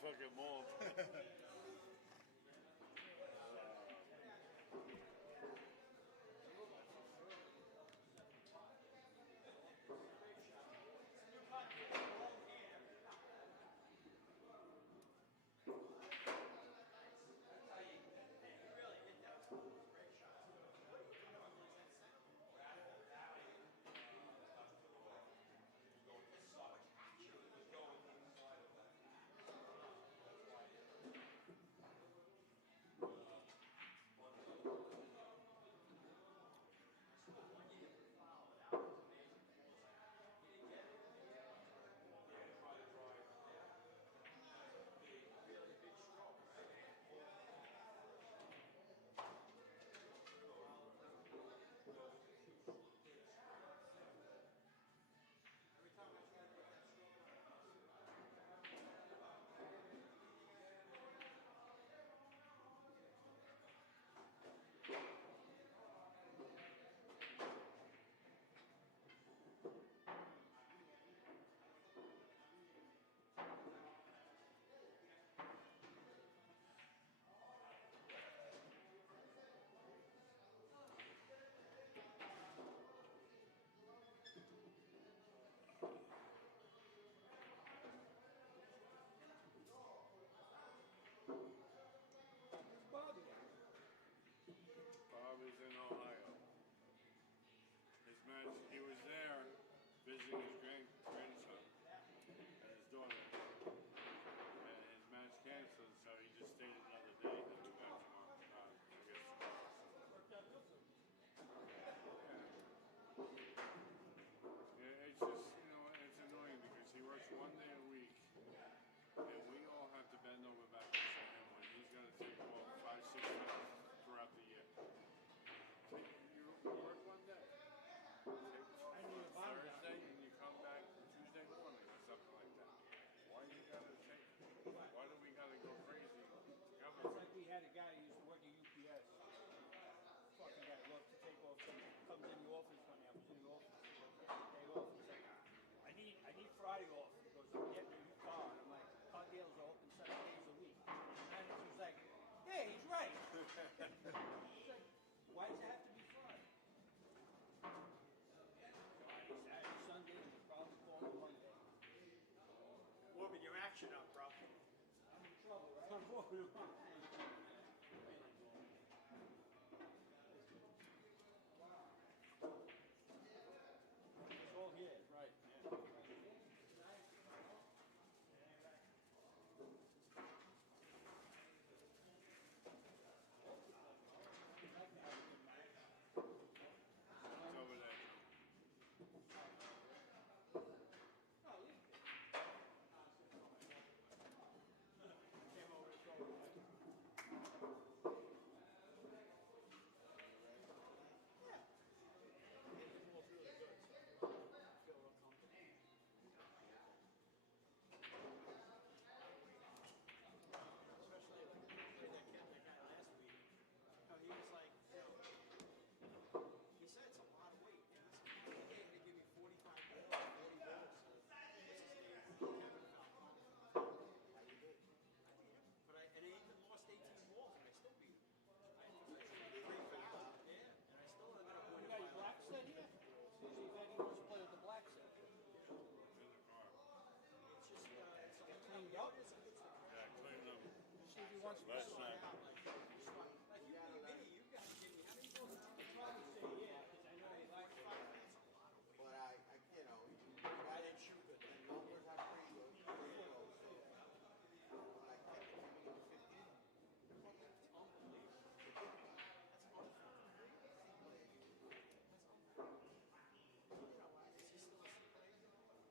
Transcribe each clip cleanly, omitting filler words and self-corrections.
fucking mold. Bob is in Ohio. His match, he was there visiting his grandson and his daughter. And his match canceled, so he just stayed another day. He'll be back tomorrow. I guess tomorrow. Yeah, it's just, you know, it's annoying because he works one day a week. And we all have to bend over backwards for him when he's got to take off 5-6 times throughout the year. You work one day. Take Thursday and you come back Tuesday morning or something like that. Why do you gotta take? Why do we gotta go crazy? It's like we had a guy who used to work at UPS. Fucking guy loved to take off. Comes in the office one day. I was in the office. Day off. He's like, I need Friday off. He goes, I'm getting a new car. And I'm like, car dealers are open 7 days a week. And he's like, yeah, he's right. He's like, why does it have to be Friday? Friday, Saturday, Sunday, you probably call it Monday. Warming your action up, bro. I'm in trouble, right? I'm warming up. It's all here, right? Yeah. It's over there. He was like, he said it's a lot of weight. And I said, hey, they give me 45 balls, 40 balls. What's his name? Kevin Falcone. But and I even lost 18 balls, and I still beat him. I had 3 fouls, yeah, and I still ended up winning. You got your black set here? See if Eddie wants to play with the black set. It's just, it's Cleaned up? Yeah, clean them. See if he wants to play. Last night. like you guys give me, how many balls did you Probably say yeah, because I know they like it. But I you know, I didn't shoot good. the numbers are pretty good. I kept it to 15. It's unbelievable. That's unbelievable. That's unbelievable. You know what? Is he still a secret agent?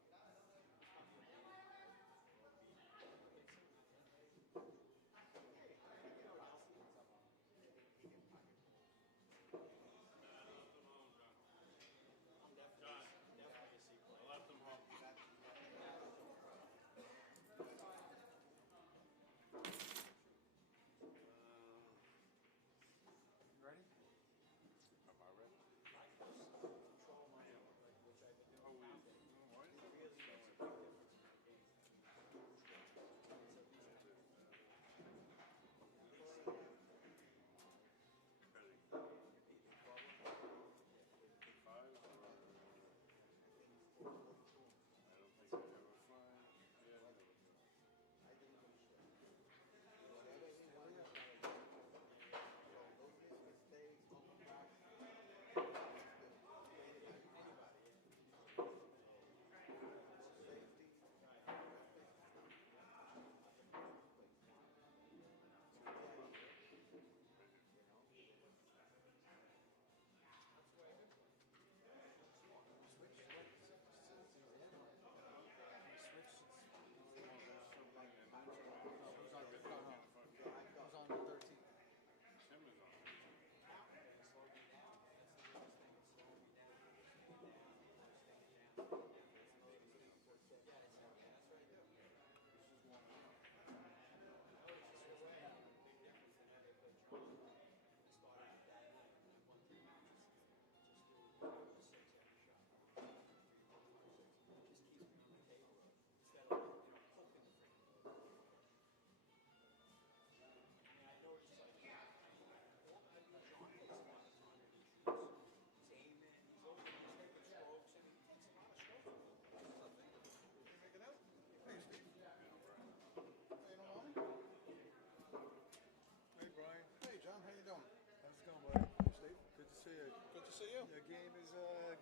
game is good,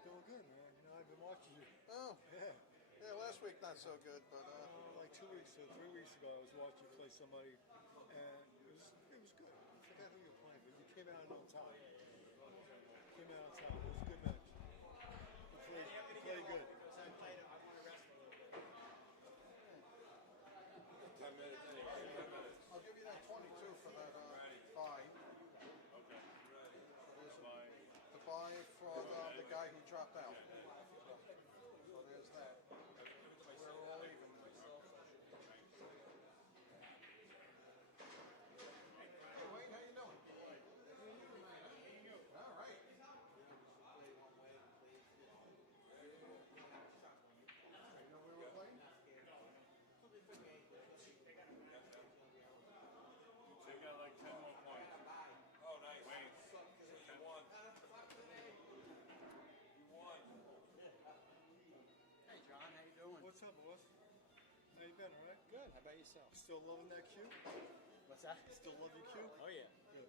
doing good, man. You know, I've been watching you. Oh, Yeah. yeah, last week not so good, but Like 2 weeks or 3 weeks ago, I was watching you play somebody, and it was good. I forgot who you were playing, but you came out on top. Came out on top. It was a good match. You played good. Because I played him, I want to rest a little bit. 10 minutes anyway. 10 minutes. I'll give you that 22 for that buy. Okay. Bye. The buy for the guy who dropped out. So there's that. We're all even. Hey Wayne, how you doing? All right. You know where we're playing? They got like 10 more points. Oh, nice. Wayne. So you won. You won. Hey John, how you doing? What's up, boss? How you been, all right? Good. How about yourself? Still loving that cue? What's that? Still love your cue? Oh yeah. Good.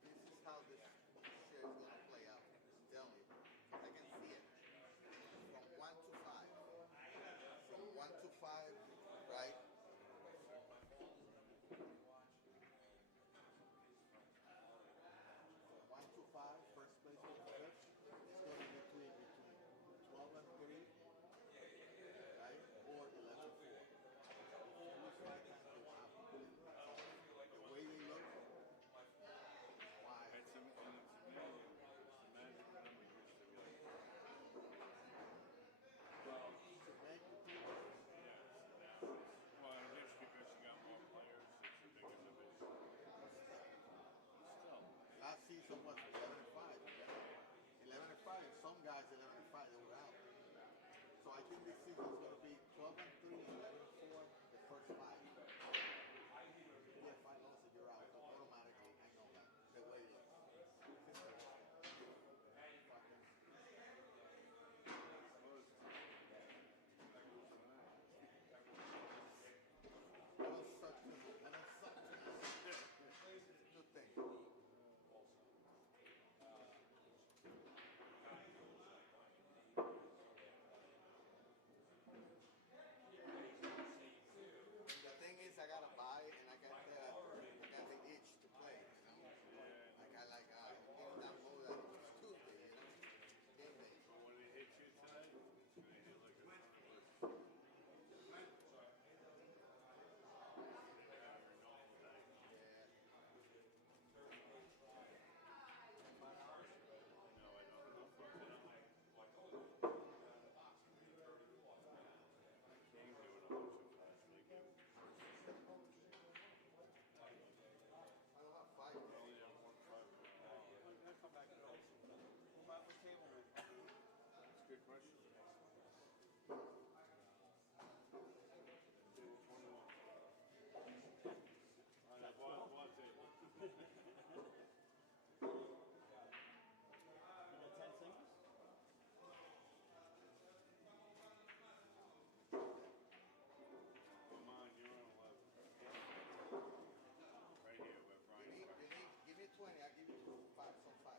This is how this share is gonna play out. I'm telling you. I can see it. From 1 to 5. From 1 to 5, right? From 1 to 5, first place in the stretch. It's going to be between 12 and 3, right? Or 11 and 4. Looks like that's the top. The way they look, why? It's amazing. It's the magic number used to be like, To make the people. well, I guess because you got more players, it's a bigger division. Still. Last season was 11 and 5. 11 and 5. Some guys 11 and 5 they were out. So I think this season is going to be 12 and 3, 11 and 4, the first 5. If you get 5 losses, you're out automatically. I know that. The way it looks. Fucking. I don't suck tonight. I don't suck tonight. Good thing. The thing is, I gotta buy and I got the itch to play. You know, like I like getting that mode that it's Tuesday. You know, game day. But when it hits you tonight, it's going to hit like a Yeah. No, I don't know. Came doing a bunch of last week. I don't have 5. I only have 1 5. I'll come back to those. What table man? That's a good question. 21. All right, what table? You got 10 singles? Come on, you're on 11. Right here where Brian. Give me 20. I'll give you 5. Some 5.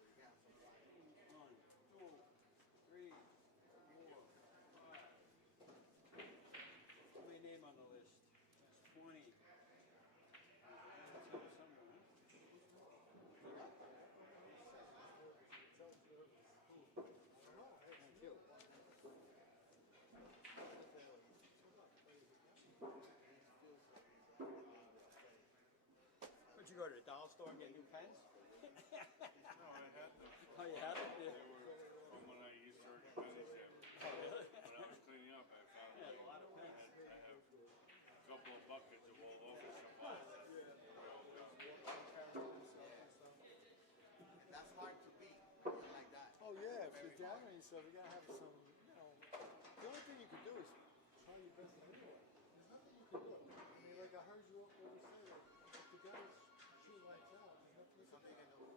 You got some 5. 1, 2, 3, 4, 5. Put my name on the list. That's 20. That's here somewhere, huh? Thank you. Would you go to the dollar store and get new pens? down on yourself. You gotta have some, you know. The only thing you can do is try your best to hit it. There's nothing you can do. I mean, like I heard you always say that if the guys shoot lights out, there's nothing you can do.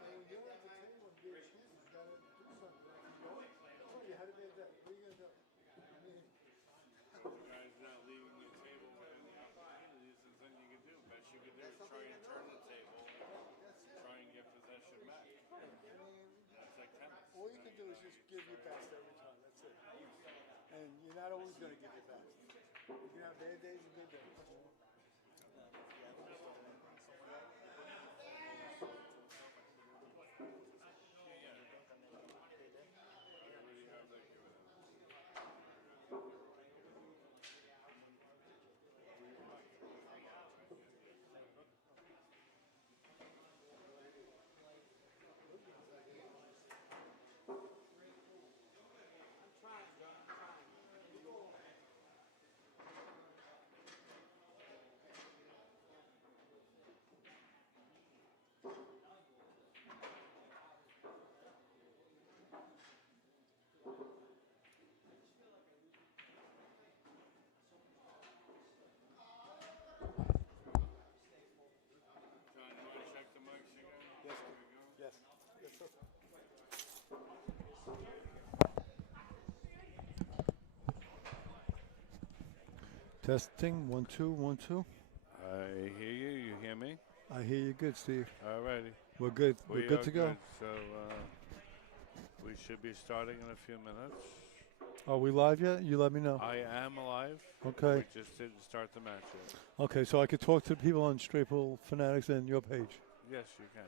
And when you're at the table and get chances, you gotta do something. Like you know, oh, you had a bad day. What are you gonna do? I mean, The guy's not leaving the table with any opportunities. There's nothing you can do. Best you can do is try and turn the table, try and get possession back. That's like tennis. all you can do is just give your best every time. That's it. And you're not always gonna give your best. You can have bad days and good days. What do you have that give it? I'm trying, John. I'm trying. John, you want to check the mics again? Yes. There we go. Yes. Yes, sir. Testing 1 2 1 2. I hear you. You hear me? I hear you good, Steve. Alrighty. We're good. We We're good are to go. So we should be starting in a few minutes. Are we live yet? You let me know. I am alive. Okay. We just didn't start the match yet. Okay, so I could talk to the people on Straight Pool Fanatics and your page. Yes, you can.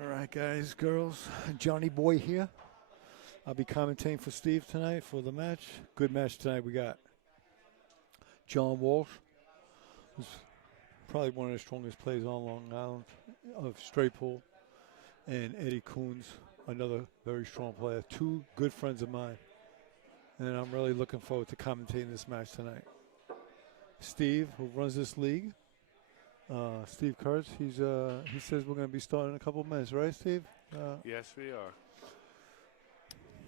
All right, guys, girls. Johnny Boy here. I'll be commentating for Steve tonight for the match. Good match tonight. We got John Walsh, who's probably one of the strongest players on Long Island of Straight Pool, and Eddie Kunz, another very strong player. Two good friends of mine. And I'm really looking forward to commentating this match tonight. Steve, who runs this league, Steve Kurtz, he says we're going to be starting in a couple of minutes, right, Steve? Yes, we are.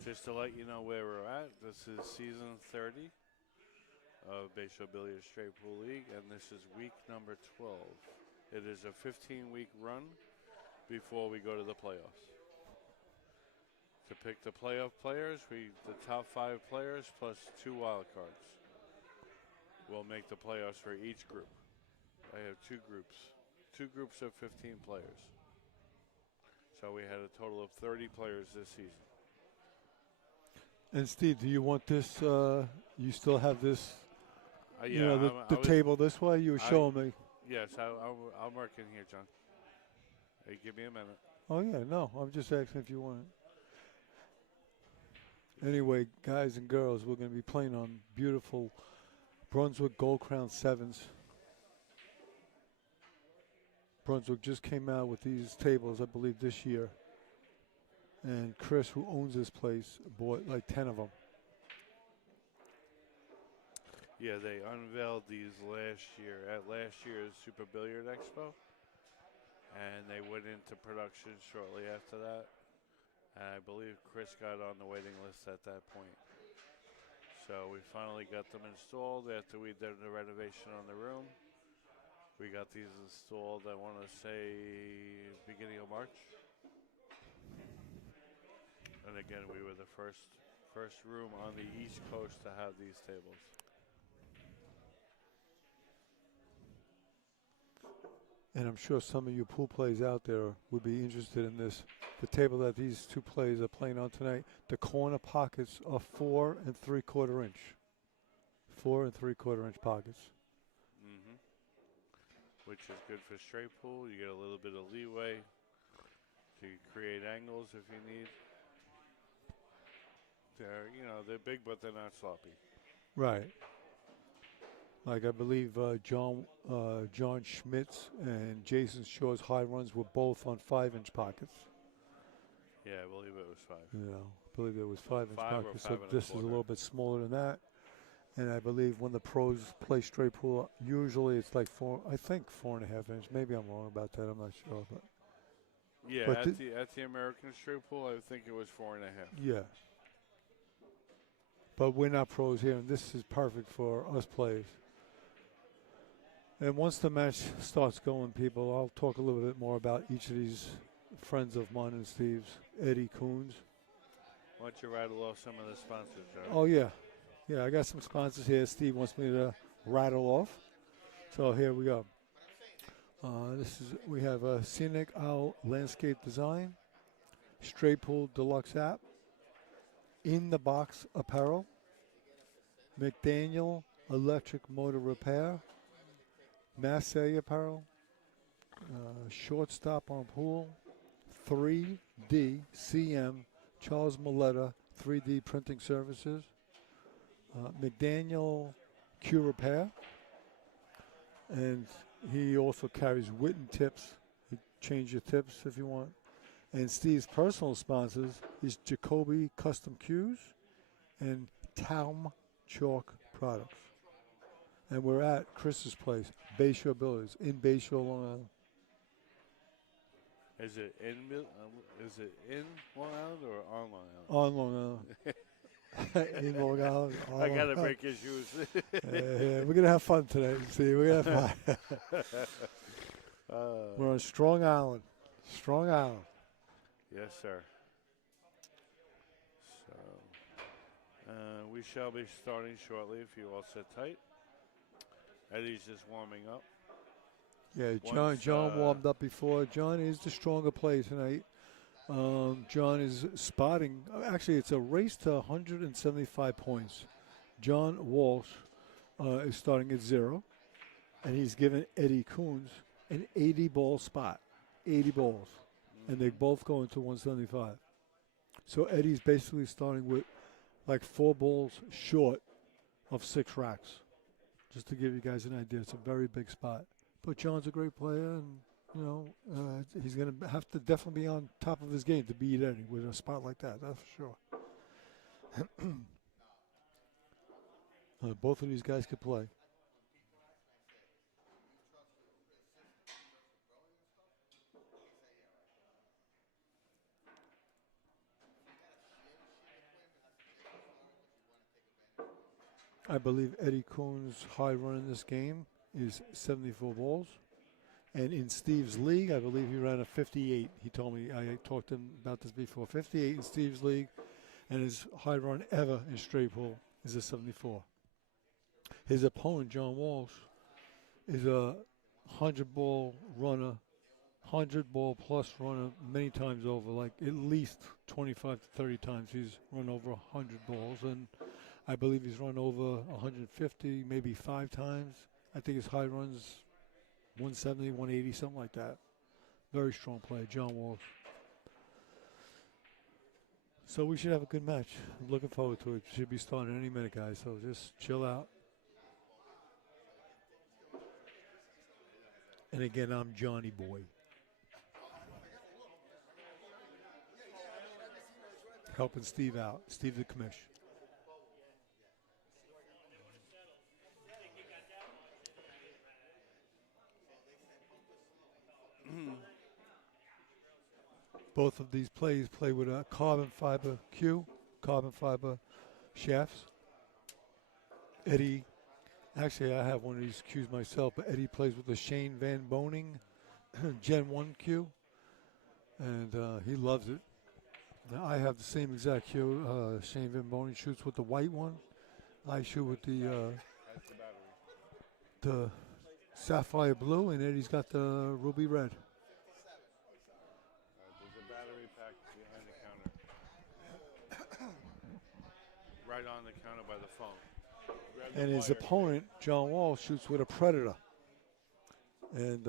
Just to let you know where we're at, this is season 30 of Bayshore Billiards Straight Pool League, and this is week number 12. It is a 15-week run before we go to the playoffs. To pick the playoff players, the top 5 players plus 2 wild cards will make the playoffs for each group. I have 2 groups of 15 players. So we had a total of 30 players this season. And Steve, do you want this? You still have this? Yeah, you know, the table this way. You were showing me. Yes, I'm working here, John. Hey, give me a minute. Oh yeah, no, I'm just asking if you want it. Anyway, guys and girls, we're going to be playing on beautiful Brunswick Gold Crown 7s. Brunswick just came out with these tables, I believe, this year. And Chris, who owns this place, bought like 10 of them. Yeah, they unveiled these last year at last year's Super Billiard Expo, and they went into production shortly after that. And I believe Chris got on the waiting list at that point. So we finally got them installed after we did the renovation on the room. We got these installed, I want to say, beginning of March. And again, we were the first room on the East Coast to have these tables. And I'm sure some of you pool players out there would be interested in this. The table that these two players are playing on tonight, the corner pockets are 4 3/4 inch. 4 3/4 inch pockets. Mm-hmm. Which is good for straight pool. You get a little bit of leeway to create angles if you need. They're big, but they're not sloppy. Right. Like I believe John Schmitz and Jason Shaw's high runs were both on 5-inch pockets. Yeah, I believe it was 5. I believe it was 5-inch 5 or pockets. 5 So and a this is a quarter. little bit smaller than that. And I believe when the pros play straight pool, usually it's like 4.5 inch. Maybe I'm wrong about that. I'm not sure, but Yeah, But at the American straight pool, I think it was 4.5. yeah. But we're not pros here, and this is perfect for us players. And once the match starts going, people, I'll talk a little bit more about each of these friends of mine and Steve's. Eddie Kunz. Why don't you rattle off some of the sponsors, Joe? Oh, yeah. Yeah, I got some sponsors here. Steve wants me to rattle off. So here we go. We have Scenic Owl Landscape Design, Straight Pool Deluxe App, In the Box Apparel, McDaniel Electric Motor Repair, Massey Apparel, Shortstop on Pool, 3D CM Charles Milletta 3D Printing Services, McDaniel Q Repair, and he also carries Witten tips. You change your tips if you want. And Steve's personal sponsors is Jacoby Custom Cues and Taum Chalk Products. And we're at Chris's place, Bayshore Billiards, in Bayshore, Long Island. Is it in Long Island or on Long Island? On Long Island. In Long Island. I gotta break his shoes. Yeah, we're gonna have fun today. See, we're gonna have fun. We're on Strong Island. Strong Island. Yes, sir. So, we shall be starting shortly if you all sit tight. Eddie's just warming up. Yeah, Once, John warmed up before. John is the stronger player tonight. John is spotting. Actually, it's a race to 175 points. John Walsh is starting at 0, and he's given Eddie Kunz an 80-ball spot. 80 balls. And they both go into 175. So Eddie's basically starting with like 4 balls short of 6 racks. Just to give you guys an idea, it's a very big spot. But John's a great player, and you know he's going to have to definitely be on top of his game to beat Eddie with a spot like that. That's for sure. Both of these guys could play. I believe Eddie Kunz's high run in this game is 74 balls. And in Steve's league, I believe he ran a 58. He told me, I talked to him about this before, 58 in Steve's league. And his high run ever in straight pool is a 74. His opponent, John Walsh, is a 100-ball runner, 100-ball plus runner many times over, like at least 25 to 30 times. He's run over 100 balls. And I believe he's run over 150, maybe 5 times. I think his high runs 170, 180, something like that. Very strong player, John Walsh. So we should have a good match. I'm looking forward to it. Should be starting any minute, guys. So just chill out. And again, I'm Johnny Boy. Helping Steve out. Steve the commish. Both of these plays play with a carbon fiber cue, carbon fiber shafts. Eddie, actually I have one of these cues myself, but Eddie plays with the Shane Van Boning Gen 1 cue, and he loves it. Now I have the same exact cue. Shane Van Boning shoots with the white one. I shoot with the sapphire blue, and Eddie's got the ruby red. Behind the counter. Right on the counter by the phone. And his opponent, John Wall, shoots with a Predator. And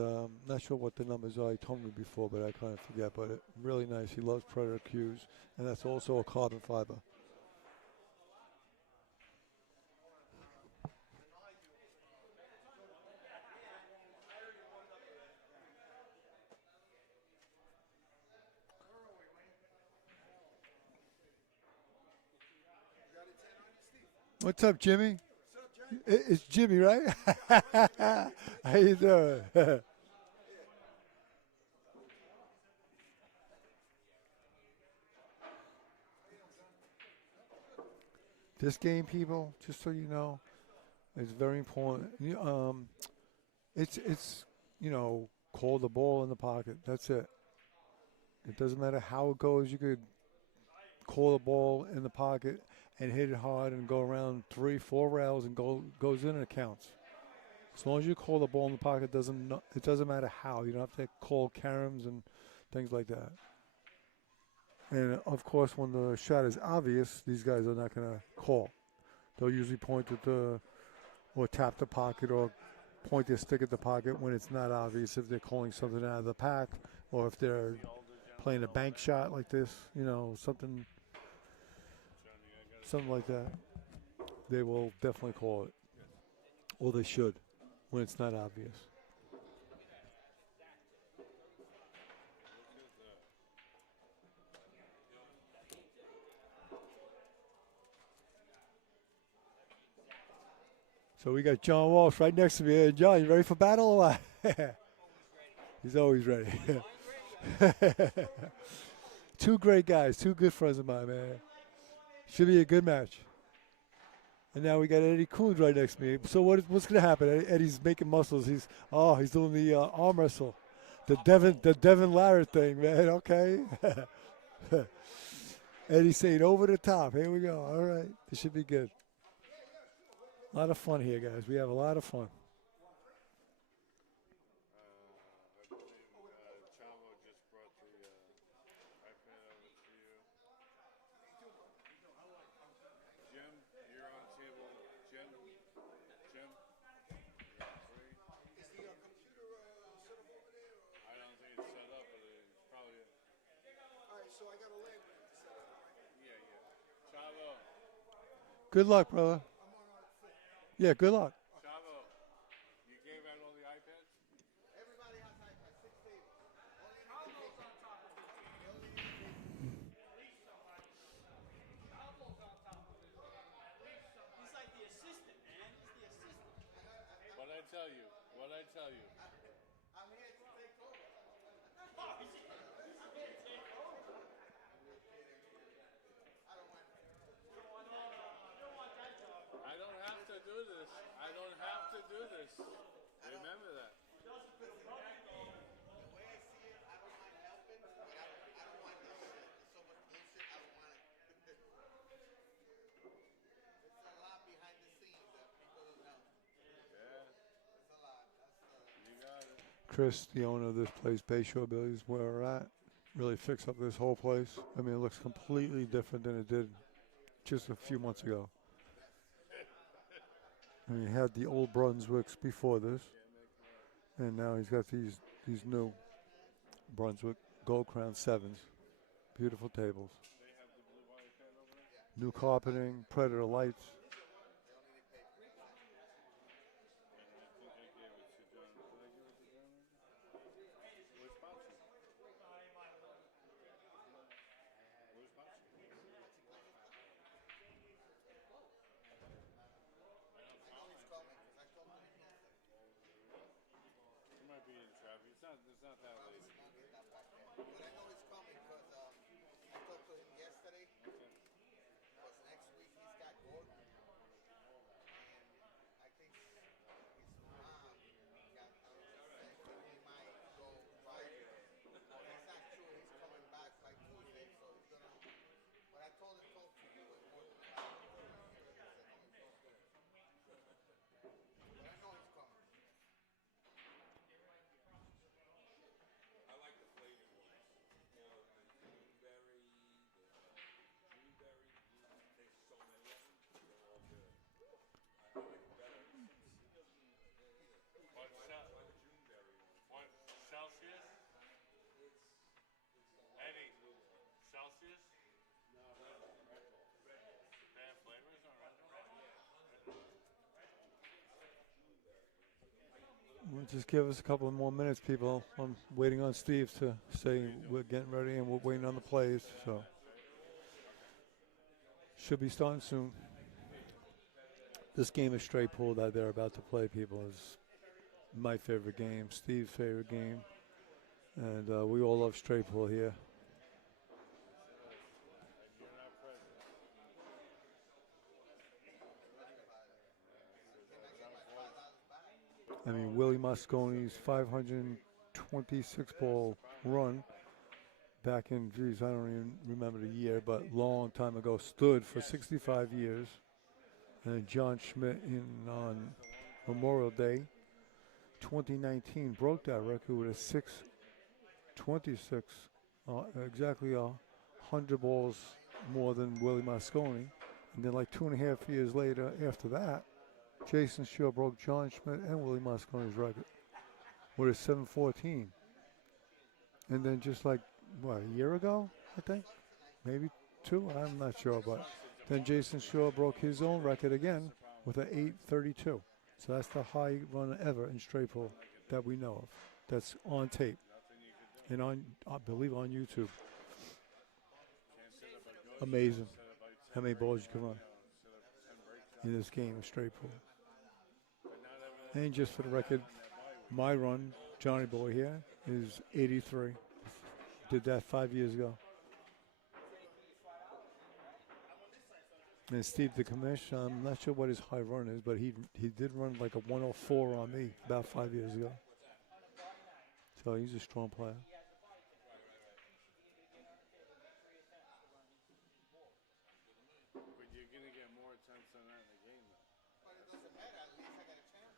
not sure what the numbers are. He told me before, but I kind of forget. But really nice. He loves Predator cues. And that's also a carbon fiber. What's up, Jimmy? It's Jimmy, right? How you doing? This game, people, just so you know, is very important. It's call the ball in the pocket. That's it. It doesn't matter how it goes. You could call the ball in the pocket and hit it hard and go around 3-4 rails and goes in and it counts. As long as you call the ball in the pocket, it doesn't matter how. You don't have to call caroms and things like that. And of course, when the shot is obvious, these guys are not going to call. They'll usually point at or tap the pocket or point their stick at the pocket when it's not obvious, if they're calling something out of the pack or if they're playing a bank shot like this, something like that. They will definitely call it, or they should, when it's not obvious. So we got John Walsh right next to me. Hey, John, you ready for battle or what? He's always ready. Two great guys, two good friends of mine, man. Should be a good match. And now we got Eddie Kunz right next to me. So what's going to happen? Eddie's making muscles. He's doing the arm wrestle, the Devin Larratt thing, man. Okay. Eddie's saying over the top. Here we go. All right, this should be good. A lot of fun here, guys. We have a lot of fun. I believe Chavo just brought the iPad over to you. Jim, you're on table. Jim, you're on 3. Is the computer set up over there? I don't think it's set up, but it's probably. All right, so I got a leg set up, right? Yeah. Chavo, Good luck, brother. Yeah, good luck. Chavo, you gave out all the iPads? Everybody has iPad, 6 tables. He's like the assistant, man. He's the assistant. What'd I tell you? I'm here to take over. I don't want I don't have to do this. Remember that. the way I see it, I don't mind helping, but I don't want this shit. There's so much bullshit, I don't want it. It's a lot behind the scenes that people don't know. Yeah, It's a lot. you got it. Chris, the owner of this place, Bayshore Billiards, where we're at, really fixed up this whole place. I mean, it looks completely different than it did just a few months ago. I mean, he had the old Brunswicks before this, and now he's got these new Brunswick Gold Crown 7s. Beautiful tables. New carpeting, Predator lights. You might be in traffic. It's not that late. But I know he's coming because I talked to him yesterday. Because next week he's got Gordon. And I think his mom got said he might go Friday. He's not sure he's coming back by Tuesday, so he's gonna. But I told him talk to you and Gordon about it. He said no, he's not good. But I know he's coming. I like the flavored ones. You know, the blueberry, the blueberry. There's so many of them. They're all good. I like them better. What, Why the Juneberry one? what Celsius? Eddie, Celsius? No, Red Bull. They have flavors on Red Bull? Well, just give us a couple of more minutes, people. I'm waiting on Steve to say we're getting ready and we're waiting on the plays. So should be starting soon. This game is straight pool that they're about to play, people. Is my favorite game, Steve's favorite game, and we all love straight pool here. And you're not present. I mean, Willie Mosconi's 526 ball run back in, geez, I don't even remember the year, but long time ago, stood for 65 years. And John Schmidt on Memorial Day 2019 broke that record with a 626, exactly 100 balls more than Willie Mosconi. And then like 2.5 years later after that, Jason Shaw broke John Schmidt and Willie Mosconi's record with a 714. And then just like, what, a year ago, I think? Maybe 2, I'm not sure. But then Jason Shaw broke his own record again with an 832. So that's the high run ever in straight pull that we know of. That's on tape and on, I believe, on YouTube. Amazing how many balls you can run in this game of straight pull. And just for the record, my run, Johnny Boy here, is 83. Did that 5 years ago. And Steve the Commish, I'm not sure what his high run is, but he did run like a 104 on me about 5 years ago. So he's a strong player. But you're gonna get more attempts than that in the game, though. But it doesn't matter. At least I got a chance.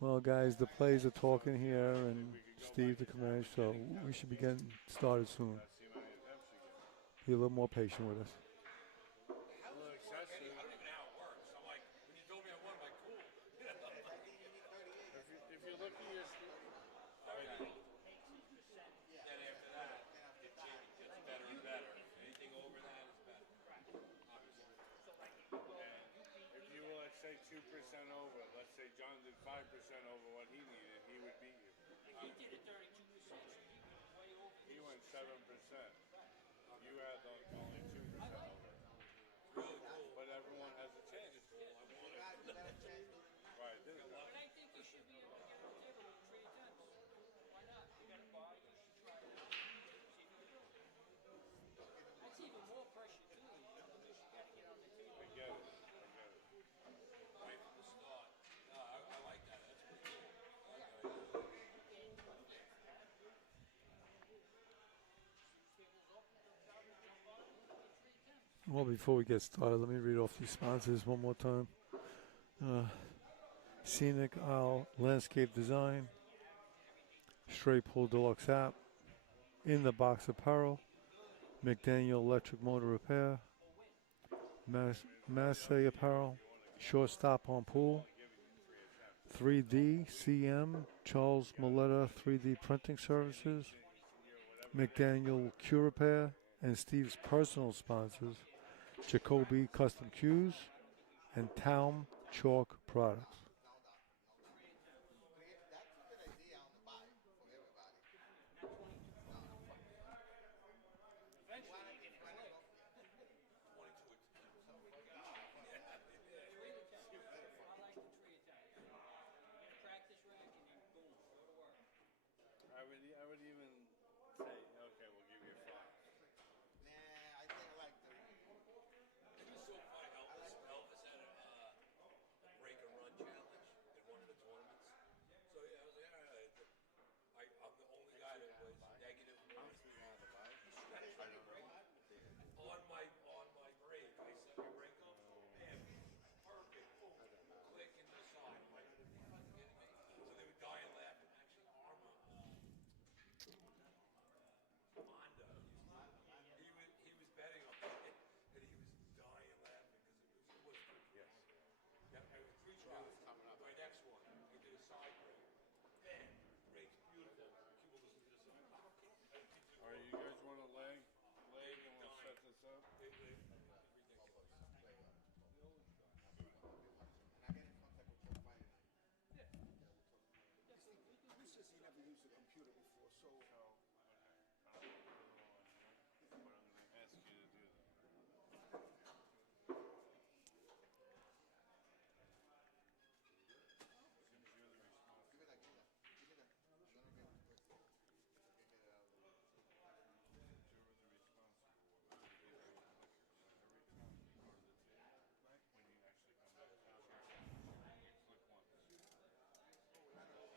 Well, guys, the plays are talking here, and Steve the Commish, so we should be getting started soon. That's the amount of attempts you get. Be a little more patient with us. How is it working? I don't even know how it works. I'm like, when you told me I won, I'm like, cool. If you look at your Then after that, it gets better and better. Anything over that is better. Obviously. if you were, let's say, 2% over, let's say John did 5% over what he needed, he would beat you. He did it 32%, so he went way over. He went 7%. You had only 2% over. Really cool. But everyone has a chance. Right, didn't it? And I think you should be able to get on the table with 3 attempts. Why not? You got a buy, you should try it out. See if you can do it. That's even more pressure, too. You should got to get on the table. I get it. Right from the start. No, I like that. That's pretty cool. I like that. Well, before we get started, let me read off these sponsors one more time. Scenic Isle Landscape Design, Straight Pull Deluxe App, In the Box Apparel, McDaniel Electric Motor Repair, Massey Apparel, Shortstop on Pool, 3D CM, Charles Moletta 3D Printing Services, McDaniel Q Repair, and Steve's personal sponsors, Jacoby Custom Cues, and Town Chalk Products. That's a good idea on the buy for everybody. Eventually, you can click. 3 attempts. I like the 3 attempts. Get a practice rack and then boom, go to work. I would even say, okay, we'll give you 5. Nah, I think I like 3. It was so funny. Elvis had a break and run challenge in one of the tournaments. So yeah, I was like, all right. I'm the only guy that was negative 1. On my break, I set my break up. Bam, perfect. Boom, click into the side. I'm like, are you fucking kidding me? So they would die and laugh. Actually, Arma, Honda, he was betting on it, and he was dying laughing because it was 3 tries. Yeah, it was 3 tries. My next one, I did a side break. Bam, breaks beautiful. People listen to this. All right, you guys want to leg and we'll set this up? Ridiculous. And I get in contact with Chuck Friday night. Who says he never used a computer before? So What I'm going to ask you to do, Give me that. Give me that. I'm gonna get it. I can get it out of the way. when you actually come back down here, you click once.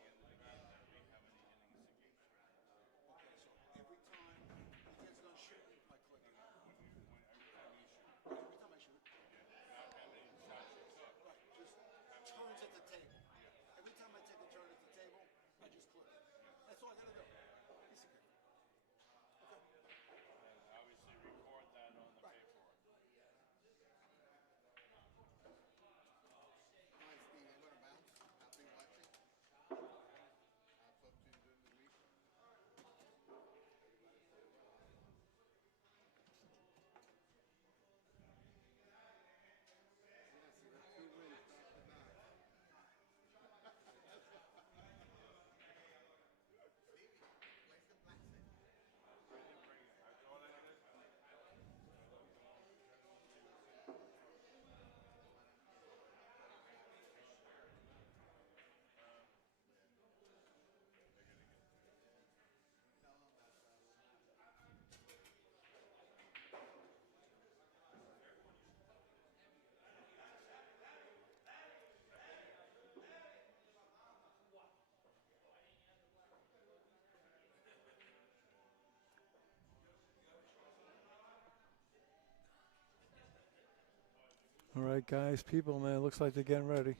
All right, guys, people, man, looks like they're getting ready.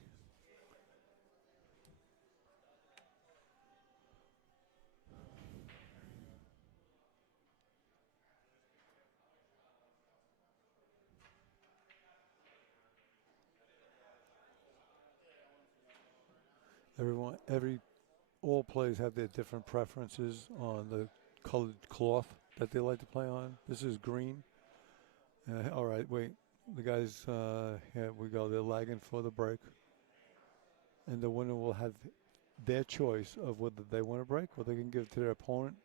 All players have their different preferences on the colored cloth that they like to play on. This is green. All right, wait. The guys, here we go. They're lagging for the break. And the winner will have their choice of whether they want to break or they can give it to their opponent.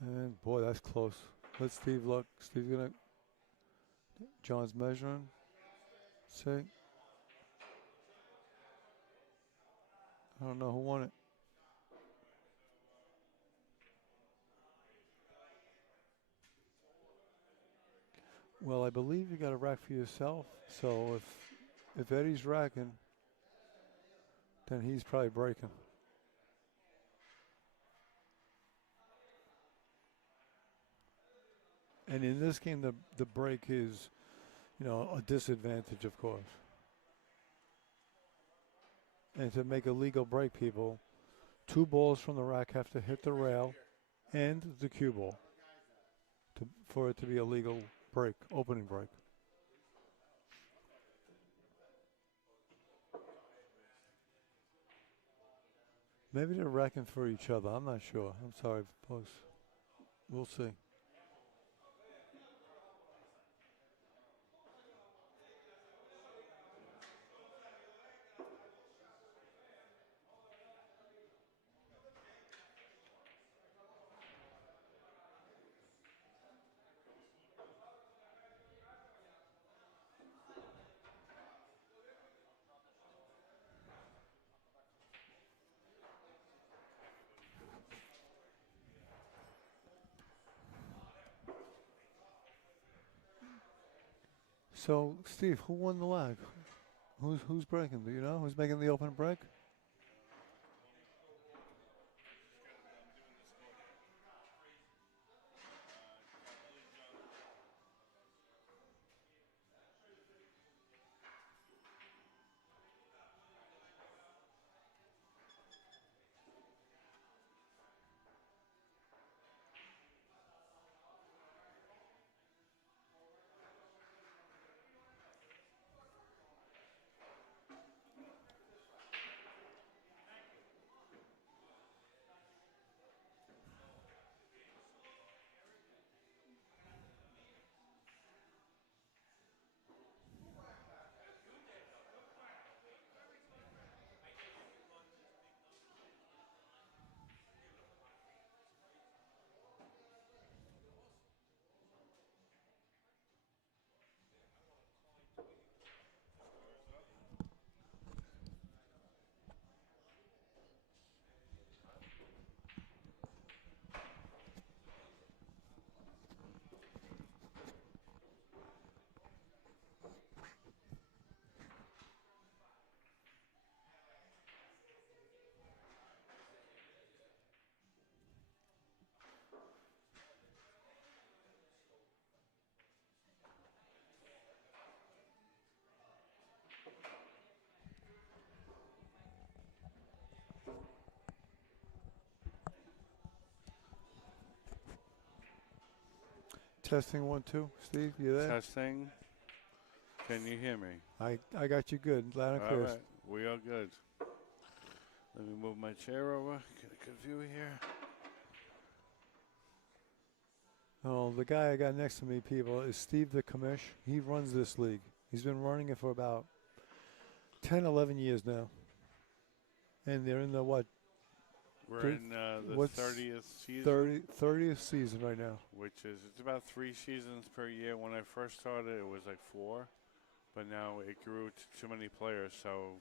And boy, that's close. Let Steve look. Steve's going to. John's measuring. See? I don't know who won it. Well, I believe you got a rack for yourself. So if Eddie's racking, then he's probably breaking. And in this game, the break is, a disadvantage, of course. And to make a legal break, people, 2 balls from the rack have to hit the rail and the cue ball for it to be a legal break, opening break. Maybe they're racking for each other. I'm not sure. I'm sorry, folks. We'll see. So, Steve, who won the lag? Who's breaking? Do you know? Who's making the open break? Testing 1, 2. Steve, you there? Testing. Can you hear me? I got you good. Loud and All clear. right, we are good. Let me move my chair over. Get a good view here. Oh, the guy I got next to me, people, is Steve the Commish. He runs this league. He's been running it for about 10, 11 years now. And they're in the what? We're in the what's 30th season. 30th season right now. Which is, it's about 3 seasons per year. When I first started, it was like 4. But now it grew to too many players. So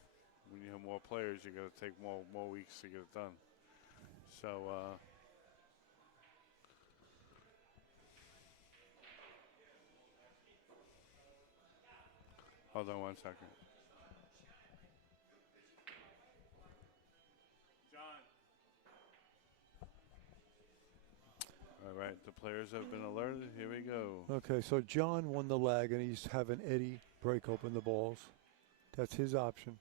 when you have more players, you got to take more weeks to get it done. So, hold on 1 second. John. All right, the players have been alerted. Here we go. Okay, so John won the lag, and he's having Eddie break open the balls. That's his option.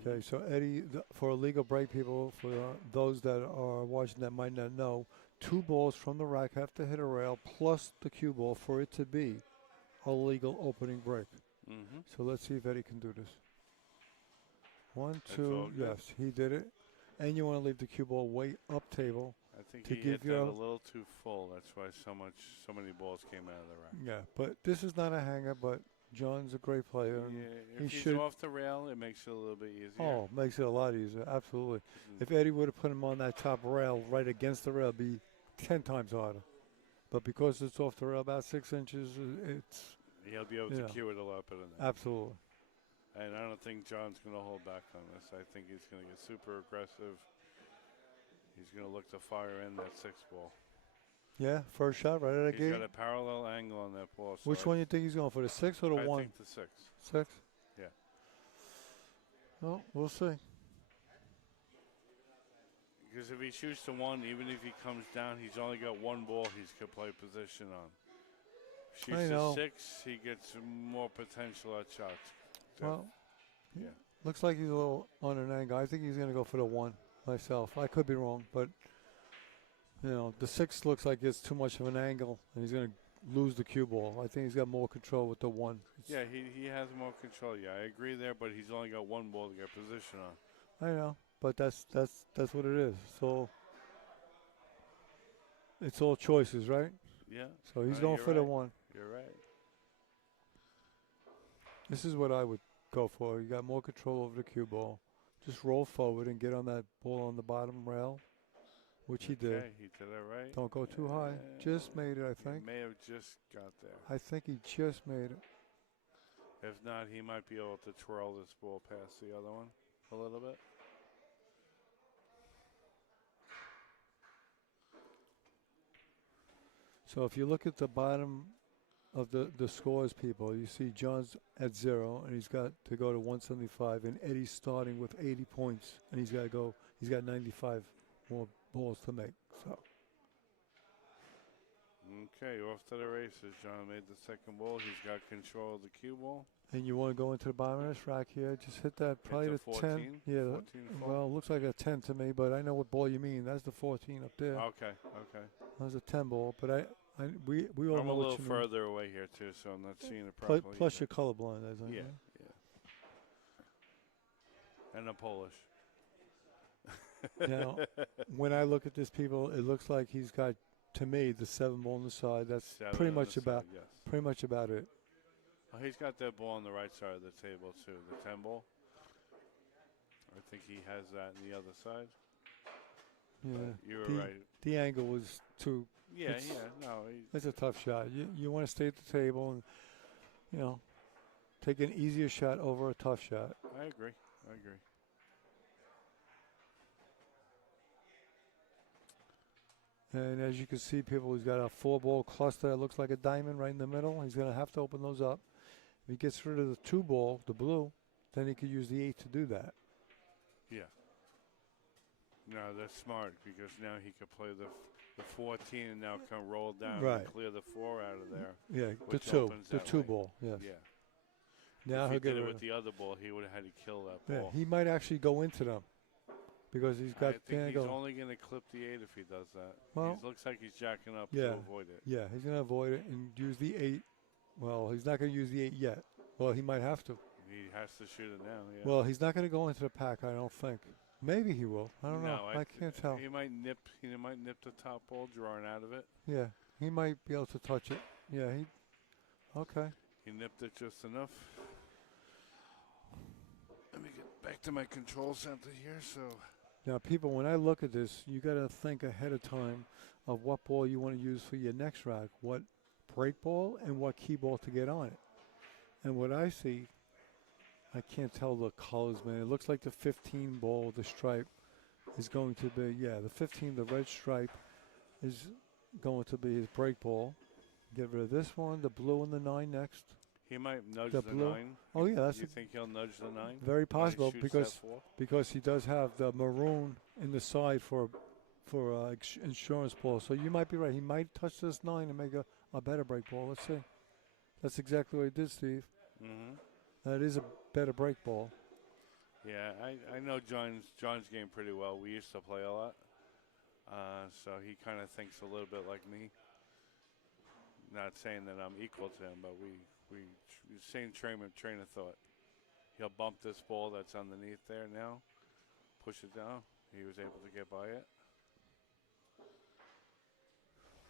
Okay, so Eddie, for illegal break people, for those that are watching that might not know, 2 balls from the rack have to hit a rail plus the cue ball for it to be a legal opening break. So let's see if Eddie can do this. 1, 2, yes, he did it. And you want to leave the cue ball way up table. I think to he give hit that your a little too full. That's why so many balls came out of the rack. Yeah, but this is not a hanger, but John's a great player. Yeah, he if he's should. off the rail, it makes it a little bit easier. Oh, makes it a lot easier. Absolutely. If Eddie would have put him on that top rail, right against the rail, it'd be 10 times harder. But because it's off the rail about 6 inches, he'll be able to cue it a lot better than that. Absolutely. And I don't think John's going to hold back on this. I think he's going to get super aggressive. He's going to look to fire in that 6 ball. Yeah, first shot right out of the gate. He's got a parallel angle on that ball. So Which one do you think he's going for, the 6 or the 1? I think the 6. 6? Yeah. Well, we'll see. Because if he shoots the 1, even if he comes down, he's only got 1 ball he's could play position on. Shoots the 6, he gets more potential at shots. Well, yeah. Looks like he's a little on an angle. I think he's going to go for the 1 myself. I could be wrong, but the 6 looks like it's too much of an angle, and he's going to lose the cue ball. I think he's got more control with the 1. Yeah, he has more control. Yeah, I agree there, but he's only got 1 ball to get position on. I know, but that's what it is. So it's all choices, right? Yeah. So he's going for the 1. You're right. This is what I would go for. You got more control over the cue ball. Just roll forward and get on that ball on the bottom rail, which he did. He did it right. Don't go too high. Just made it, I think. He may have just got there. I think he just made it. If not, he might be able to twirl this ball past the other one a little bit. So if you look at the bottom of the scores, people, you see John's at 0, and he's got to go to 175, and Eddie's starting with 80 points, and he's got 95 more balls to make. So. Okay, off to the races. John made the second ball. He's got control of the cue ball. And you want to go into the bottom of this rack here. Just hit that, probably the 14? 10. Yeah, 14 well, it looks like a 10 to me, but I know what ball you mean. That's the 14 up there. Okay. That was a 10 ball, but we all I'm know a little what you further away here, too, so I'm not seeing it properly. Plus you're colorblind, as I know. And I'm Polish. Now, when I look at this, people, it looks like he's got, to me, the 7 ball on the side. That's pretty much about it. Oh, he's got that ball on the right side of the table, too, the 10 ball. I think he has that on the other side. Yeah. You were right. The angle was too. Yeah. It's a tough shot. You want to stay at the table and, take an easier shot over a tough shot. I agree. And as you can see, people, he's got a 4-ball cluster that looks like a diamond right in the middle. He's going to have to open those up. If he gets rid of the 2-ball, the blue, then he could use the 8 to do that. Yeah. No, that's smart because now he could play the 14 and now can roll down and clear the 4 out of there. Yeah, the 2 ball. Yes. Yeah. Now if he'll he did get it with the other ball, he would have had to kill that ball. Yeah, he might actually go into them because he's got. I think he's only going to clip the 8 if he does that. Well, he looks like he's jacking up to avoid it. Yeah, he's going to avoid it and use the 8. Well, he's not going to use the 8 yet. Well, he might have to. He has to shoot it now. Yeah. Well, he's not going to go into the pack, I don't think. Maybe he will. I don't know. I can't tell. He might nip the top ball drawing out of it. Yeah, he might be able to touch it. Yeah, okay. He nipped it just enough. Let me get back to my control center here. So now, people, when I look at this, you got to think ahead of time of what ball you want to use for your next rack, what break ball and what key ball to get on it. And what I see, I can't tell the colors, man. It looks like the 15 ball, the stripe, is going to be, the 15, the red stripe, is going to be his break ball. Get rid of this one, the blue and the 9 next. He might nudge the 9. Oh, yeah. You think he'll nudge the 9? Very possible because he does have the maroon in the side for for insurance ball. So you might be right. He might touch this 9 and make a better break ball. Let's see. That's exactly what he did, Steve. Mm-hmm. That is a better break ball. Yeah, I know John's game pretty well. We used to play a lot. So he kind of thinks a little bit like me. Not saying that I'm equal to him, but we same train of thought. He'll bump this ball that's underneath there now, push it down. He was able to get by it.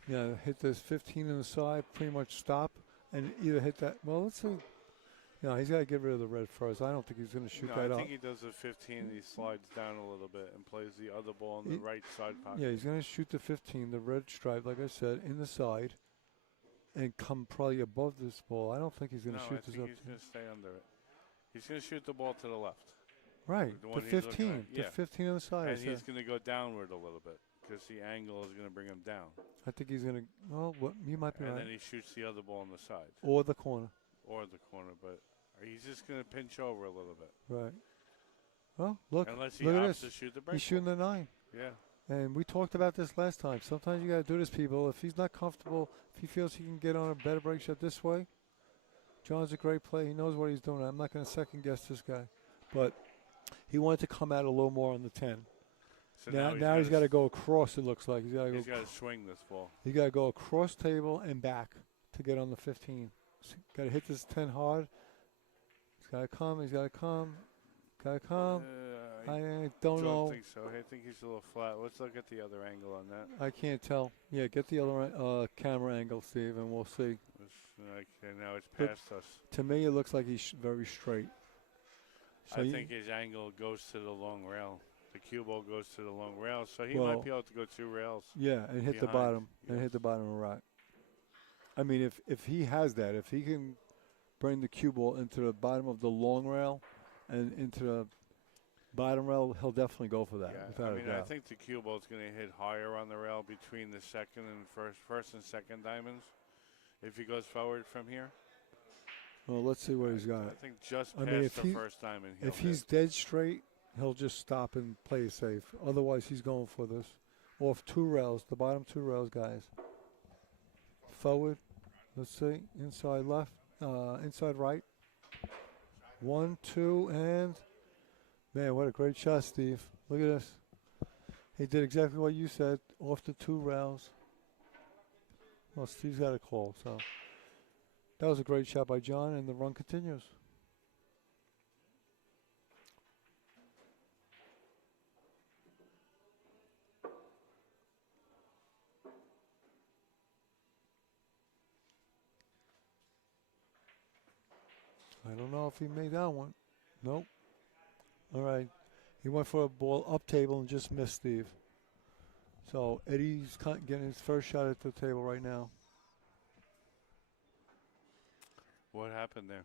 Yeah, hit this 15 on the side, pretty much stop, and either hit that. Well, let's see. No, he's got to get rid of the red first. I don't think he's going to shoot that I up. think he does a 15 and he slides down a little bit and plays the other ball in the right side pocket. Yeah, he's going to shoot the 15, the red stripe, like I said, in the side, and come probably above this ball. I don't think he's going to shoot this up. I think he's going to stay under it. He's going to shoot the ball to the left. Right, The the 15. The 15 on the side. And he's going to go downward a little bit because the angle is going to bring him down. I think he's going to, well, you might be right. And then he shoots the other ball on the side. Or the corner. But he's just going to pinch over a little bit. Right. Well, look. Unless he look opts at to this. shoot the break He's shooting ball. the 9. Yeah. And we talked about this last time. Sometimes you got to do this, people. If he's not comfortable, if he feels he can get on a better break shot this way, John's a great player. He knows what he's doing. I'm not going to second guess this guy. But he wanted to come out a little more on the 10. So now he's got to go across, it looks like. He's got to swing this ball. He's got to go across table and back to get on the 15. Got to hit this 10 hard. He's got to come. He's got to come. Got to come. I don't know. I think so. I think he's a little flat. Let's look at the other angle on that. I can't tell. Yeah, get the other camera angle, Steve, and we'll see. Now it's past us. To me, it looks like he's very straight. So I think his angle goes to the long rail. The cue ball goes to the long rail, so he might be able to go 2 rails. Yeah, and hit the bottom. Yes. And hit the bottom of the rack. I mean, if he has that, if he can bring the cue ball into the bottom of the long rail and into the bottom rail, he'll definitely go for that. Yeah, without a doubt. I think the cue ball is going to hit higher on the rail between the second and first and second diamonds. If he goes forward from here. Well, let's see what he's got. I think just past the first diamond. If he's dead straight, he'll just stop and play it safe. Otherwise, he's going for this. Off 2 rails, the bottom 2 rails, guys. Forward. Let's see. Inside left. Inside right. 1, 2, and... Man, what a great shot, Steve. Look at this. He did exactly what you said. Off the 2 rails. Well, Steve's got a call, so... That was a great shot by John, and the run continues. I don't know if he made that one. Nope. All right. He went for a ball up table and just missed, Steve. So Eddie's getting his first shot at the table right now. What happened there?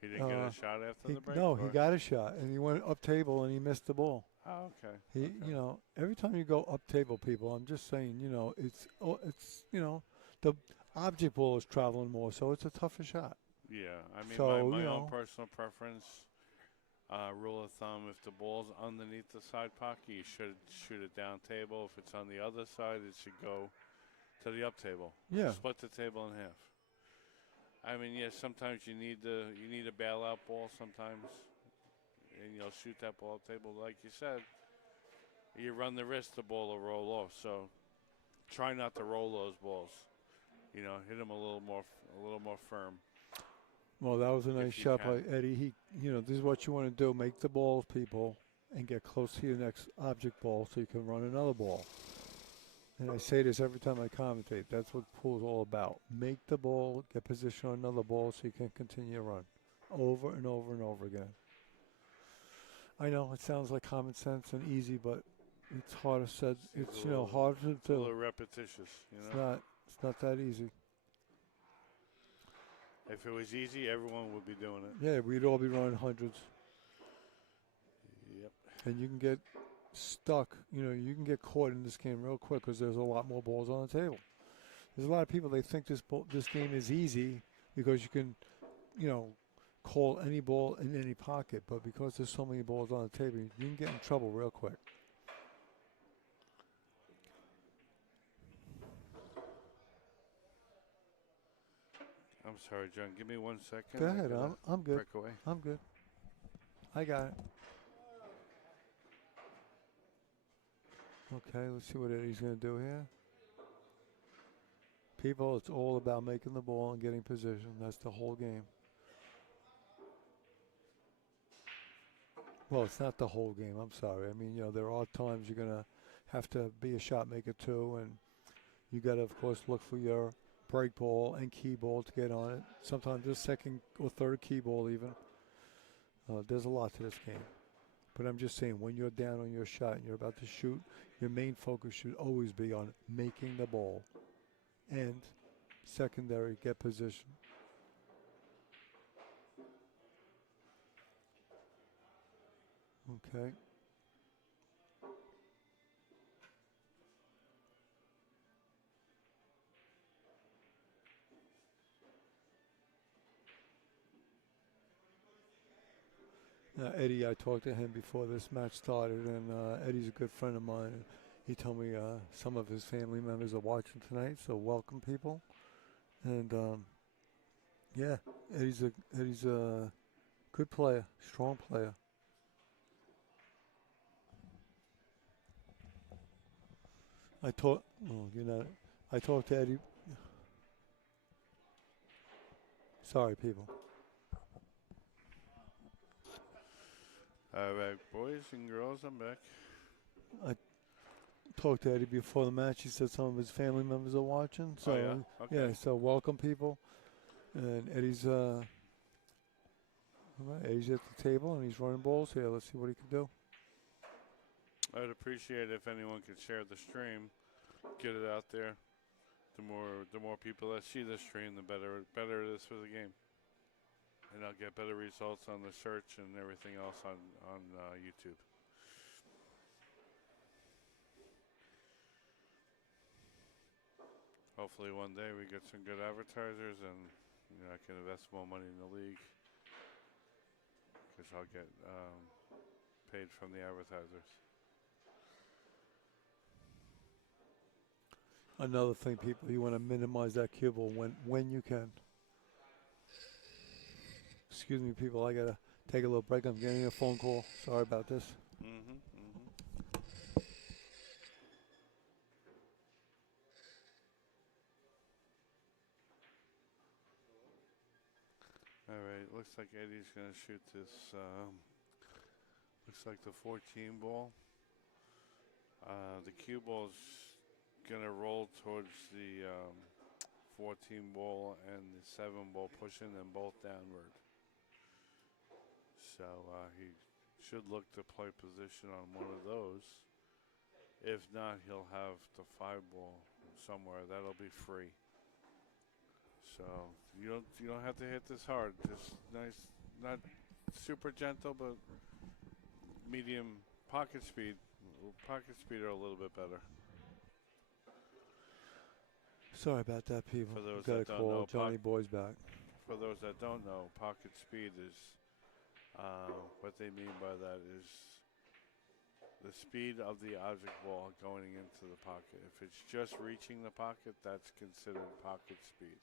He didn't get a shot after the break? No, he got a shot, and he went up table, and he missed the ball. Oh, okay. You know, every time you go up table, people, I'm just saying, you know, it's the object ball is traveling more, so it's a tougher shot. Yeah, I mean, so, my own personal preference, rule of thumb, if the ball's underneath the side pocket, you should shoot it down table. If it's on the other side, it should go to the up table. Yeah. Split the table in half. I mean, yes, sometimes you need a bailout ball sometimes, and you'll shoot that ball up table. Like you said, you run the risk the ball will roll off. So try not to roll those balls. You know, hit them a little more firm. Well, that was a nice shot by Eddie. This is what you want to do: make the balls, people, and get close to your next object ball so you can run another ball. And I say this every time I commentate. That's what pool's all about. Make the ball, get position on another ball so you can continue to run. Over and over and over again. I know it sounds like common sense and easy, but it's harder said. It's harder to do. A little repetitious, It's not that easy. If it was easy, everyone would be doing it. Yeah, we'd all be running hundreds. Yep. And you can get stuck. You can get caught in this game real quick because there's a lot more balls on the table. There's a lot of people, they think this game is easy because you can, call any ball in any pocket. But because there's so many balls on the table, you can get in trouble real quick. I'm sorry, John. Give me 1 second. Go I ahead. gotta I'm good. break away. I'm good. I got it. Okay, let's see what Eddie's going to do here. People, it's all about making the ball and getting position. That's the whole game. Well, it's not the whole game. I'm sorry. I mean, you know, there are times you're going to have to be a shot maker too, and you got to, of course, look for your break ball and key ball to get on it. Sometimes the second or third key ball even. There's a lot to this game. But I'm just saying, when you're down on your shot and you're about to shoot, your main focus should always be on making the ball and secondary, get position. Okay. Eddie, I talked to him before this match started, and Eddie's a good friend of mine. He told me some of his family members are watching tonight, so welcome, people. And yeah, Eddie's a good player, strong player. I talked to Eddie. Sorry, people. All right, boys and girls, I'm back. I talked to Eddie before the match. He said some of his family members are watching. So yeah? Okay. yeah, so welcome, people. And Eddie's all right, Eddie's at the table and he's running balls here. Let's see what he can do. I'd appreciate it if anyone could share the stream, get it out there. The more people that see the stream, the better it is for the game. And I'll get better results on the search and everything else on YouTube. Hopefully one day we get some good advertisers and I can invest more money in the league because I'll get paid from the advertisers. Another thing, people, you want to minimize that cue ball when you can. Excuse me, people. I gotta take a little break. I'm getting a phone call. Sorry about this. All right, looks like Eddie's gonna shoot this. Looks like the 14 ball. The cue ball's gonna roll towards the 14 ball and the 7 ball, pushing them both downward. So he should look to play position on one of those. If not, he'll have the 5 ball somewhere. That'll be free. So you don't have to hit this hard. Just nice, not super gentle, but medium pocket speed. Pocket speed are a little bit better. Sorry about that, people. For those Got a that don't call. know, Johnny Boy's back. For those that don't know, pocket speed is what they mean by that is the speed of the object ball going into the pocket. If it's just reaching the pocket, that's considered pocket speed.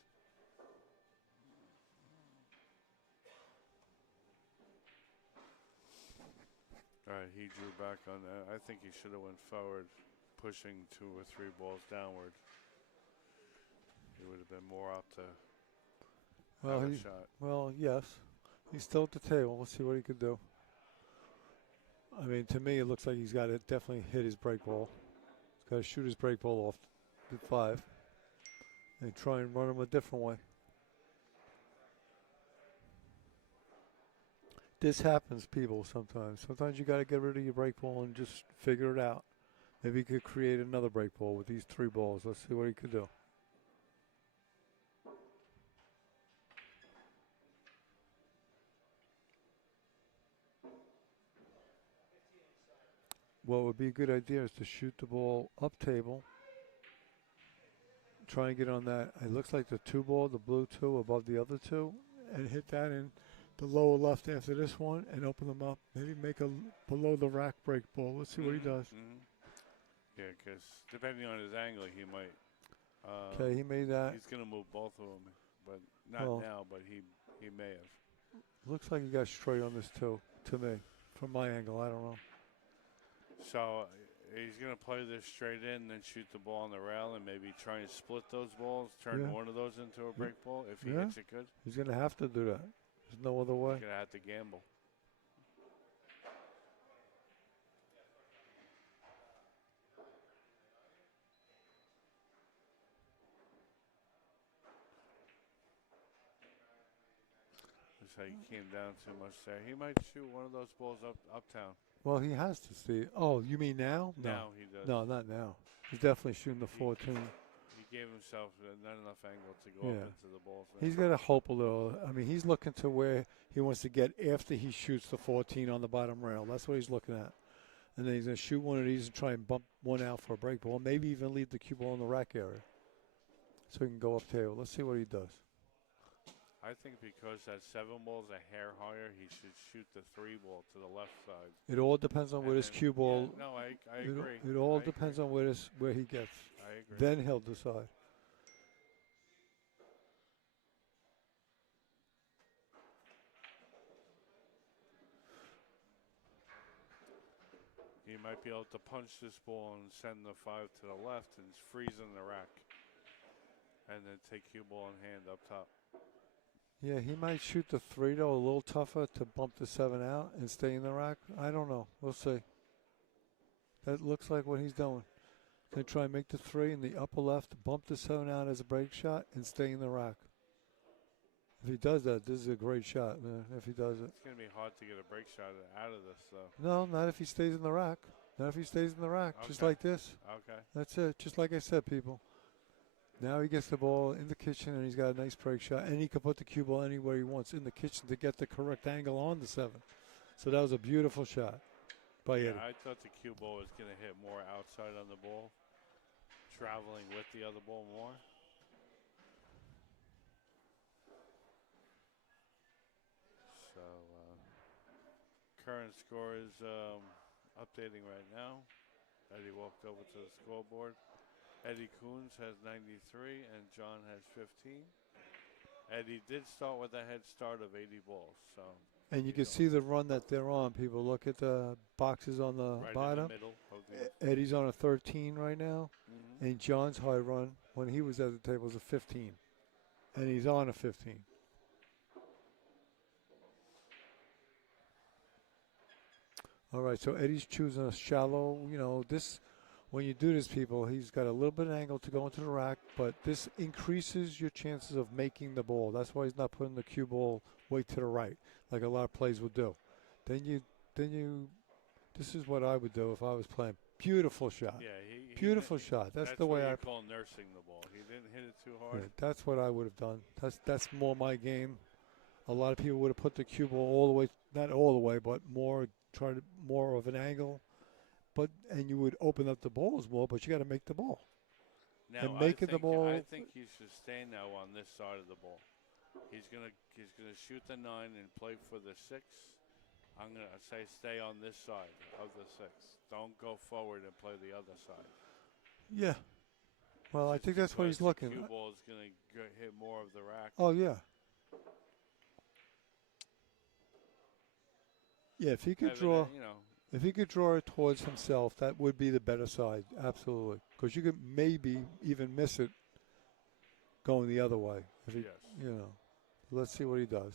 All right, he drew back on that. I think he should have went forward, pushing 2 or 3 balls downward. He would have been more up to have a shot. Well, yes. He's still at the table. Let's see what he could do. I mean, to me, it looks like he's got to definitely hit his break ball. He's got to shoot his break ball off the 5 and try and run him a different way. This happens, people, sometimes. Sometimes you got to get rid of your break ball and just figure it out. Maybe he could create another break ball with these 3 balls. Let's see what he could do. What would be a good idea is to shoot the ball up table. Try and get on that. It looks like the 2 ball, the blue 2 above the other 2, and hit that in the lower left after this one and open them up. Maybe make a below the rack break ball. Let's see what he does. Yeah, because depending on his angle, he might. Okay, he made that. He's going to move both of them. but not Well- now. But he may have. Looks like he got straight on this too, to me. From my angle, I don't know. So he's gonna play this straight in, then shoot the ball on the rail, and maybe try and split those balls, turn Yeah. one of those into a break ball if he Yeah. hits it good. He's going to have to do that. There's no other way. He's gonna have to gamble. Looks like he came down too much there. He might shoot one of those balls uptown. Well, he has to see. Oh, you mean now? No. Now he does. No, not now. He's definitely shooting the 14. He gave himself not enough angle to go up Yeah. into the ball. He's got to hope a little. I mean, he's looking to where he wants to get after he shoots the 14 on the bottom rail. That's what he's looking at. And then he's going to shoot one of these and try and bump one out for a break ball. Maybe even leave the cue ball in the rack area so he can go up table. Let's see what he does. I think because that 7 ball's a hair higher, he should shoot the 3 ball to the left side. It all depends on what his cue ball. Yeah, no, I agree. It all I depends agree. on where he gets. I agree. Then he'll decide. He might be able to punch this ball and send the 5 to the left and freeze in the rack. And then take cue ball in hand up top. Yeah, he might shoot the 3 though a little tougher to bump the 7 out and stay in the rack. I don't know. We'll see. That looks like what he's doing. Gonna try and make the 3 in the upper left, bump the 7 out as a break shot, and stay in the rack. If he does that, this is a great shot, man. If he does it. It's going to be hard to get a break shot out of this, though. No, not if he stays in the rack. Not if he stays in the rack. Just Okay. like this. Okay. That's it. Just like I said, people. Now he gets the ball in the kitchen, and he's got a nice break shot. And he can put the cue ball anywhere he wants in the kitchen to get the correct angle on the 7. So that was a beautiful shot by Yeah, Eddie. I thought the cue ball was going to hit more outside on the ball, traveling with the other ball more. So, current score is updating right now. Eddie walked over to the scoreboard. Eddie Kunz has 93 and John has 15. Eddie did start with a head start of 80 balls. So. And you can see the run that they're on. People look at the boxes on the Right bottom. in the middle of the Eddie's on a 13 right now, and John's high run when he was at the table was a 15, and he's on a 15. All right, so Eddie's choosing a shallow. You know, this when you do this, people, he's got a little bit of angle to go into the rack, but this increases your chances of making the ball. That's why he's not putting the cue ball way to the right, like a lot of plays would do. Then you. This is what I would do if I was playing. Beautiful shot. Yeah, beautiful shot. That's the way I call nursing the ball. He didn't hit it too hard. Yeah, that's what I would have done. That's more my game. A lot of people would have put the cue ball all the way, not all the way, but more of an angle. And you would open up the balls more, but you got to make the ball. Now, and making the ball. I think he should stay now on this side of the ball. He's gonna shoot the 9 and play for the 6. I'm gonna say stay on this side of the 6. Don't go forward and play the other side. Yeah. Well, I think that's what he's looking. The cue ball is gonna hit more of the rack. Oh yeah. Yeah, if he could draw. If he could draw it towards himself, that would be the better side, absolutely. Because you could maybe even miss it going the other way. If he, yes. Let's see what he does.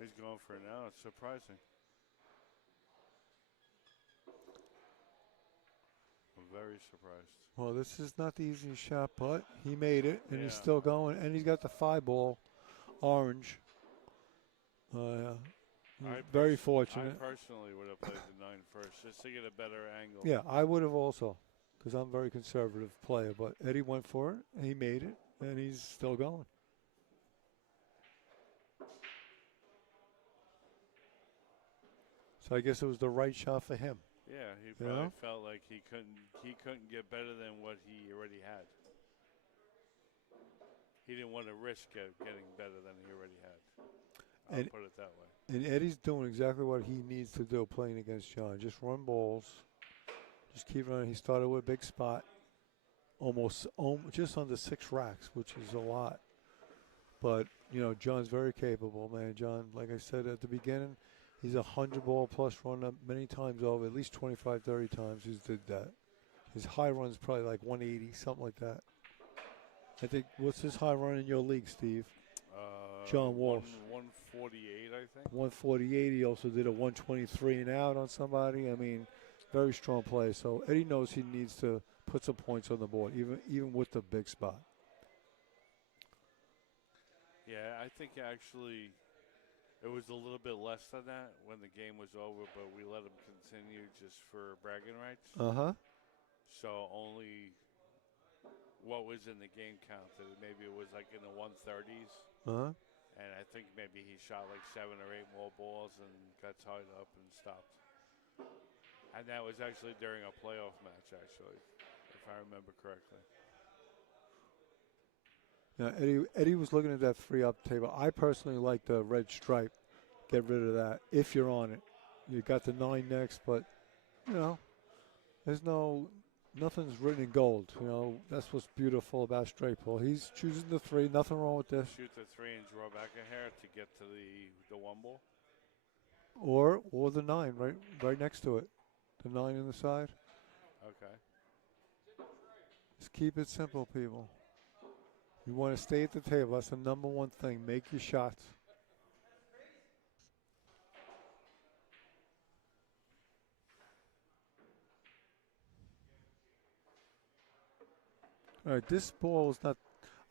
He's going for it now. It's surprising. I'm very surprised. Well, this is not the easiest shot, but he made it, and he's Yeah. still going. And he's got the 5 ball, orange. Very fortunate. I personally would have played the 9 first just to get a better angle. Yeah, I would have also, because I'm a very conservative player. But Eddie went for it, and he made it, and he's still going. So I guess it was the right shot for him. Yeah, he probably felt like he couldn't get better than what he already had. he didn't want to risk getting better than he already had. I'll And- put it that way. And Eddie's doing exactly what he needs to do playing against John. Just run balls. Just keep running. He started with a big spot. Just under 6 racks, which is a lot. But, John's very capable, man. John, like I said at the beginning, he's a 100-ball plus run up many times over, at least 25, 30 times he's did that. His high run's probably like 180, something like that. I think, what's his high run in your league, Steve? John Walsh. 148, I think. 148. He also did a 123 and out on somebody. I mean, very strong play. So Eddie knows he needs to put some points on the board, even with the big spot. Yeah, I think actually it was a little bit less than that when the game was over, but we let him continue just for bragging rights. Uh-huh. So only what was in the game counted. Maybe it was like in the 130s. Uh-huh. And I think maybe he shot like 7 or 8 more balls and got tied up and stopped. And that was actually during a playoff match, actually, if I remember correctly. Yeah, Eddie was looking at that 3-up table. I personally like the red stripe. Get rid of that if you're on it. You got the 9 next, but, there's nothing's written in gold. That's what's beautiful about straight ball. He's choosing the 3. Nothing wrong with this. Shoot the 3 and draw back a hair to get to the 1 ball. Or the 9 right next to it. The 9 on the side. Okay. Just keep it simple, people. You want to stay at the table. That's the number one thing. Make your shots. All right, this ball is not.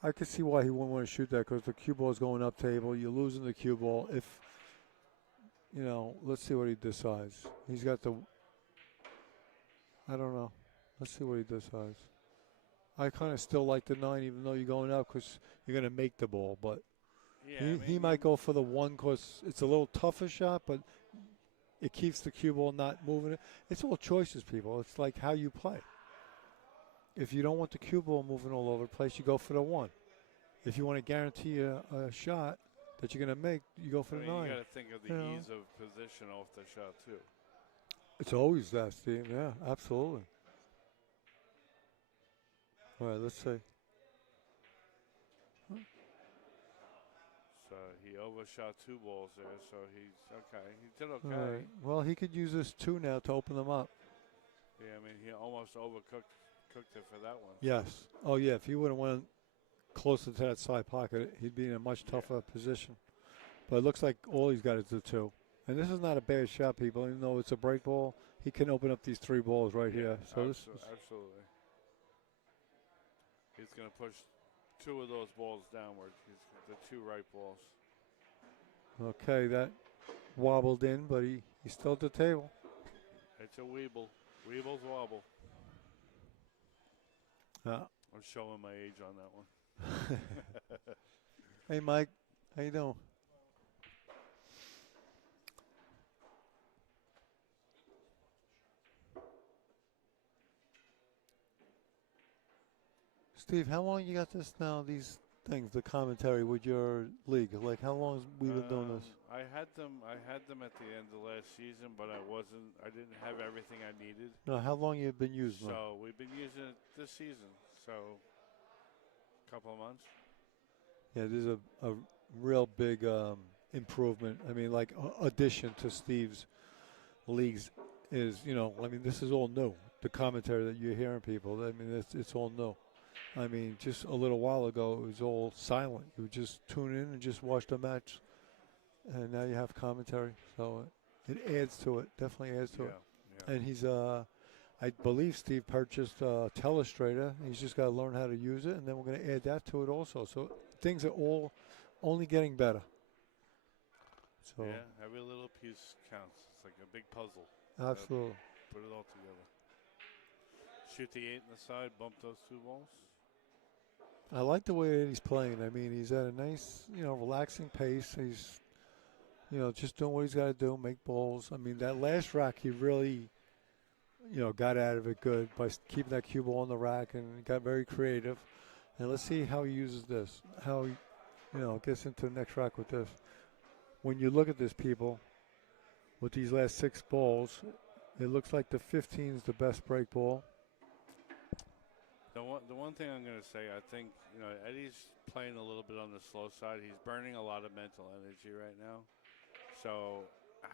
I can see why he wouldn't want to shoot that because the cue ball is going up table. You're losing the cue ball. If, let's see what he decides. He's got the. I don't know. Let's see what he decides. I kind of still like the 9, even though you're going up because you're going to make the ball. But Yeah, he might go for the 1 because it's a little tougher shot, but it keeps the cue ball not moving. It's all choices, people. It's like how you play. If you don't want the cue ball moving all over the place, you go for the 1. If you want to guarantee a shot that you're going to make, you go for the 9. You got to think of the ease of position off the shot, too. It's always that, Steve. Yeah, absolutely. All right, let's see. So he overshot 2 balls there, so he's okay. He did okay. All right. Well, he could use this 2 now to open them up. Yeah, I mean, he almost overcooked it for that one. Yes. Oh, yeah, if he would have went closer to that side pocket, he'd be in a much tougher position. But it looks like all he's got is the 2. And this is not a bad shot, people. Even though it's a break ball, he can open up these 3 balls right here. So absolutely. He's going to push 2 of those balls downward. He's the 2 right balls. Okay, that wobbled in, but he's still at the table. It's a weeble. Weebles wobble. I'm showing my age on that one. Hey, Mike. How you doing? Steve, how long you got this now, these things, the commentary with your league? Like, how long have we been doing this? I had them at the end of last season, but I didn't have everything I needed. No, how long you been using them? So we've been using it this season, so a couple of months. Yeah, there's a real big improvement. I mean, like, addition to Steve's leagues is, this is all new. The commentary that you're hearing, people, I mean, it's all new. I mean, just a little while ago, it was all silent. You would just tune in and just watch the match, and now you have commentary. So it adds to it, definitely adds to it. Yeah. And he's, I believe Steve purchased Telestrator. He's just got to learn how to use it, and then we're going to add that to it also. So things are all only getting better. So yeah, every little piece counts. It's like a big puzzle. Absolutely. Put it all together. Shoot the 8 in the side, bump those 2 balls. I like the way that he's playing. I mean, he's at a nice, relaxing pace. He's, just doing what he's got to do, make balls. I mean, that last rack, he really, got out of it good by keeping that cue ball on the rack and got very creative. And let's see how he uses this. How he, gets into the next rack with this. When you look at this, people, with these last 6 balls, it looks like the 15 is the best break ball. The one thing I'm going to say, I think, Eddie's playing a little bit on the slow side. He's burning a lot of mental energy right now. So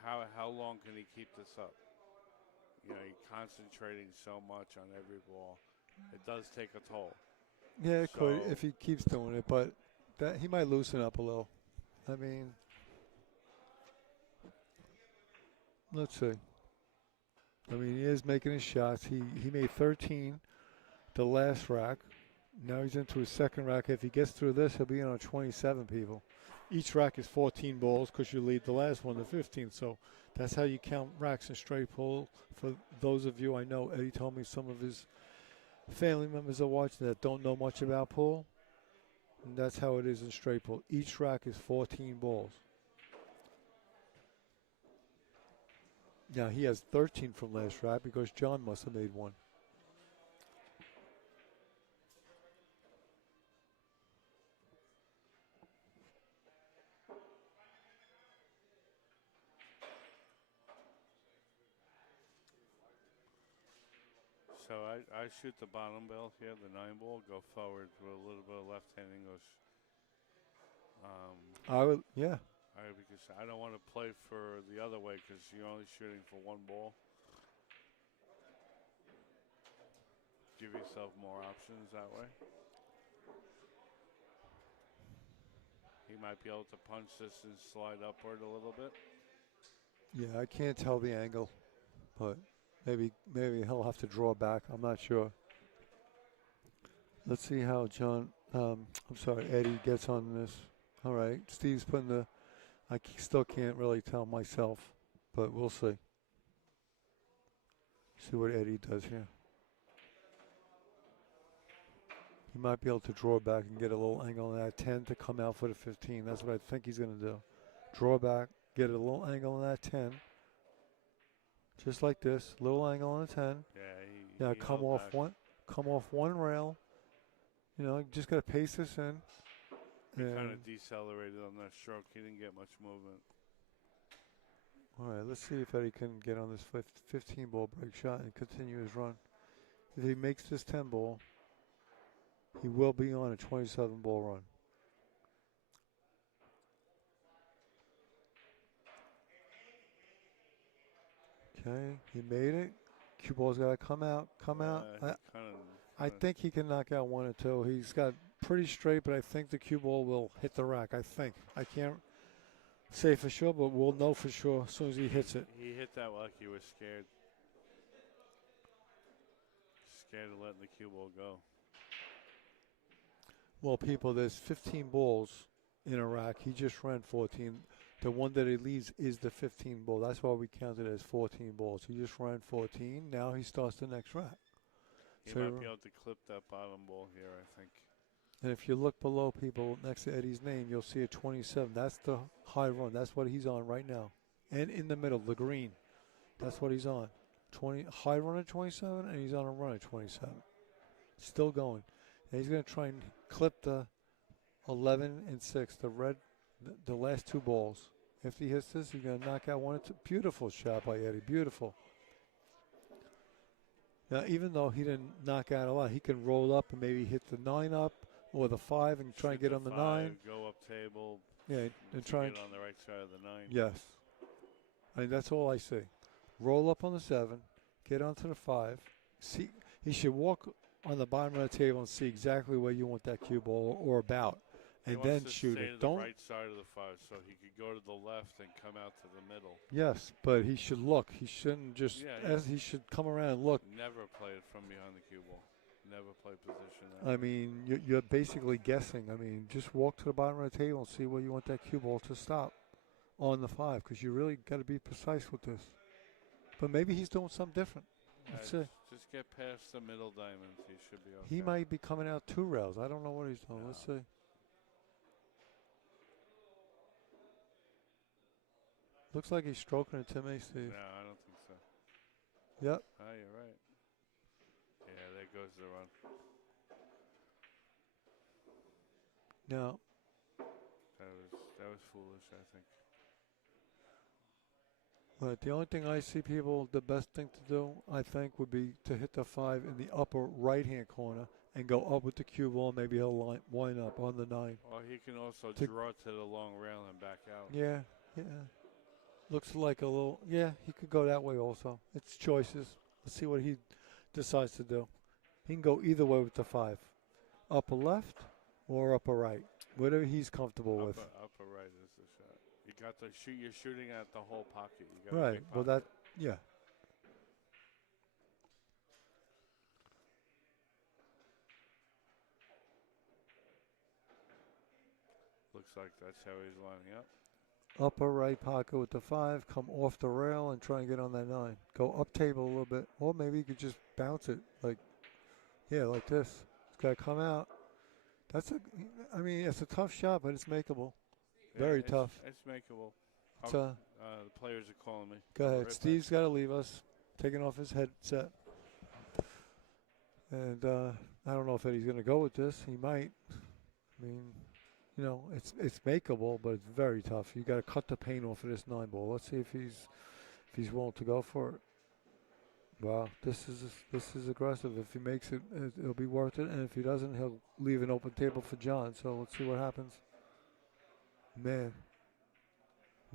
how long can he keep this up? He's concentrating so much on every ball. It does take a toll. Yeah, it could if he keeps doing it, but that he might loosen up a little. I mean, let's see. I mean, he is making his shots. He made 13 the last rack. Now he's into his second rack. If he gets through this, he'll be in on 27 people. Each rack is 14 balls because you lead the last one to 15. So that's how you count racks in straight pool. For those of you I know, Eddie told me some of his family members are watching that don't know much about pool. And that's how it is in straight pool. Each rack is 14 balls. Now he has 13 from last rack because John must have made one. So I shoot the bottom ball here, the 9 ball, go forward with a little bit of left hand English. I would, yeah. Because I don't want to play for the other way because you're only shooting for 1 ball. Give yourself more options that way. He might be able to punch this and slide upward a little bit. Yeah, I can't tell the angle, but maybe he'll have to draw back. I'm not sure. Let's see how Eddie gets on this. All right, Steve's putting the. I still can't really tell myself, but we'll see. See what Eddie does here. He might be able to draw back and get a little angle on that 10 to come out for the 15. That's what I think he's going to do. Draw back, get a little angle on that 10. Just like this, little angle on the 10. Yeah, he come off one rail. Just got to pace this in. He kind of decelerated on that stroke. He didn't get much movement. All right, let's see if Eddie can get on this 15 ball break shot and continue his run. If he makes this 10 ball, he will be on a 27 ball run. Okay, he made it. Cue ball's got to come out. I think he can knock out 1 or 2. He's got pretty straight, but I think the cue ball will hit the rack. I can't say for sure, but we'll know for sure as soon as he hits it. He hit that like he was scared. Scared of letting the cue ball go. Well, people, there's 15 balls in a rack. He just ran 14. The one that he leaves is the 15 ball. That's why we count it as 14 balls. He just ran 14. Now he starts the next rack. He might be able to clip that bottom ball here, I think. And if you look below, people, next to Eddie's name, you'll see a 27. That's the high run. That's what he's on right now. And in the middle, the green. That's what he's on. High run at 27, and he's on a run at 27. Still going. And he's going to try and clip the 11 and 6, the last 2 balls. If he hits this, he's going to knock out 1 or 2. Beautiful shot by Eddie. Beautiful. Now, even though he didn't knock out a lot, he can roll up and maybe hit the 9 up or the 5 and try and get on the 9. Go up table. Yeah, and try and get on the right side of the 9. Yes. I mean, that's all I see. Roll up on the 7, get onto the 5. See, he should walk on the bottom of the table and see exactly where you want that cue ball or about, and then shoot it. Don't the right side of the 5 so he could go to the left and come out to the middle. Yes, but he should look. He shouldn't just. He should come around and look. Never play it from behind the cue ball. Never play position. I mean, you're basically guessing. I mean, just walk to the bottom of the table and see where you want that cue ball to stop on the 5, because you really got to be precise with this. But maybe he's doing something different. Let's see. Just get past the middle diamonds. He should be okay. He might be coming out 2 rails. I don't know what he's doing. No. Let's see. Looks like he's stroking it to me, Steve. No, I don't think so. Yep. Oh, you're right. Yeah, there goes the run. No. That was foolish, I think. Right. The only thing I see people, the best thing to do, I think, would be to hit the 5 in the upper right-hand corner and go up with the cue ball. Maybe he'll line up on the 9. Or he can also To- draw to the long rail and back out. Yeah, yeah. Looks like a little. Yeah, he could go that way also. It's choices. Let's see what he decides to do. He can go either way with the 5, upper left or upper right, whatever he's comfortable with. Upper right is the shot. You got the shoot. You're shooting at the whole pocket. You got a Right. big Well, pocket. yeah. Looks like that's how he's lining up. Upper right pocket with the 5, come off the rail and try and get on that 9. Go up table a little bit, or maybe you could just bounce it like this. It's got to come out. I mean, it's a tough shot, but it's makeable. Very tough. It's makeable. It's, The players are calling me. Go ahead. Right Steve's got to leave us, taking off his headset. And I don't know if Eddie's going to go with this. He might. I mean, you know, it's makeable, but it's very tough. You got to cut the paint off of this 9 ball. Let's see if he's willing to go for it. Wow, this is aggressive. If he makes it, it'll be worth it. And if he doesn't, he'll leave an open table for John. So let's see what happens. Man,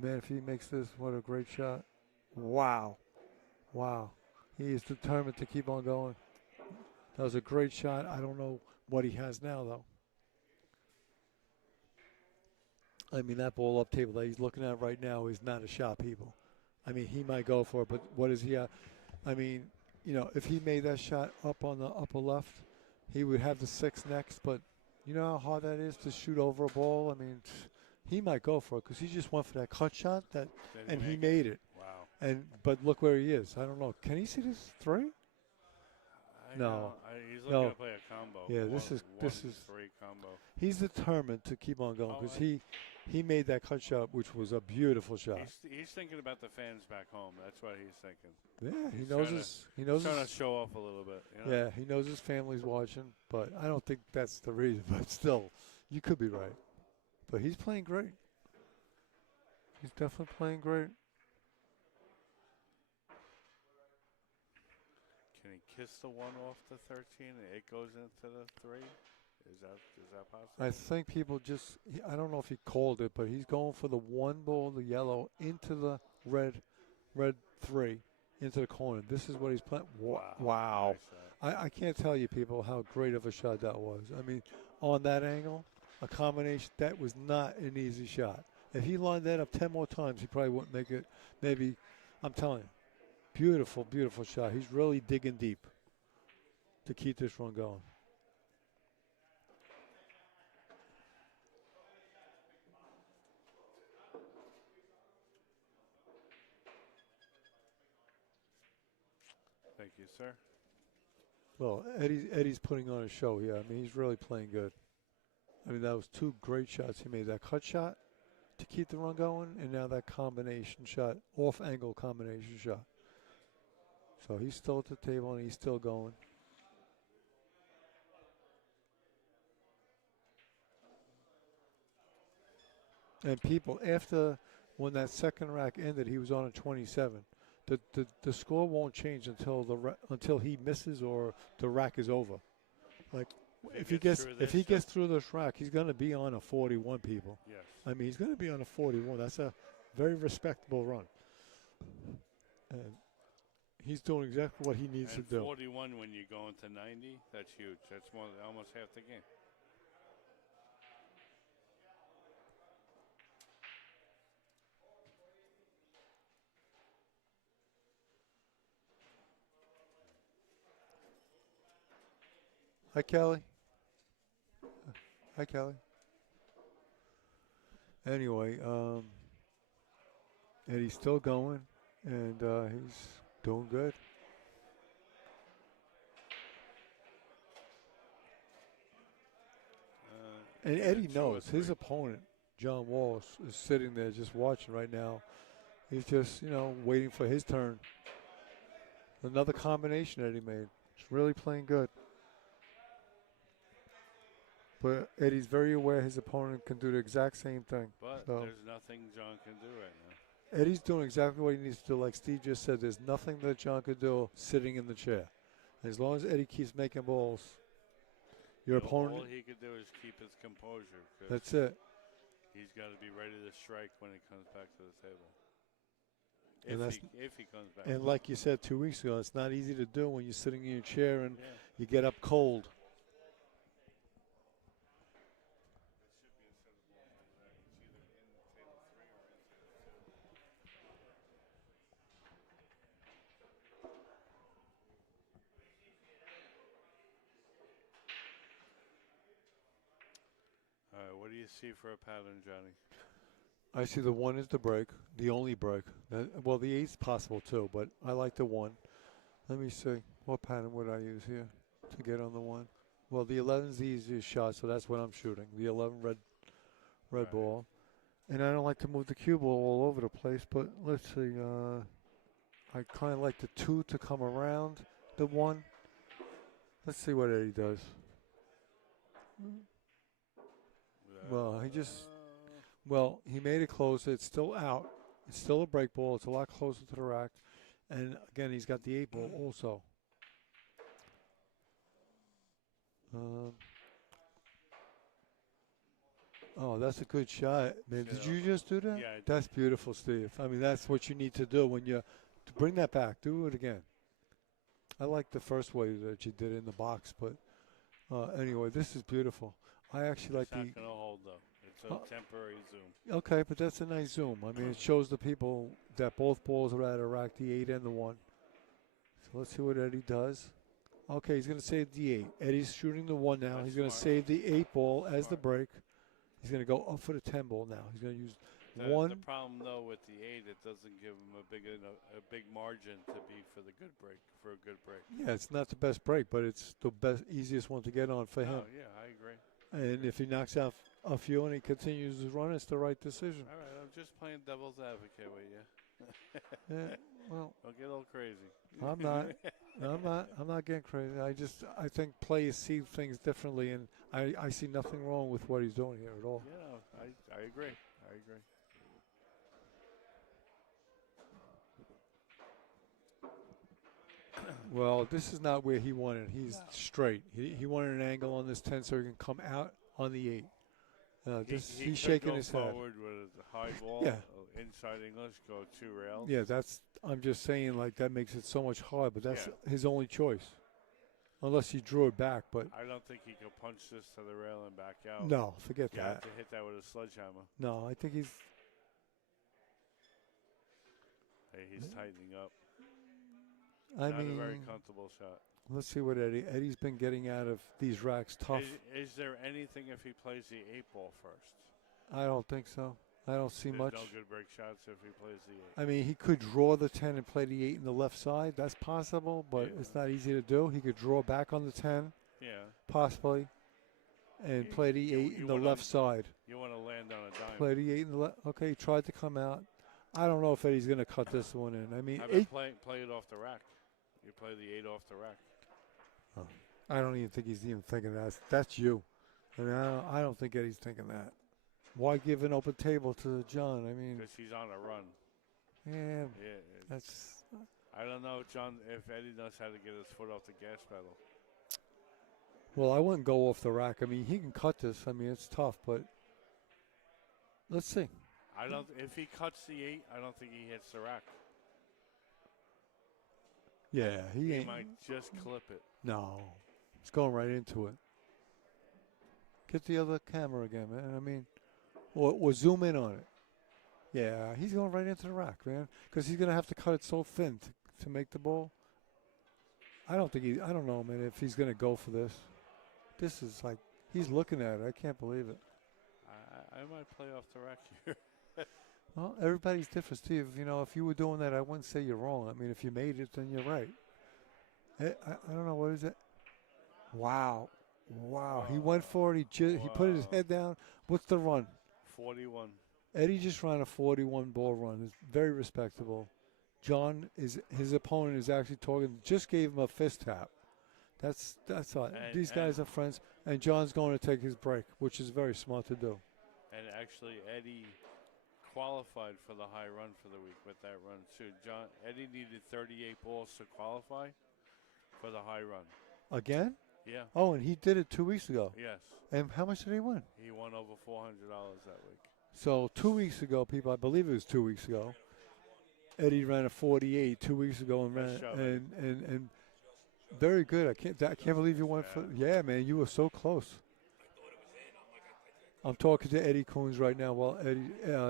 if he makes this, what a great shot. Wow. He is determined to keep on going. That was a great shot. I don't know what he has now, though. I mean, that ball up table that he's looking at right now is not a shot, people. I mean, he might go for it, but what is he at? I mean, you know, if he made that shot up on the upper left, he would have the 6 next, but you know how hard that is to shoot over a ball? I mean, he might go for it because he just went for that cut shot, and he made it. Wow. But look where he is. I don't know. Can he see this 3? No. He's looking No. to play a combo. Yeah, One, this is 3 combo. He's determined to keep on going because he made that cut shot, which was a beautiful shot. He's thinking about the fans back home. That's what he's thinking. Yeah, he He's knows trying to his, show off a little bit. You know? yeah, he knows his family's watching, but I don't think that's the reason. But still, you could be right. But he's playing great. He's definitely playing great. Can he kiss the 1 off the 13 and it goes into the 3? Is that possible? I think people I don't know if he called it, but he's going for the 1 ball, the yellow, into the red 3, into the corner. This is what he's playing. Wow. Nice I can't tell you, people, how great of a shot that was. I mean, on that angle, a combination, that was not an easy shot. If he lined that up 10 more times, he probably wouldn't make it. Maybe, I'm telling you, beautiful, beautiful shot. He's really digging deep to keep this run going. Thank you, sir. Well, Eddie's putting on a show here. I mean, he's really playing good. I mean, that was 2 great shots. He made that cut shot to keep the run going, and now that combination shot, off-angle combination shot. So he's still at the table, and he's still going. And people, when that second rack ended, he was on a 27. The score won't change until he misses or the rack is over. Like if he gets through this rack, he's going to be on a 41. People. Yes. I mean, he's going to be on a 41. That's a very respectable run. And he's doing exactly what he needs to do. 41 when you go into 90, that's huge. That's almost half the game. Hi, Kelly. Hi, Kelly. Anyway, Eddie's still going, and he's doing good. And Eddie knows his opponent, John Walsh, is sitting there just watching right now. He's just, waiting for his turn. Another combination Eddie made. He's really playing good. But Eddie's very aware his opponent can do the exact same thing. But So there's nothing John can do right now. Eddie's doing exactly what he needs to do. Like Steve just said, there's nothing that John could do sitting in the chair. As long as Eddie keeps making balls, your opponent. All he could do is keep his composure. 'Cause That's it. he's got to be ready to strike when he comes back to the table. And If he comes back. And like you said 2 weeks ago, it's not easy to do when you're sitting in your chair and Yeah. you get up cold. All right, what do you see for a pattern, Johnny? I see the 1 is the break, the only break. Well, the 8's possible too, but I like the 1. Let me see. What pattern would I use here to get on the 1? Well, the 11's the easiest shot, so that's what I'm shooting. The 11 red Right. ball. And I don't like to move the cue ball all over the place, but let's see. I kind of like the 2 to come around the 1. Let's see what Eddie does. Well, he made it closer. It's still out. It's still a break ball. It's a lot closer to the rack. And again, he's got the 8 ball also. Oh, that's a good shot. Man, did you just do that? Yeah, I did. That's beautiful, Steve. I mean, that's what you need to do when you to bring that back. Do it again. I like the first way that you did it in the box, but anyway, this is beautiful. I actually like It's not going to hold, though. It's a temporary zoom. Okay, but that's a nice zoom. I mean, it shows the people that both balls are at a rack, the 8 and the 1. So let's see what Eddie does. Okay, he's going to save the 8. Eddie's shooting the 1 now. That's He's going to smart. save the 8 ball as the Smart. break. He's going to go up for the 10 ball now. He's going to use The 1. problem, though, with the 8, it doesn't give him a big margin to be for the good break, for a good break. Yeah, it's not the best break, but it's the best, easiest one to get on for him. Oh, yeah, I agree. And if he knocks out a few and he continues his run, it's the right decision. All right, I'm just playing devil's advocate with you. Yeah, well, Don't get all crazy. I'm not. I'm not getting crazy. I think players see things differently, and I see nothing wrong with what he's doing here at all. Yeah, I agree. I agree. Well, this is not where he wanted. He's straight. He wanted an angle on this 10 so he can come out on the 8. He He's could shaking go his head. forward with a high ball. Yeah. Inside English, go 2 rails. Yeah, I'm just saying, like, that makes it so much harder, but that's his only choice. Unless he drew it back, but I don't think he could punch this to the rail and back out. no, forget You have that. to hit that with a sledgehammer. No, I think he's. Hey, he's tightening up. I Not mean, a very comfortable shot. let's see what Eddie's been getting out of these racks. Tough. Is there anything if he plays the 8 ball first? I don't think so. I don't see There's much. no good break shots if he plays the 8. I mean, he could draw the 10 and play the 8 in the left side. That's possible, but Yeah. it's not easy to do. He could draw back on the 10, Yeah. possibly, and play the 8 in the wanna- left side. You want to land on a dime. Play the 8 in the left. Okay, he tried to come out. I don't know if Eddie's going to cut this one in. I mean, How 8. about play it off the rack? You play the 8 off the rack. I don't even think he's even thinking that. That's you. I mean, I don't think Eddie's thinking that. Why give an open table to John? I mean, Because he's on a run. yeah, Yeah. that's. I don't know, John, if Eddie knows how to get his foot off the gas pedal. Well, I wouldn't go off the rack. I mean, he can cut this. I mean, it's tough, but let's see. I don't. If he cuts the 8, I don't think he hits the rack. Yeah, he He ain't. might just clip it. No, it's going right into it. Get the other camera again, man. I mean, or zoom in on it. Yeah, he's going right into the rack, man, because he's gonna have to cut it so thin to make the ball. I don't know, man, if he's gonna go for this. This is like he's looking at it. I can't believe it. I might play off the rack here. Well, everybody's different, Steve. You know, if you were doing that, I wouldn't say you're wrong. I mean, if you made it, then you're right. I don't know, what is it? Wow. He went for it. He put his head down. What's the run? 41. Eddie just ran a 41 ball run. It's very respectable. John his opponent is actually talking. Just gave him a fist tap. That's all. These guys are friends. and John's going to take his break, which is very smart to do. And actually, Eddie qualified for the high run for the week with that run too. Eddie needed 38 balls to qualify for the high run. Again? Yeah. Oh, and he did it 2 weeks ago. Yes. And how much did he win? He won over $400 that week. So 2 weeks ago, people, I believe it was 2 weeks ago, Eddie ran a 48 2 weeks ago and Nice ran job, and very good. I can't believe you went for. Yeah, man, you were so close. I'm talking to Eddie Kunz right now while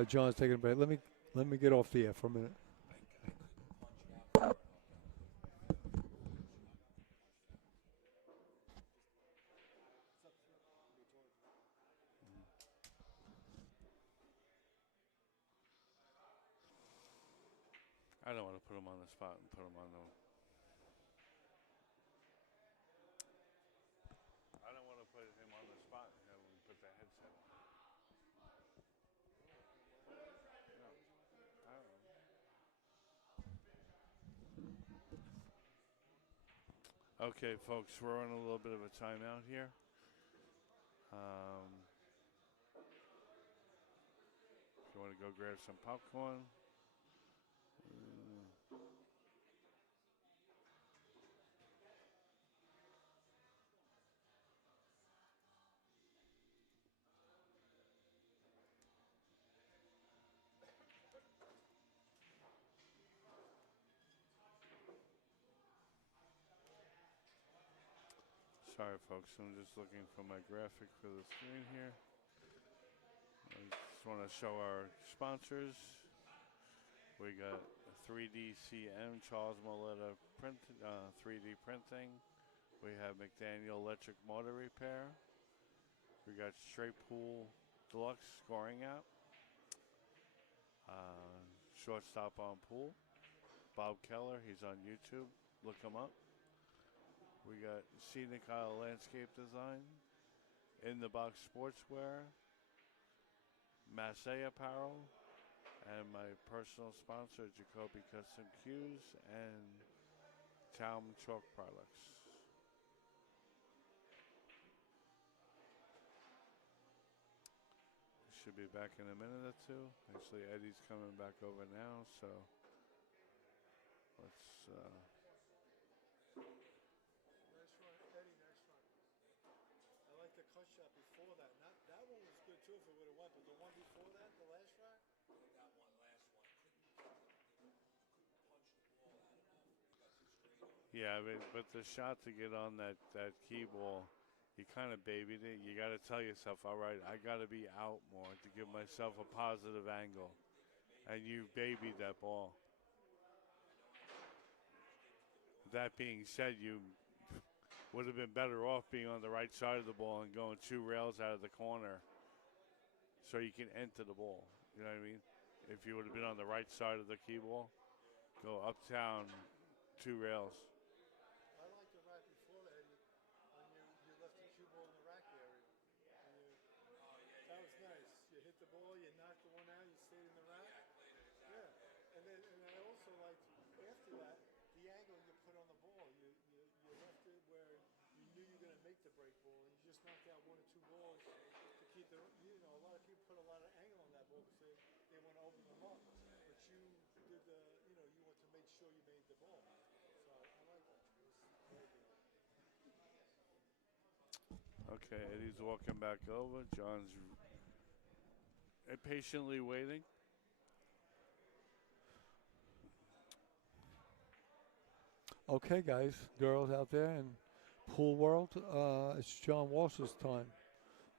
John's taking a break. Let me get off the air for a minute. I don't want to put him on the spot and put him on the. I don't want to put him on the spot and have him put the headset on. No, I don't know. Okay, folks, we're on a little bit of a timeout here. If you want to go grab some popcorn. Sorry, folks. I'm just looking for my graphic for the screen here. I just want to show our sponsors. We got 3D Charles Moletta 3D printing. We have McDaniel Electric Motor Repair. We got Straight Pool Deluxe Scoring App. Shortstop on Pool. Bob Keller, he's on YouTube. Look him up. We got Scenic Isle Landscape Design, In the Box Sportswear, Massey Apparel, and my personal sponsor, Jacoby Custom Cues and Talm Chalk Products. Should be back in a minute or two. Actually, Eddie's coming back over now, so let's. I like the cut shot before that. Not that one was good too if it would have went, but the one before that, the last shot. That one, last one, couldn't punch the ball out enough. He got too straight on it. Yeah, but the shot to get on that key ball, you kind of babied it. You got to tell yourself, all right, I got to be out more to give myself a positive angle. And you babied that ball. That being said, you would have been better off being on the right side of the ball and going 2 rails out of the corner so you can enter the ball. You know what I mean? If you would have been on the right side of the key ball, go uptown 2 rails. I like the rack before that, Eddie. When you left the cue ball in the rack area. That was nice. You hit the ball, you knocked the one out, you stayed in the rack. Yeah. And I also liked after that the angle you put on the ball. You left it where you knew you were going to make the break ball, and you just knocked out 1 or 2 balls to keep the. A lot of people put a lot of angle on that ball because they want to open them up. But you did you want to make sure you made the ball. So I like that. It was very good. Okay, Eddie's walking back over. John's patiently waiting. Okay, guys, girls out there in pool world, it's John Walsh's time.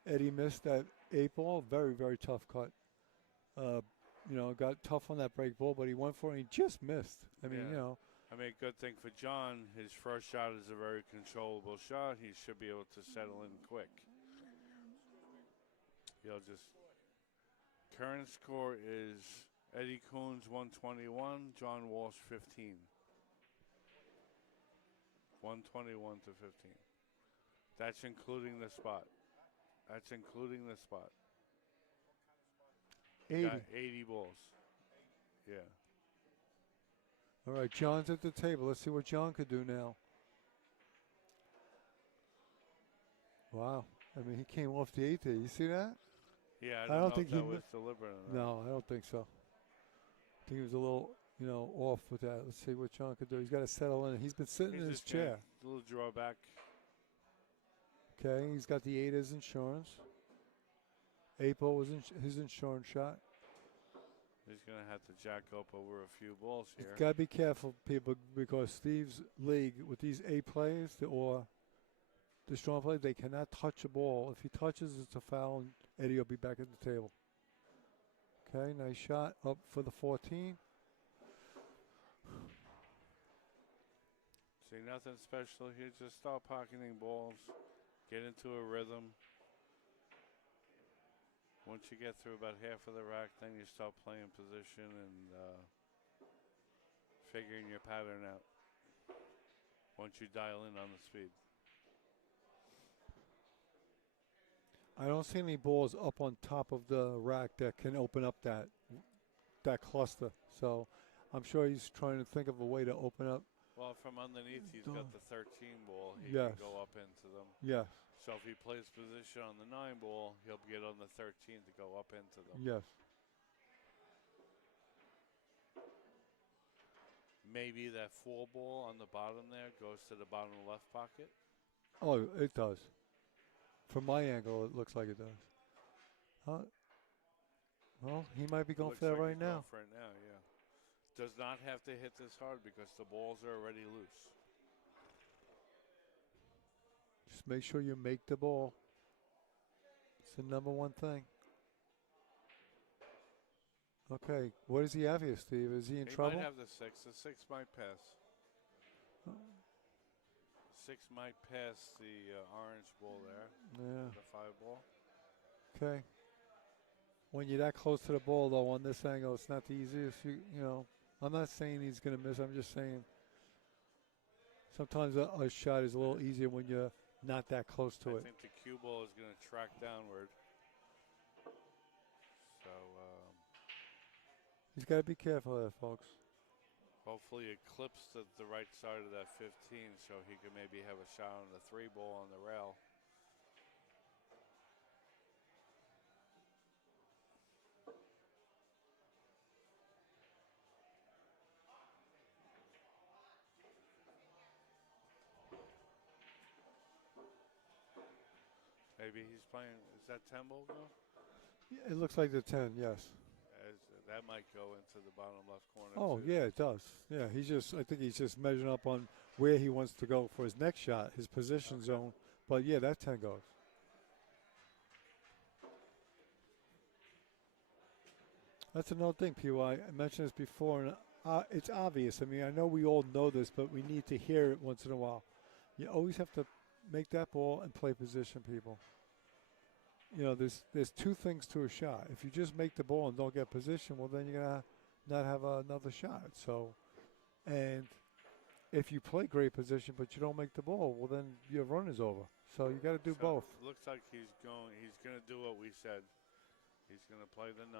Eddie missed that 8 ball, very, very tough cut. Got tough on that break ball, but he went for it and he just missed. I mean, I mean, good thing for John, his first shot is a very controllable shot. He should be able to settle in quick. Current score is Eddie Kunz 121, John Walsh 15. 121 to 15. That's including the spot. 80. Got 80 balls. Yeah. All right, John's at the table. Let's see what John could do now. Wow. I mean, he came off the 8th there. You see that? Yeah, I I don't don't know think if that he was deliberate or not. No, I don't think so. I think he was a little, off with that. Let's see what John could do. He's got to settle in. He's been sitting in his just getting chair. a little drawback. Okay, he's got the 8 as insurance. April was his insurance shot. He's going to have to jack up over a few balls here. Got to be careful, people, because Steve's league with these 8 players or the strong players, they cannot touch a ball. If he touches, it's a foul, and Eddie will be back at the table. Okay, nice shot up for the 14. See, nothing special here. Just start pocketing balls. Get into a rhythm. Once you get through about half of the rack, then you start playing position and figuring your pattern out. Once you dial in on the speed. I don't see any balls up on top of the rack that can open up that cluster. So I'm sure he's trying to think of a way to open up. Well, from underneath, he's got the 13 ball. He Yes. can go up into them. Yes. So if he plays position on the 9 ball, he'll get on the 13 to go up into them. Yes. Maybe that 4 ball on the bottom there goes to the bottom left pocket. Oh, it does. From my angle, it looks like it does. Well, he might be going Looks for that like right he's now. going for it now, yeah. Does not have to hit this hard because the balls are already loose. Just make sure you make the ball. It's the number one thing. Okay, what does he have here, Steve? Is he in trouble? He might have the 6. The 6 might pass. 6 might pass the orange ball there. Yeah. The 5 ball. Okay. When you're that close to the ball, though, on this angle, it's not the easiest. I'm not saying he's going to miss. I'm just saying sometimes a shot is a little easier when you're not that close to it. I think the cue ball is going to track downward. So he's got to be careful there, folks. Hopefully it clips to the right side of that 15 so he can maybe have a shot on the 3 ball on the rail. Maybe he's playing, is that 10 ball go? Yeah, it looks like the 10, yes. That might go into the bottom left corner. Oh, too. yeah, it does. Yeah, I think he's just measuring up on where he wants to go for his next shot, his position zone. But, yeah, that 10 goes. That's another thing, people. I mentioned this before, and it's obvious. I mean, I know we all know this, but we need to hear it once in a while. You always have to make that ball and play position, people. There's 2 things to a shot. If you just make the ball and don't get position, well, then you're going to not have another shot. So, and if you play great position but you don't make the ball, well, then your run is over. So you got to do both. Looks like he's going to do what we said. He's going to play the 9.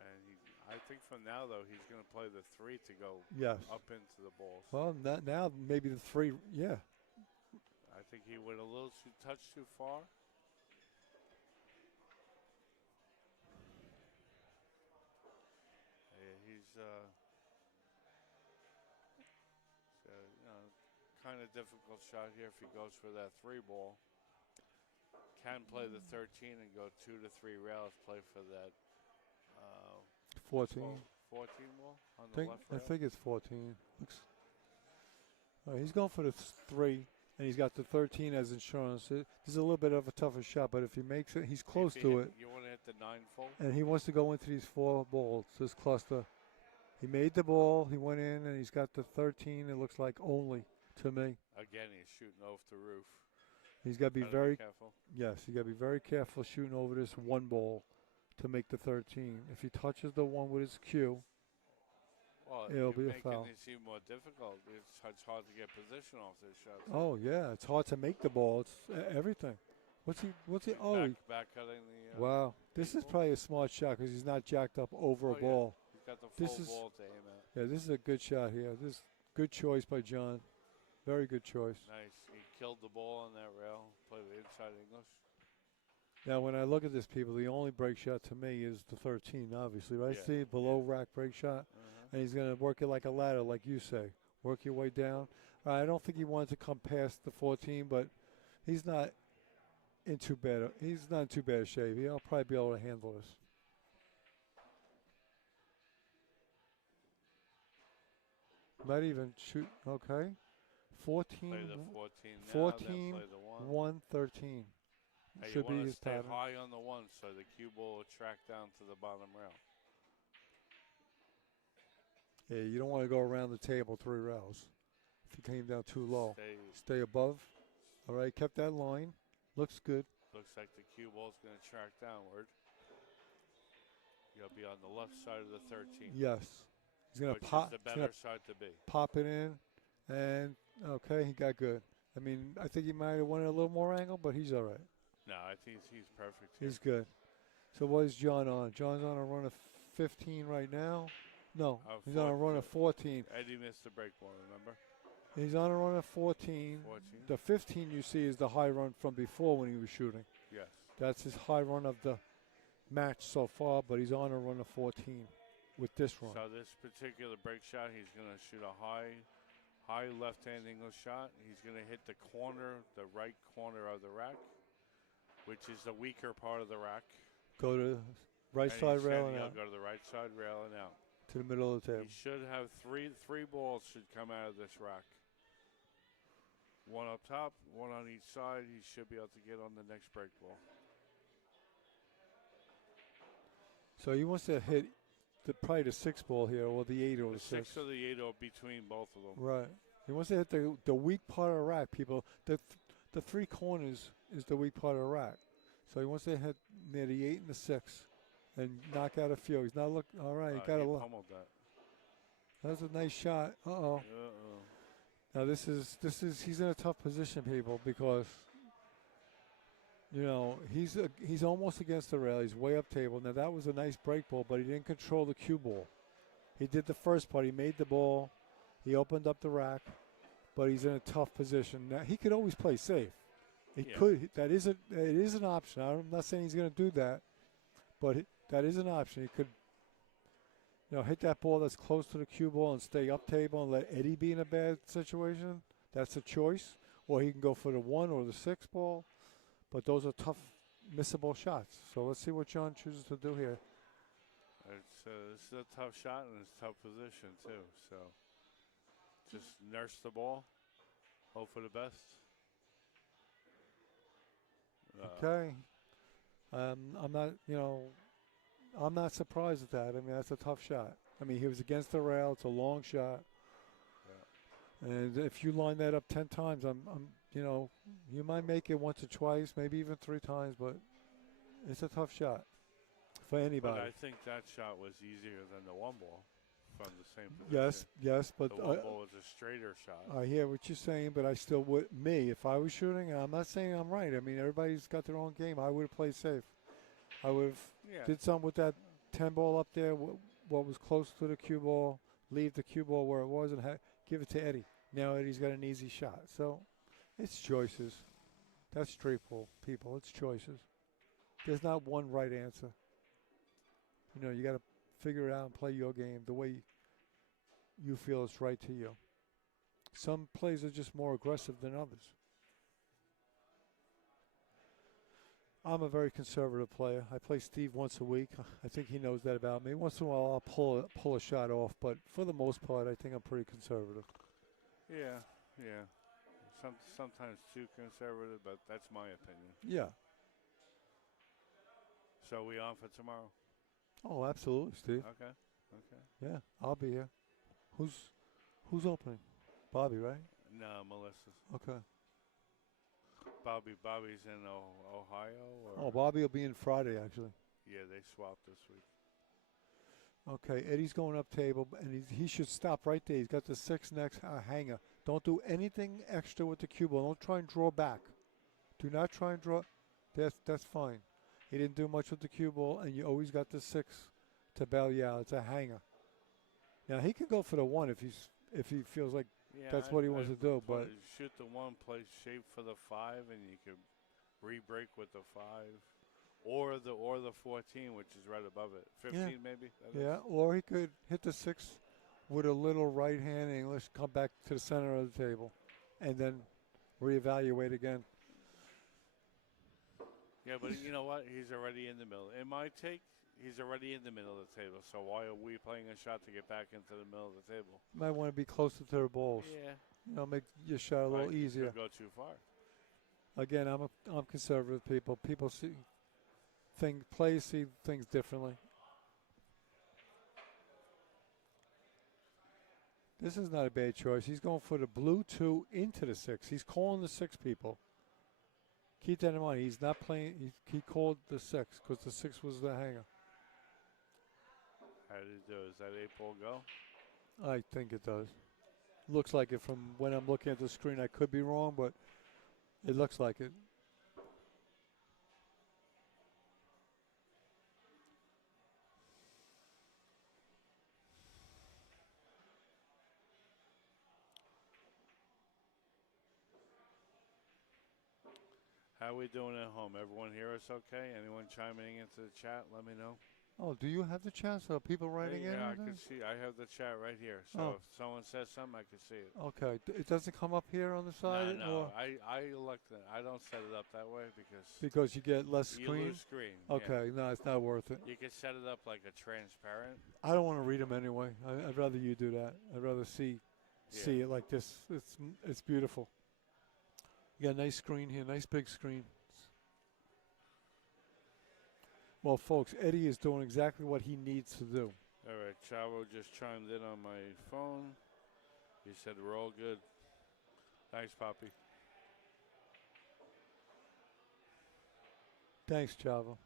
And I think from now, though, he's going to play the 3 to go up into the balls. Well, now maybe the 3, yeah. I think he went a little touch too far. Yeah, he's kind of difficult shot here if he goes for that 3 ball. Can play the 13 and go 2 to 3 rails. Play for that 14. 14 ball on the left rail. I think it's 14. He's going for the 3, and he's got the 13 as insurance. This is a little bit of a tougher shot, but if he makes it, he's close to it. You want to hit the 9 full? And he wants to go into these 4 balls, this cluster. He made the ball, he went in, and he's got the 13, it looks like only to me. Again, he's shooting off the roof. He's got to be very careful. Yes, you got to be very careful shooting over this 1 ball to make the 13. If he touches the 1 with his cue, it'll be a foul. It seem more difficult. It's hard to get position off this shot. Oh yeah, it's hard to make the ball. It's everything. What's he? Oh, back cutting the. Wow, this is probably a smart shot because he's not jacked up over a ball. Yeah. He's got the full ball to aim at. Yeah, this is a good shot here. This good choice by John. Very good choice. Nice. He killed the ball on that rail. play the inside English. Now, when I look at this, people, the only break shot to me is the 13, obviously, right, Yeah, Steve? Below rack break shot. And he's going to work it like a ladder, like you say. Work your way down. I don't think he wanted to come past the 14, but he's not in too bad. He's not in too bad a shape. He'll probably be able to handle this. Might even shoot. Okay. 14. Play the 14 now, 14, then play the 1. 1, 13. Hey, Should you be want to his stay pattern. high on the 1 so the cue ball will track down to the bottom rail. Yeah, you don't want to go around the table 3 rails. If you came down too low. Stay above. All right, kept that line. Looks good. Looks like the cue ball's going to track downward. You'll be on the left side of the 13. Yes. He's going to pop. Which is the better side to be. Pop it in. And, okay, he got good. I mean, I think he might have wanted a little more angle, but he's all right. No, I think he's perfect here. He's good. So what is John on? John's on a run of 15 right now. No, he's on a run of 14. Eddie missed the break ball, remember? He's on a run of 14. 14. The 15 you see is the high run from before when he was shooting. Yes. That's his high run of the match so far, but he's on a run of 14 with this run. So this particular break shot, he's going to shoot a high left-hand English shot. He's going to hit the corner, the right corner of the rack, which is the weaker part of the rack. Go to right And side rail and he'll out. go to the right side rail and out. To the middle of the table. He should have three balls should come out of this rack. One up top, one on each side. He should be able to get on the next break ball. So he wants to hit probably the 6 ball here, or the 8 or the 6. 6 or the 8 or between both of them. Right. He wants to hit the weak part of the rack, people. The 3 corners is the weak part of the rack. So he wants to hit near the 8 and the 6 and knock out a few. He's not looking. All right, he got he a look. pummeled that. That's a nice shot. Uh-oh. Now this is he's in a tough position, people, because you know he's almost against the rail. He's way up table. Now that was a nice break ball, but he didn't control the cue ball. He did the first part. He made the ball. He opened up the rack, but he's in a tough position. Now he could always play safe. He could. It is an option. I'm not saying he's going to do that, but that is an option. He could. Hit that ball that's close to the cue ball and stay up table and let Eddie be in a bad situation. That's a choice. Or he can go for the 1 or the 6 ball. But those are tough, missable shots. So let's see what John chooses to do here. This is a tough shot and it's a tough position, too. So just nurse the ball. Hope for the best. Okay. I'm not surprised at that. I mean, that's a tough shot. I mean, he was against the rail. It's a long shot. Yeah. And if you line that up 10 times, you might make it once or twice, maybe even 3 times, but it's a tough shot for anybody. But I think that shot was easier than the 1 ball from the same position. Yes, but the 1 ball was a straighter shot. I hear what you're saying, but I still would. If I was shooting, I'm not saying I'm right. I mean, everybody's got their own game. I would have played safe. I would have did something with that 10 ball up there, what was close to the cue ball, leave the cue ball where it was, and give it to Eddie. Now Eddie's got an easy shot. So it's choices. That's street pool, people. It's choices. There's not one right answer. You got to figure it out and play your game the way you feel it's right to you. Some plays are just more aggressive than others. I'm a very conservative player. I play Steve once a week. I think he knows that about me. Once in a while, I'll pull a shot off, but for the most part, I think I'm pretty conservative. Yeah. Sometimes too conservative, but that's my opinion. Yeah. So we on for tomorrow? Oh, absolutely, Steve. Okay. Yeah, I'll be here. Who's opening? Bobby, right? No, Melissa's. Okay. Bobby's in Ohio? Or? Oh, Bobby will be in Friday, actually. Yeah, they swapped this week. Okay, Eddie's going up table, and he should stop right there. He's got the 6 next hanger. Don't do anything extra with the cue ball. Don't try and draw back. Do not try and draw. That's fine. He didn't do much with the cue ball, and you always got the 6 to bail you out. It's a hanger. Now, he can go for the 1 if he feels like that's what he wants to do. But shoot the 1, play shape for the 5, and you could re-break with the 5, or the 14, which is right above it. 15 maybe. That is. Yeah, or he could hit the 6 with a little right hand English, come back to the center of the table, and then reevaluate again. Yeah, but you know what? He's already in the middle. In my take, he's already in the middle of the table. So why are we playing a shot to get back into the middle of the table? You might want to be closer to the balls. Yeah. You know, make your shot a little Right, easier. You could go too far. Again, I'm conservative people. People players see things differently. This is not a bad choice. He's going for the blue 2 into the 6. He's calling the 6 people. Keep that in mind. He's not playing. He called the 6 because the 6 was the hanger. How did he do? Is that 8-ball go? I think it does. Looks like it from when I'm looking at the screen. I could be wrong, but it looks like it. How we doing at home? Everyone hear us okay? Anyone chiming into the chat? Let me know. Oh, do you have the chat? So people writing in? Yeah, I can see. I have the chat right here. So if someone says something, I can see it. Okay. It doesn't come up here on the side? No. Or? I elect it. I don't set it up that way because you get less you screen? lose screen. Okay. Yeah. No, it's not worth it. You can set it up like a transparent. I don't want to read them anyway. I'd rather you do that. I'd rather see it like this. It's beautiful. You got a nice screen here, nice big screen. Well, folks, Eddie is doing exactly what he needs to do. All right, Chavo just chimed in on my phone. He said we're all good. Thanks, Poppy. Thanks, Chavo.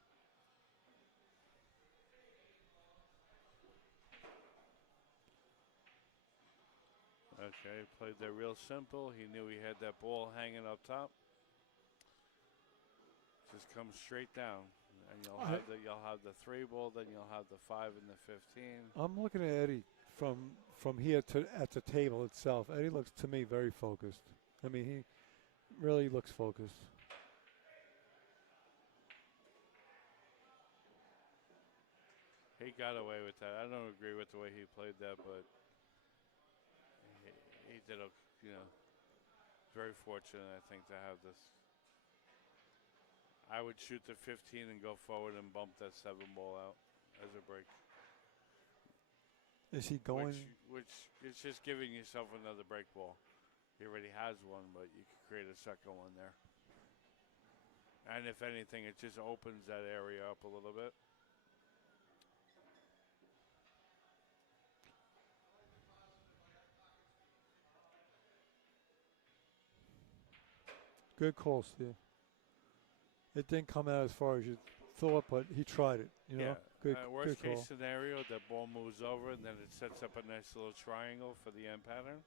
Okay, played that real simple. He knew he had that ball hanging up top. Just come straight down. And you'll have the 3 ball, then you'll have the 5 and the 15. I'm looking at Eddie from here to at the table itself. Eddie looks to me very focused. I mean, he really looks focused. He got away with that. I don't agree with the way he played that, but he did a, very fortunate, I think, to have this. I would shoot the 15 and go forward and bump that 7 ball out as a break. Is he going? Which is just giving yourself another break ball. He already has one, but you could create a second one there. And if anything, it just opens that area up a little bit. Good call, Steve. It didn't come out as far as you thought, but he tried it. Yeah. Good. Worst good case call. scenario, the ball moves over and then it sets up a nice little triangle for the end pattern.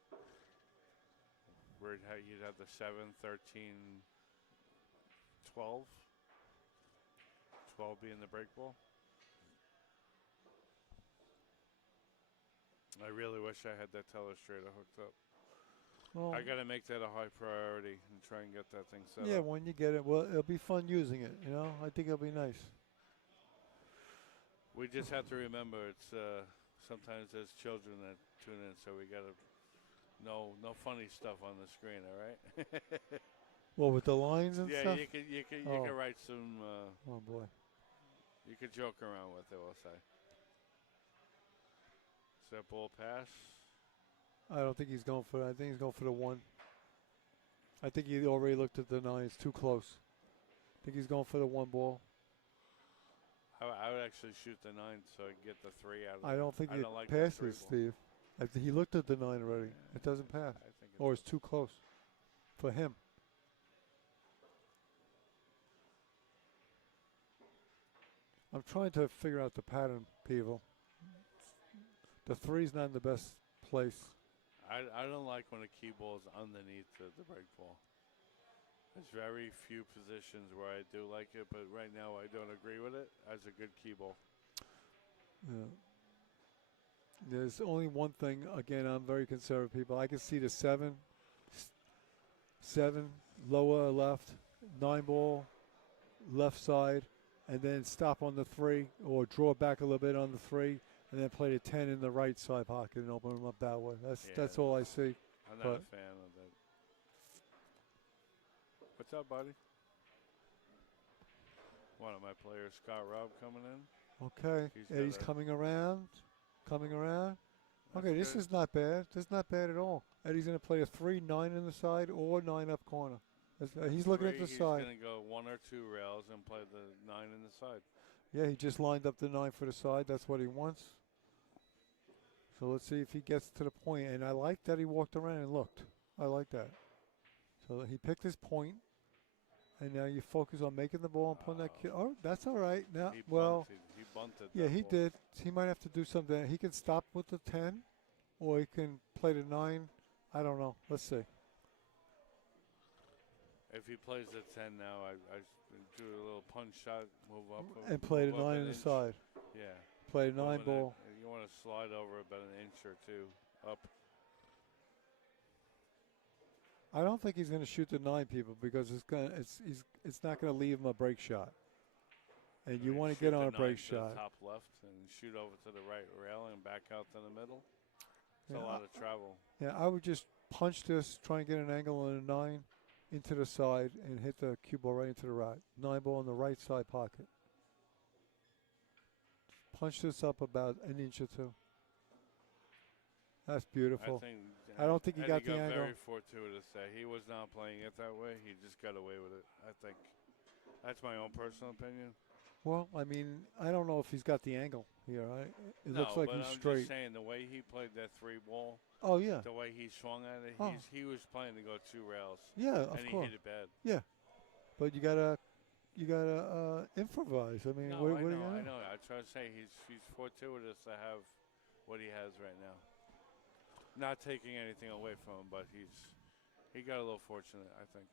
Where you'd have the 7, 13, 12. 12 being the break ball. I really wish I had that telestrator hooked up. Well, I got to make that a high priority and try and get that thing set yeah, up. when you get it, well, it'll be fun using it. I think it'll be nice. We just have to remember it's sometimes there's children that tune in, so we got to no funny stuff on the screen. All right. Well, with the lines and yeah, stuff. you can write some. Oh boy. You could joke around with it. We'll say. Is that ball pass? I don't think he's going for that. I think he's going for the 1. I think he already looked at the 9. It's too close. I think he's going for the 1 ball. I would actually shoot the 9 so I can get the 3 out of it. I don't think it like that 3 passes, ball. Steve. I think he looked at the 9 already. It doesn't pass. I think Or it's too close for him. I'm trying to figure out the pattern, people. The 3's not in the best place. I don't like when a key ball is underneath the break ball. There's very few positions where I do like it, but right now I don't agree with it as a good key ball. Yeah. There's only one thing. Again, I'm very conservative, people. I can see the 7, lower left, 9 ball, left side, and then stop on the 3, or draw back a little bit on the 3, and then play the 10 in the right side pocket and open him up that way. That's all I see. I'm not a fan of that. What's up, buddy? One of my players, Scott Robb, coming in. Okay, Eddie's coming around. Okay, this is not bad. This is not bad at all. Eddie's going to play a 3, 9 in the side, or 9 up corner. He's looking at the side. He's going to go 1 or 2 rails and play the 9 in the side. Yeah, he just lined up the 9 for the side. That's what he wants. So let's see if he gets to the point. And I like that he walked around and looked. I like that. So he picked his point, and now you focus on making the ball and putting that kid. Oh, that's all right. Now, He bunted. yeah, he ball. did. He might have to do something. He can stop with the 10, or he can play the 9. I don't know. Let's see. If he plays the 10 now, I do a little punch shot, move up. And play the move up 9 an in the inch. side. Yeah. Play the 9 ball. You want to slide over about an inch or 2 up. I don't think he's going to shoot the 9 people because it's not going to leave him a break shot. And you want to get on a break shot. Top left and shoot over to the right rail and back out to the middle. It's a lot of travel. Yeah, I would just punch this, try and get an angle on a 9 into the side and hit the cue ball right into the right. 9 ball in the right side pocket. Punch this up about an inch or 2. That's beautiful. I don't think he got the angle. Very fortuitous there. He was not playing it that way. He just got away with it. I think that's my own personal opinion. Well, I mean, I don't know if he's got the angle here. It looks like he's I'm straight. Just saying the way he played that 3 ball. Oh yeah. The way he swung at it, he was playing to go 2 rails. Yeah, of and course. And he hit it bad. Yeah, but you gotta improvise. I mean, what are you gonna do? I know. I try to say he's fortuitous to have what he has right now. Not taking anything away from him, but he got a little fortunate, I think.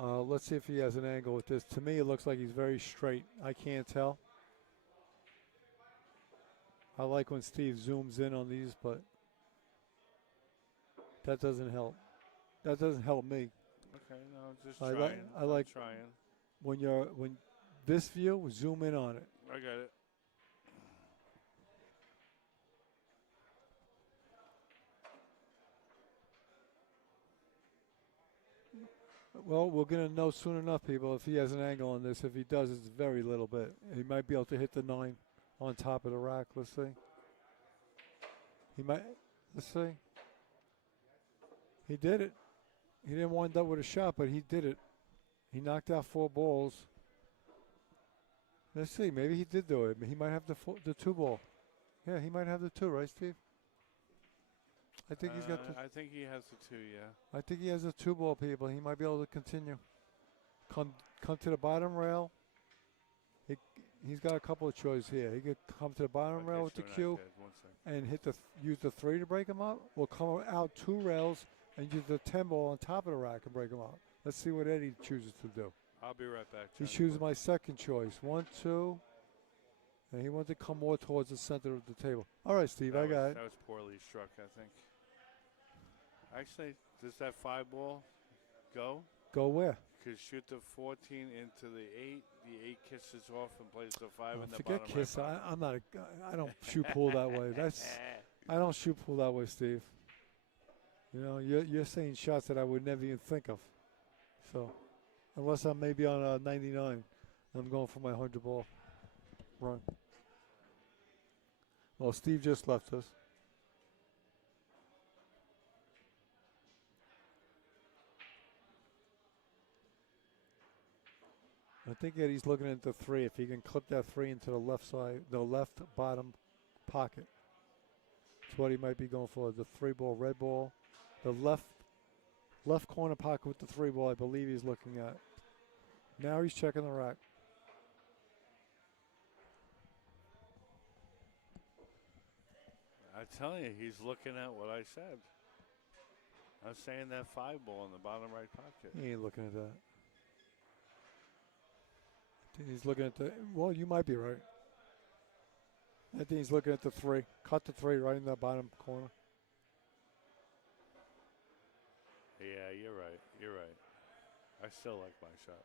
Let's see if he has an angle with this. To me, it looks like he's very straight. I can't tell. I like when Steve zooms in on these, but that doesn't help. That doesn't help me. Okay, no, just trying. I like trying. When this view, zoom in on it. I got it. Well, we're going to know soon enough, people, if he has an angle on this. If he does, it's very little bit. He might be able to hit the 9 on top of the rack. Let's see. He might. Let's see. He did it. He didn't wind up with a shot, but he did it. He knocked out 4 balls. Let's see. Maybe he did do it. He might have the 2 ball. Yeah, he might have the 2, right, Steve? I think he's got the. I think he has the 2, yeah. I think he has a 2 ball, people. He might be able to continue. Come to the bottom rail. He's got a couple of choices here. He could come to the bottom rail with the cue and use the 3 to break him up, or come out 2 rails and use the 10 ball on top of the rack and break him up. Let's see what Eddie chooses to do. I'll be right back. He chooses my second choice. 1, 2. And he wants to come more towards the center of the table. All right, Steve, I got it. That was poorly struck, I think. Actually, does that 5 ball go? Go where? Could shoot the 14 into the 8. The 8 kisses off and plays the 5 in the forget bottom kiss. right. I'm not. I don't shoot pool that way. I don't shoot pool that way, Steve. You know, you're saying shots that I would never even think of. So, unless I'm maybe on a 99, I'm going for my 100 ball run. Well, Steve just left us. I think Eddie's looking at the 3. If he can clip that 3 into the left side, the left bottom pocket. That's what he might be going for. The 3 ball, red ball. The left corner pocket with the 3 ball, I believe he's looking at. Now he's checking the rack. I tell you, he's looking at what I said. I was saying that 5 ball in the bottom right pocket. He ain't looking at that. I think he's looking at the. Well, you might be right. I think he's looking at the 3. Cut the 3 right in the bottom corner. Yeah, you're right. You're right. I still like my shot.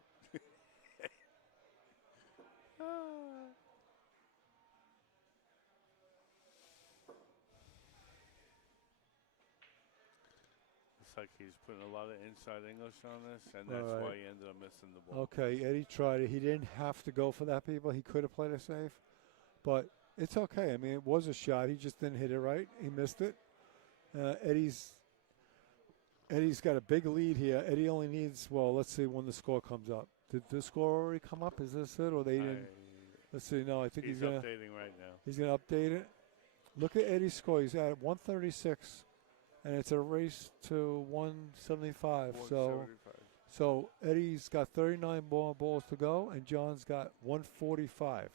It's like he's putting a lot of inside English on this, and that's All right. why he ended up missing the ball. Okay, Eddie tried it. He didn't have to go for that, people. He could have played it safe. But it's okay. I mean, it was a shot. He just didn't hit it right. He missed it. Eddie's got a big lead here. Eddie only needs, well, let's see when the score comes up. Did the score already come up? Is this it? Or they didn't? Let's see. No, I think He's he's going to. updating right now. He's going to update it. Look at Eddie's score. He's at 136, and it's a race to 175. 175. So Eddie's got 39 more balls to go, and John's got 145.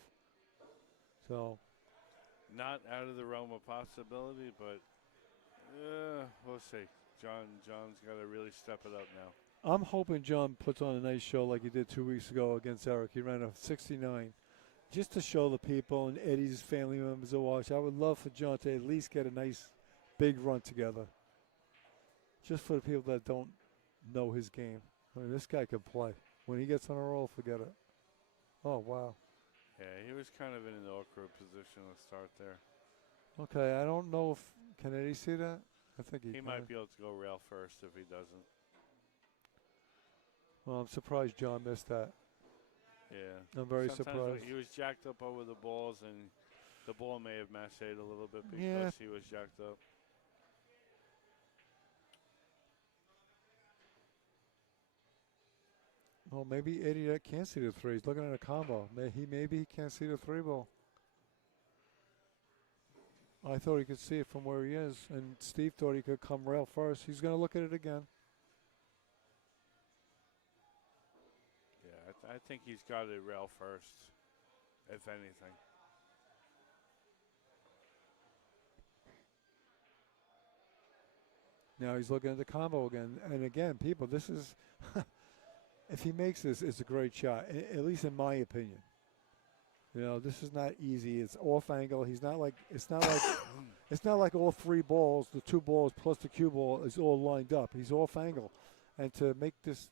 So Not out of the realm of possibility, but we'll see. John's got to really step it up now. I'm hoping John puts on a nice show like he did 2 weeks ago against Eric. He ran a 69. Just to show the people and Eddie's family members to watch. I would love for John to at least get a nice big run together. Just for the people that don't know his game. I mean, this guy can play. When he gets on a roll, forget it. Oh, wow. Yeah, he was kind of in an awkward position to start there. Okay, I don't know if, can Eddie see that? I think he He can. might be able to go rail first if he doesn't. Well, I'm surprised John missed that. Yeah. I'm very Sometimes surprised. He was jacked up over the balls, and the ball may have massed a little bit because Yeah. he was jacked up. Well, maybe Eddie can't see the three. He's looking at a combo. Maybe he can't see the three ball. I thought he could see it from where he is, and Steve thought he could come rail first. He's going to look at it again. Yeah, I think he's got it rail first, if anything. Now he's looking at the combo again. And again, people, this is, if he makes this, it's a great shot, at least in my opinion. You know, this is not easy. It's off angle. It's not like it's not like all three balls, the two balls plus the cue ball is all lined up. He's off angle, and to make this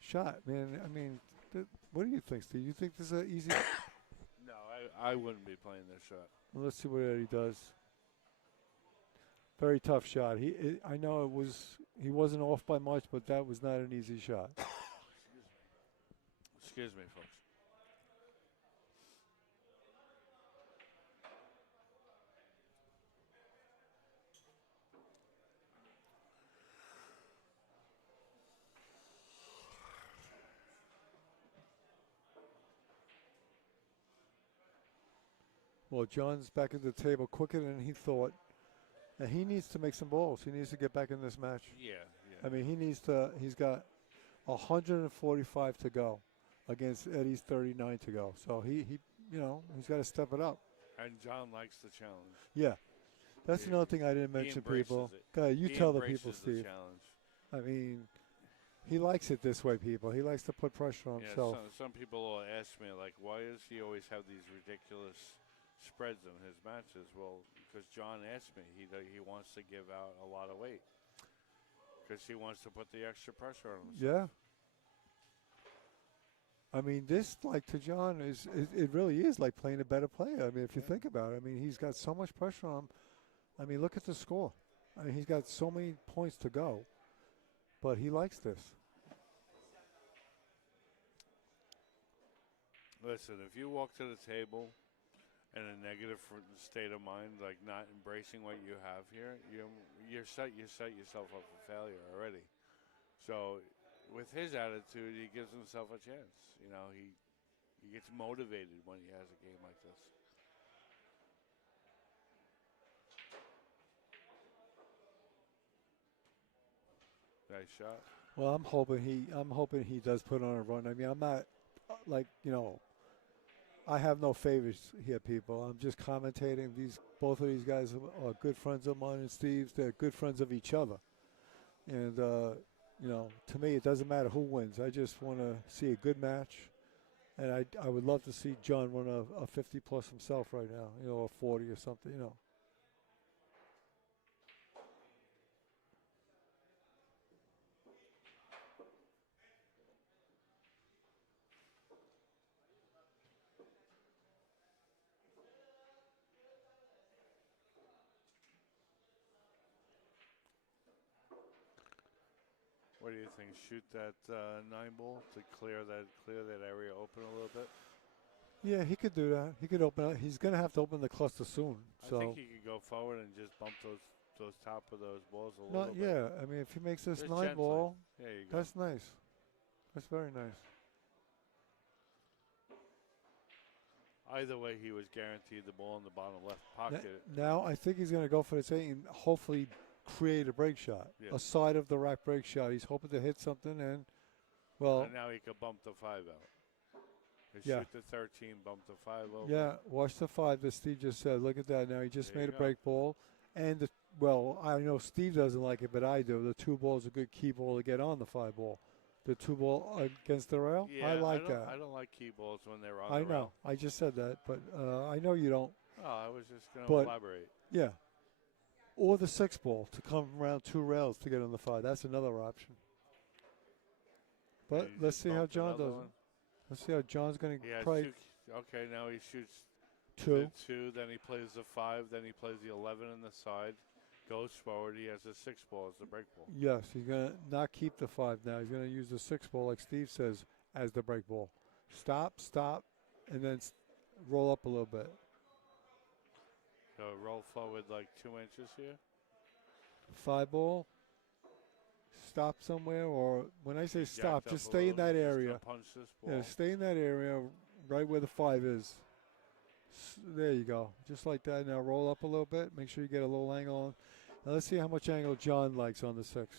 shot, man. I mean, what do you think, Steve? You think this is an easy? No, I wouldn't be playing this shot. Well, let's see what Eddie does. Very tough shot. I know he wasn't off by much, but that was not an easy shot. Excuse me, folks. Well, John's back at the table quicker than he thought. And he needs to make some balls. He needs to get back in this match. Yeah. I mean, he's got 145 to go against Eddie's 39 to go. So he's got to step it up. And John likes the challenge. Yeah. That's another thing I didn't mention, people. You tell the people, Steve. Challenge. I mean, he likes it this way, people. He likes to put pressure on himself. Some people will ask me, like, why does he always have these ridiculous spreads in his matches? Well, because John asked me. He wants to give out a lot of weight because he wants to put the extra pressure on himself. Yeah. I mean, this, like, to John, it really is like playing a better player. I mean, if you think about it. I mean, he's got so much pressure on him. I mean, look at the score. I mean, he's got so many points to go. But he likes this. Listen, if you walk to the table in a negative state of mind, like not embracing what you have here, you set yourself up for failure already. So with his attitude, he gives himself a chance. You know, he gets motivated when he has a game like this. Nice shot. Well, I'm hoping he does put on a run. I mean, I'm not I have no favorites here, people. I'm just commentating. Both of these guys are good friends of mine and Steve's. They're good friends of each other. And to me, it doesn't matter who wins. I just want to see a good match. And I would love to see John run a 50 plus himself right now, or 40 or something, What do you think? Shoot that 9 ball to clear that area open a little bit. Yeah, he could do that. He could open it. He's going to have to open the cluster soon. So I think he could go forward and just bump those top of those balls a little bit. yeah, I mean, if he makes this Just 9 gently. ball, There you go. that's nice. That's very nice. Either way, he was guaranteed the ball in the bottom left pocket. Now I think he's going to go for this 8 and hopefully create a break shot, Yeah. a side of the rack break shot. He's hoping to hit something, and well, And now he could bump the 5 out. Yeah. Shoot the 13, bump the 5 over. yeah, watch the 5 that Steve just said. Look at that. Now he just There made you a go. break ball, and well, I know Steve doesn't like it, but I do. The 2 ball is a good key ball to get on the 5 ball. The 2 ball against the rail, Yeah, I like that. I don't like key balls when they're on I the know. rail. I just said that, but I know you don't. Oh, I was just going But- to elaborate. Yeah. Or the 6 ball to come around 2 rails to get on the 5. That's another option. But You let's just see how bumped John another does. one. Let's see how John's going He to has play okay, now he shoots 2. the 2, then he plays the 5, then he plays the 11 in the side, goes forward. He has a 6 ball as the break ball. Yes, he's going to not keep the 5 now. He's going to use the 6 ball, like Steve says, as the break ball. Stop, and then roll up a little bit. So roll forward like 2 inches here. 5 ball, stop somewhere, or when I say Jacked stop, up just a stay in little, that he's just area. gonna punch this ball. Yeah, stay in that area right where the 5 is. There you go. Just like that. Now roll up a little bit. Make sure you get a little angle on. Now let's see how much angle John likes on the 6.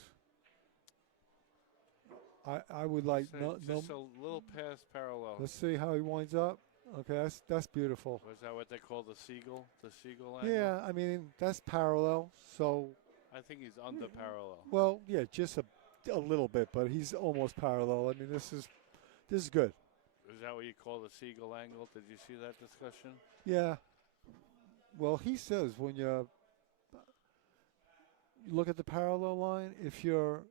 I would like Say no. just a little past parallel. Let's see how he winds up. Okay, that's beautiful. Was that what they call the seagull? The seagull angle? Yeah, I mean that's parallel. So I think he's under parallel. well, yeah, just a little bit, but he's almost parallel. I mean this is good. Is that what you call the seagull angle? Did you see that discussion? Yeah. Well, he says when you look at the parallel line, if you're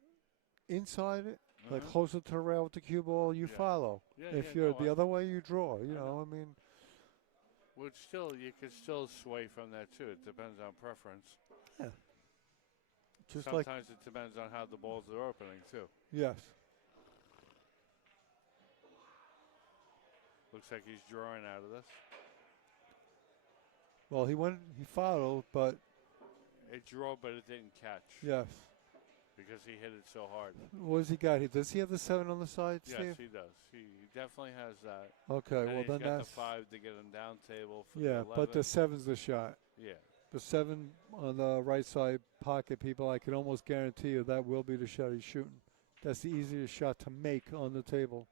inside it, like Mhm. closer to the rail with the cue ball, you Yeah. follow. Yeah, If yeah, you're no, the I- other way, you draw. You I know, know. I mean, Which still, you could still sway from that too. It depends on preference. just like Sometimes it depends on how the balls are opening too. yes. Looks like he's drawing out of this. Well, he followed, but It drew, but it didn't catch yes. because he hit it so hard. What does he got here? Does he have the 7 on the side, Yes, Steve? he does. He definitely has that. Okay, And well he's then got that's the 5 to get him down table for yeah, the 11. but the 7's the shot. Yeah. The 7 on the right side pocket, people, I can almost guarantee you that will be the shot he's shooting. That's the easiest shot to make on the table.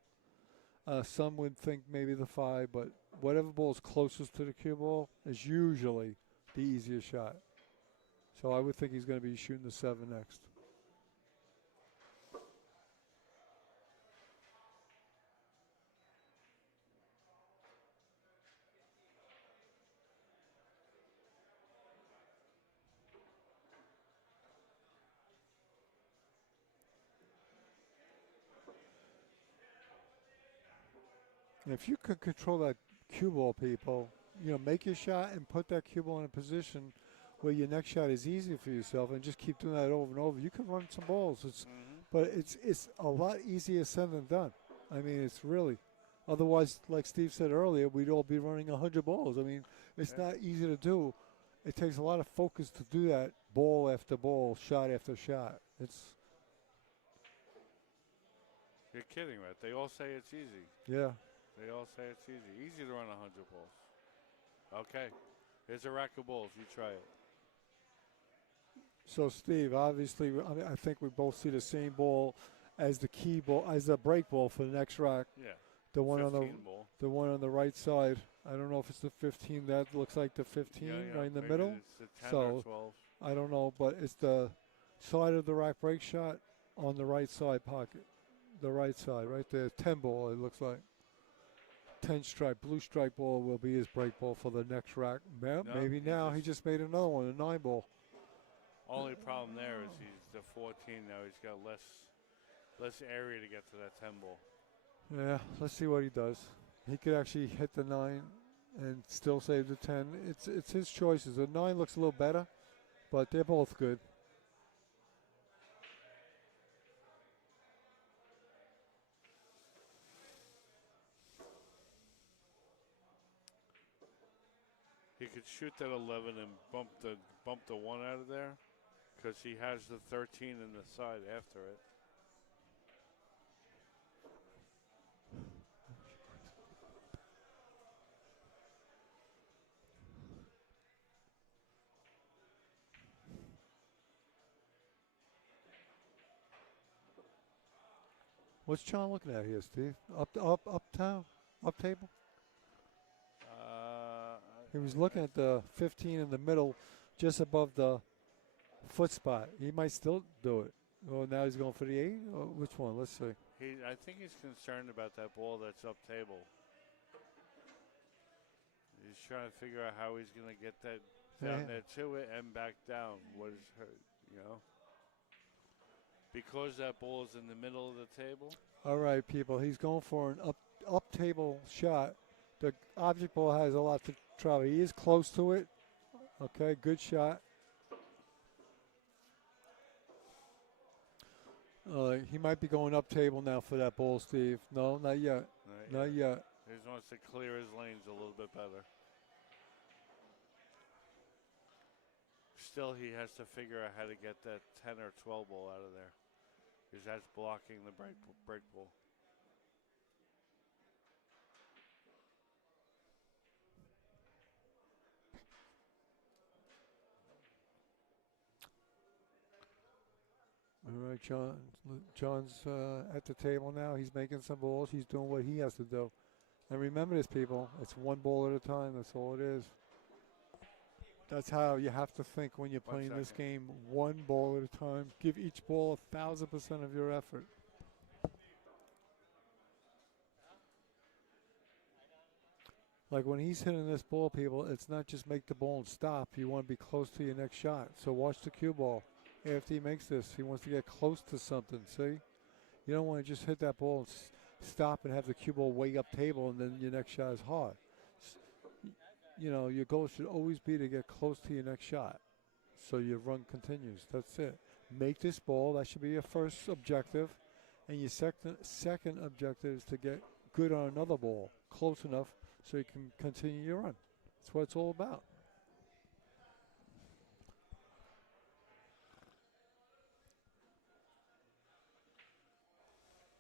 Some would think maybe the 5, but whatever ball is closest to the cue ball is usually the easiest shot. So I would think he's going to be shooting the 7 next. And if you could control that cue ball, people, make your shot and put that cue ball in a position where your next shot is easy for yourself, and just keep doing that over and over. You can run some balls. But it's a lot easier said than done. I mean, it's really. Otherwise, like Steve said earlier, we'd all be running 100 balls. I mean, it's not easy to do. It takes a lot of focus to do that ball after ball, shot after shot. You're kidding, right? They all say it's easy. Yeah. They all say it's easy. Easy to run 100 balls. Okay. Here's a rack of balls. You try it. So, Steve, obviously, I think we both see the same ball as the key ball, as the break ball for the next rack. Yeah. The one on 15 ball. the one on the right side. I don't know if it's the 15. That looks like the 15 right in the Maybe middle. It's the 10 So, or 12. I don't know, but it's the side of the rack break shot on the right side pocket. The right side, right there. 10 ball, it looks like. 10 stripe, blue stripe ball will be his break ball for the next rack. Well, No, maybe he now he just- just made another one, a 9 ball. Only problem there is he's the 14 now. He's got less area to get to that 10 ball. Yeah, let's see what he does. He could actually hit the 9 and still save the 10. It's his choices. The 9 looks a little better, but they're both good. He could shoot that 11 and bump the 1 out of there, because he has the 13 in the side after it. What's John looking at here, Steve? Uptown? Up table? He was looking at the 15 in the middle, just above the foot spot. He might still do it. Oh, now he's going for the 8? Or which one? Let's see. I think he's concerned about that ball that's up table. He's trying to figure out how he's going to get that down there to it and back down. What is hurt, you know? Because that ball is in the middle of the table. All right, people. He's going for an up table shot. The object ball has a lot to travel. He is close to it. Okay, good shot. He might be going up table now for that ball, Steve. No, not yet. Not yet. He just wants to clear his lanes a little bit better. Still, he has to figure out how to get that 10 or 12 ball out of there, because that's blocking the break ball. All right, John's at the table now. He's making some balls. He's doing what he has to do. And remember this, people. It's one ball at a time. That's all it is. That's how you have to think when you're playing this game. One ball at a time. Give each ball 1,000% of your effort. Like when he's hitting this ball, people, it's not just make the ball and stop. You want to be close to your next shot. So watch the cue ball. After he makes this, he wants to get close to something, see? You don't want to just hit that ball and stop and have the cue ball way up table and then your next shot is hard. You know, your goal should always be to get close to your next shot so your run continues. That's it. Make this ball. That should be your first objective. And your second objective is to get good on another ball, close enough so you can continue your run. That's what it's all about.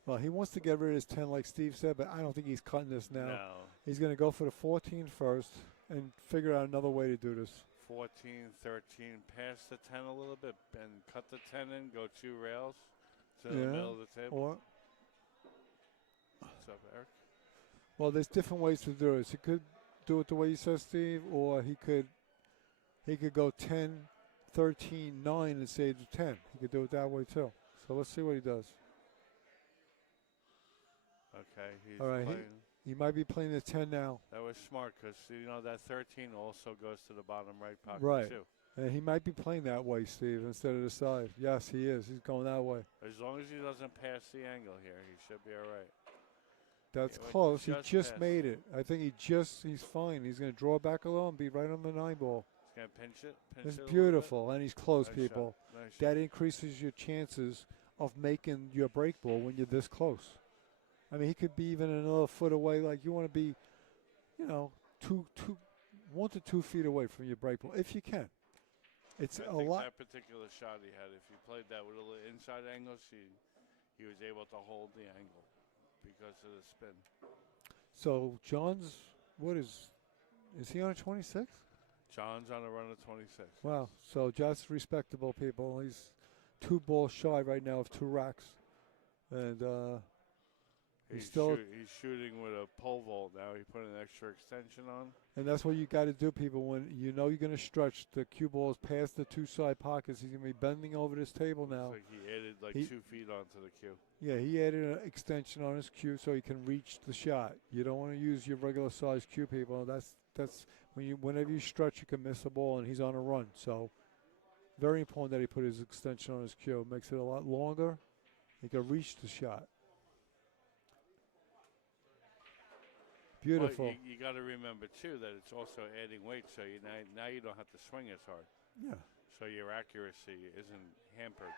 Well, he wants to get rid of his 10 like Steve said, but I don't think he's cutting this now. No. He's going to go for the 14 first and figure out another way to do this. 14, 13, pass the 10 a little bit and cut the 10 in, go 2 rails to the middle of the table. Or, what's up, Eric? well, there's different ways to do this. He could do it the way you said, Steve, or he could go 10, 13, 9 and save the 10. He could do it that way too. So let's see what he does. Okay, he's all right, playing. He might be playing the 10 now. That was smart because, you know, that 13 also goes to the bottom right pocket, right. too. And he might be playing that way, Steve, instead of the side. Yes, he is. He's going that way. As long as he doesn't pass the angle here, he should be all right. That's close. He just made it. I think he's fine. He's going to draw back a little and be right on the 9 ball. He's going to pinch it. It's beautiful, and he's close, nice people. Nice that increases your chances of making your break ball when you're this close. I mean, he could be even another foot away. Like you want to be, you know, 1 to 2 feet away from your break ball if you can. It's I a think lot. That particular shot he had, if he played that with a little inside angles, he was able to hold the angle because of the spin. So John's, is he on a 26? John's on a run of 26. Wow. So just respectable, people. He's 2 balls shy right now of 2 racks, and he's shooting with a pole vault now. He put an extra extension on. And that's what you got to do, people. When you know you're going to stretch, the cue ball is past the 2 side pockets. He's going to be bending over this table now. It's like he added 2 feet onto the cue. Yeah, he added an extension on his cue so he can reach the shot. You don't want to use your regular size cue, people. That's whenever you stretch, you can miss a ball, and he's on a run. So very important that he put his extension on his cue. Makes it a lot longer. He can reach the shot. Beautiful. Well, you got to remember, too, that it's also adding weight, so now you don't have to swing as hard. Yeah. So your accuracy isn't hampered.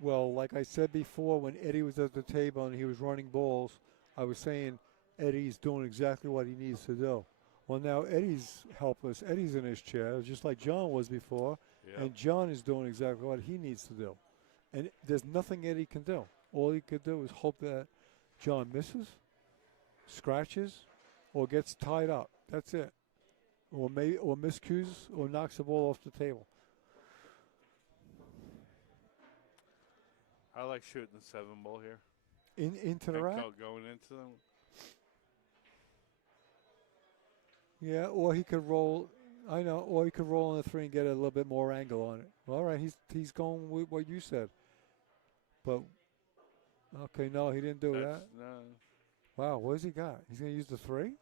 Well, like I said before, when Eddie was at the table and he was running balls, I was saying Eddie's doing exactly what he needs to do. Well, now Eddie's helpless. Eddie's in his chair, just like John was before, Yep. and John is doing exactly what he needs to do. And there's nothing Eddie can do. All he could do is hope that John misses, scratches, or gets tied up. That's it. Or miscues or knocks the ball off the table. I like shooting the 7-ball here. Into the And rack? going into them. Yeah, or he could roll. I know, or he could roll on the 3 and get a little bit more angle on it. All right, he's going with what you said. But okay, no, he didn't do that. No. Wow, what has he got? He's gonna use the 3?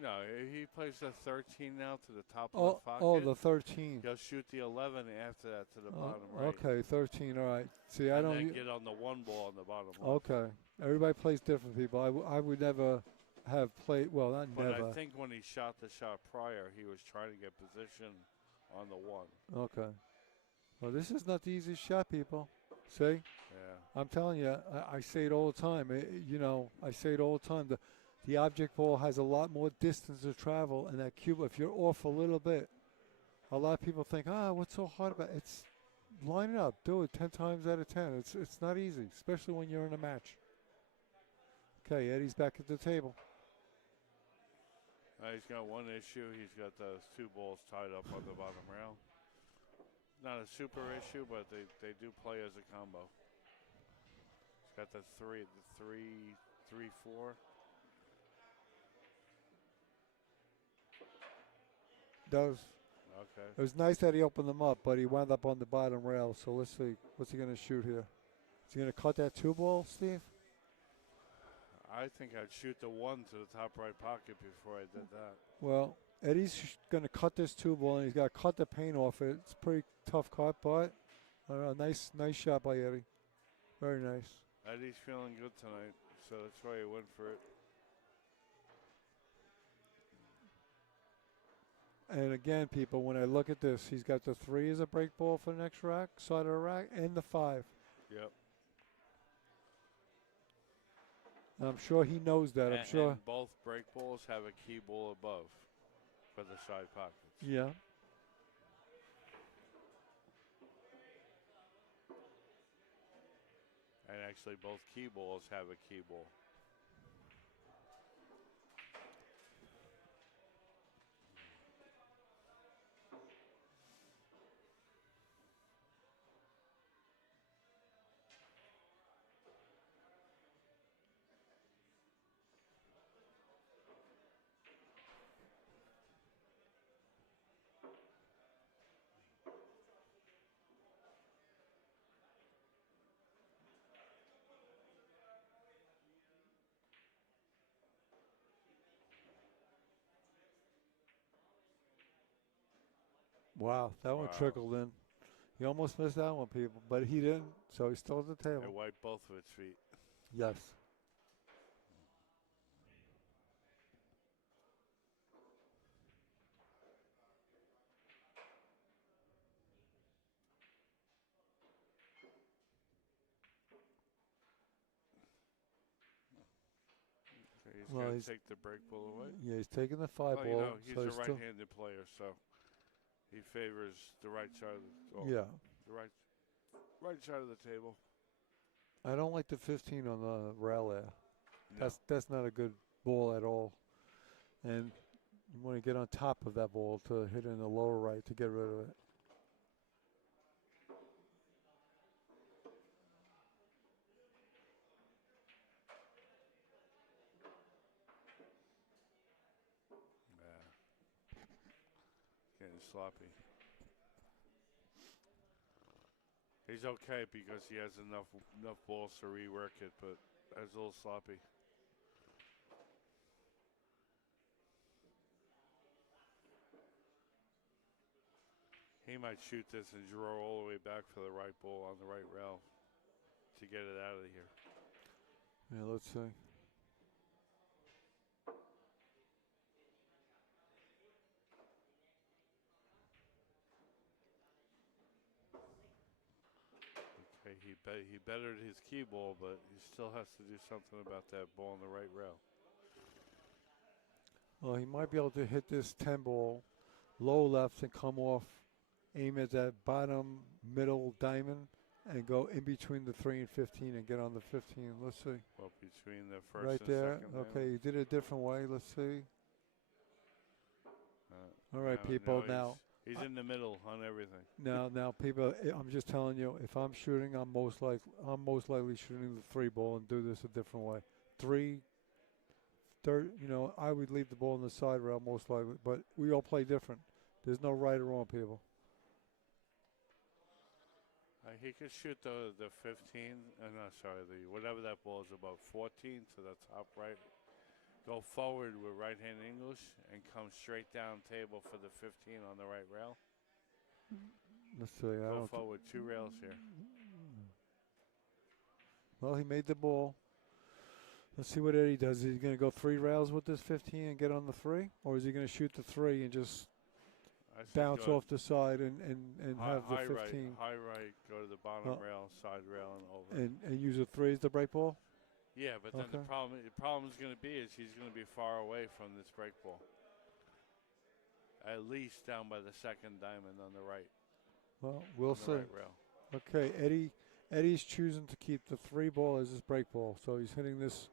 No, he plays the 13 now to the top of the pocket. Oh, the 13. He'll shoot the 11 after that to the bottom right. Okay, 13. All right. See, I and don't. then get on the 1 ball on the bottom left. Okay, everybody plays different. People. I would never have played. Well, not But never. I think when he shot the shot prior, he was trying to get position on the 1. Okay. Well, this is not the easiest shot, people. See? Yeah. I'm telling you, I say it all the time. I say it all the time. The object ball has a lot more distance to travel, and that cube, if you're off a little bit, a lot of people think, what's so hard about it? It's line it up, do it 10 times out of 10. It's not easy, especially when you're in a match. Okay, Eddie's back at the table. He's got one issue. He's got those 2 balls tied up on the bottom rail. Not a super issue, but they do play as a combo. He's got the 3, 4. Does. Okay. It was nice that he opened them up, but he wound up on the bottom rail. So let's see. What's he going to shoot here? Is he going to cut that 2 ball, Steve? I think I'd shoot the 1 to the top right pocket before I did that. Well, Eddie's going to cut this 2 ball, and he's got to cut the paint off it. It's a pretty tough cut, but I don't know, nice shot by Eddie. Very nice. Eddie's feeling good tonight, so that's why he went for it. And again, people, when I look at this, he's got the 3 as a break ball for the next rack, side of the rack, and the 5. Yep. And I'm sure he knows that. I'm sure. And both break balls have a key ball above for the side pockets. Yeah. And actually, both key balls have a key ball. Wow, that one trickled in. He almost missed that one, people, but he didn't, so he's still at the table. It wiped both of its feet. Yes. He's going to take the break ball away. Yeah, he's taking the 5 ball. You know, he's so a right-handed player, so he favors the right side of the the right side of the table. I don't like the 15 on the rail there. No. That's not a good ball at all. And you want to get on top of that ball to hit in the lower right to get rid of it. Getting sloppy. He's okay because he has enough balls to rework it, but that's a little sloppy. He might shoot this and draw all the way back for the right ball on the right rail to get it out of here. Yeah, let's see. he bettered his key ball, but he still has to do something about that ball on the right rail. Well, he might be able to hit this 10 ball low left and come off, aim at that bottom middle diamond, and go in between the 3 and 15 and get on the 15. Let's see. Well, between the first Right and there. second. Okay, he did it a different way. Let's see. All right, now, people. Now Now, he's in the middle on everything. now, people. I'm just telling you. If I'm shooting, I'm most likely shooting the 3 ball and do this a different way. 3, third. I would leave the ball in the side rail most likely, but we all play different. There's no right or wrong, people. He could shoot the 15. No, sorry, whatever that ball is about 14 to the top right. Go forward with right-hand English and come straight down table for the 15 on the right rail. Let's see. Go forward 2 rails here. Well, he made the ball. Let's see what Eddie does. Is he going to go 3 rails with this 15 and get on the 3? Or is he going to shoot the 3 and just bounce off the side and have the 15? High right, go to the bottom rail, side rail, and over. And use a 3 as the break ball? Yeah, but then the problem is going to be is he's going to be far away from this break ball. At least down by the second diamond on the right. Well, we'll see. Right rail. Okay, Eddie's choosing to keep the 3 ball as his break ball. So he's hitting this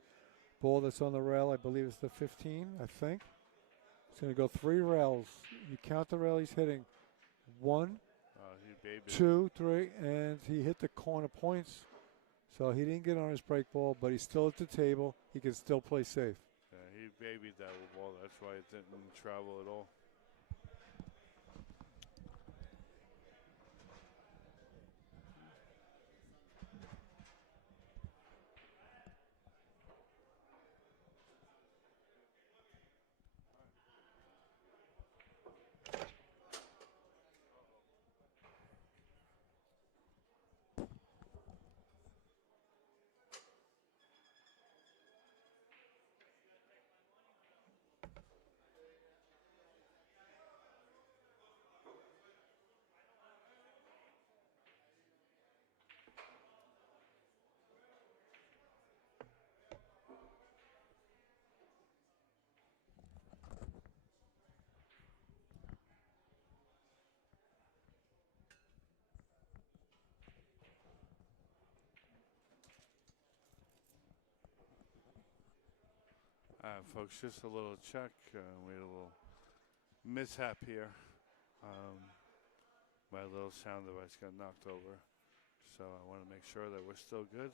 ball that's on the rail. I believe it's the 15, I think. He's going to go 3 rails. You count the rail he's hitting. 1, 2, 3, and he hit the corner points. So he didn't get on his break ball, but he's still at the table. He can still play safe. Yeah, he babied that ball. That's why it didn't travel at all. Folks, just a little check. We had a little mishap here. My little sound device got knocked over. So I want to make sure that we're still good.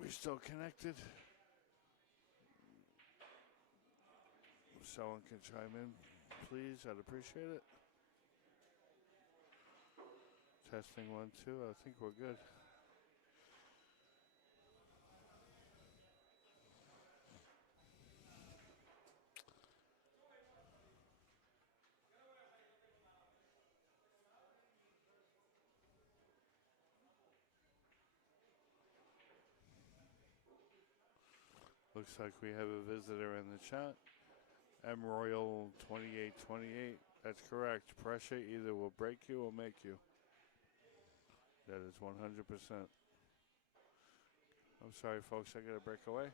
We're still connected. If someone can chime in, please. I'd appreciate it. Testing 1, 2. I think we're good. Looks like we have a visitor in the chat. M Royal 2828. That's correct. Pressure either will break you or make you. That is 100%. I'm sorry, folks. I got to break away.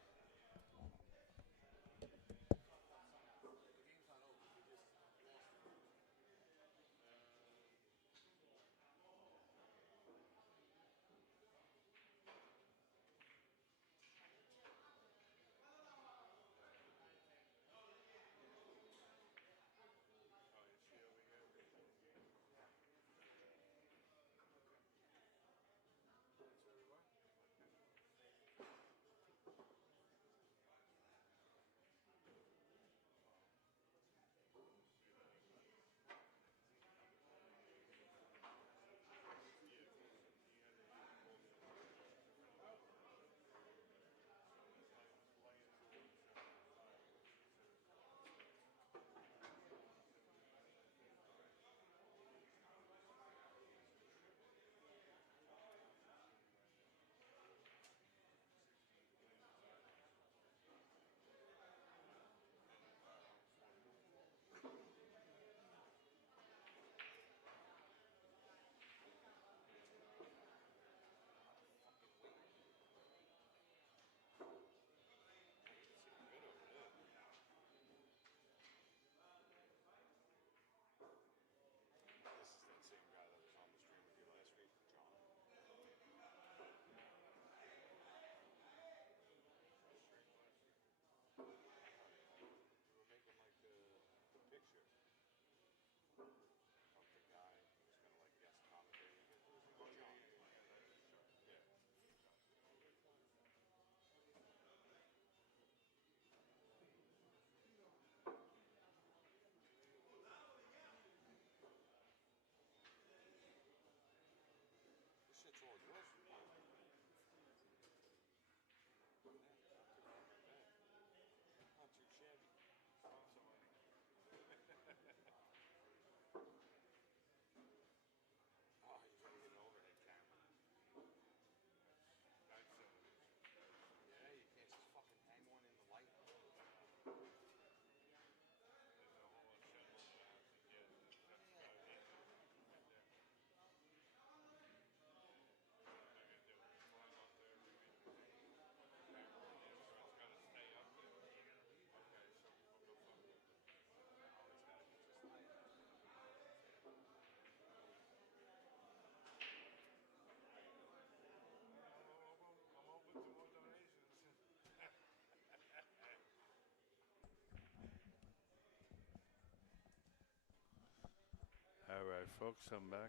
Alright, folks, I'm back.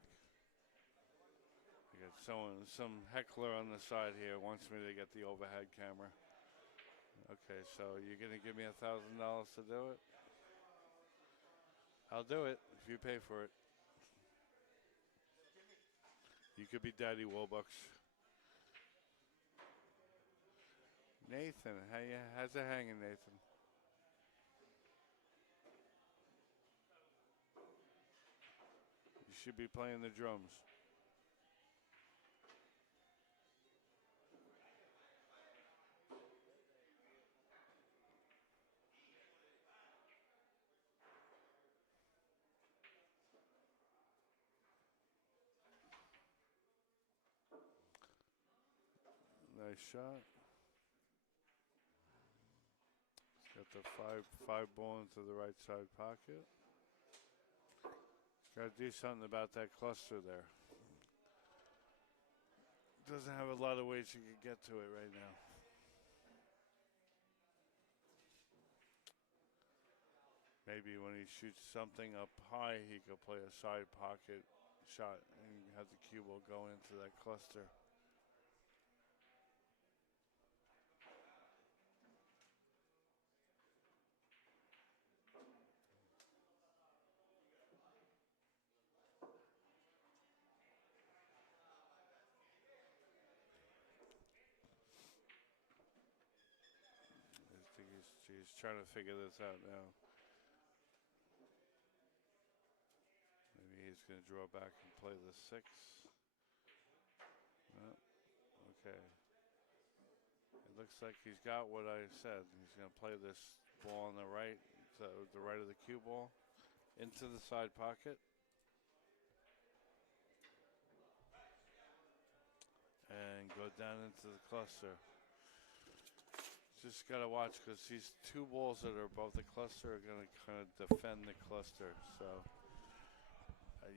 I got some heckler on the side here wants me to get the overhead camera. Okay, so you're gonna give me $1,000 to do it? I'll do it if you pay for it. You could be Daddy Warbucks. Nathan, how's it hanging, Nathan? You should be playing the drums. Nice shot. Got the five ball into the right side pocket. Got to do something about that cluster there. Doesn't have a lot of ways you can get to it right now. Maybe when he shoots something up high, he could play a side pocket shot and have the cue ball go into that cluster. I think he's trying to figure this out now. Maybe he's going to draw back and play the 6. No. Okay. It looks like he's got what I said. He's going to play this ball on the right, so the right of the cue ball, into the side pocket. And go down into the cluster. Just got to watch because these two balls that are above the cluster are going to kind of defend the cluster. So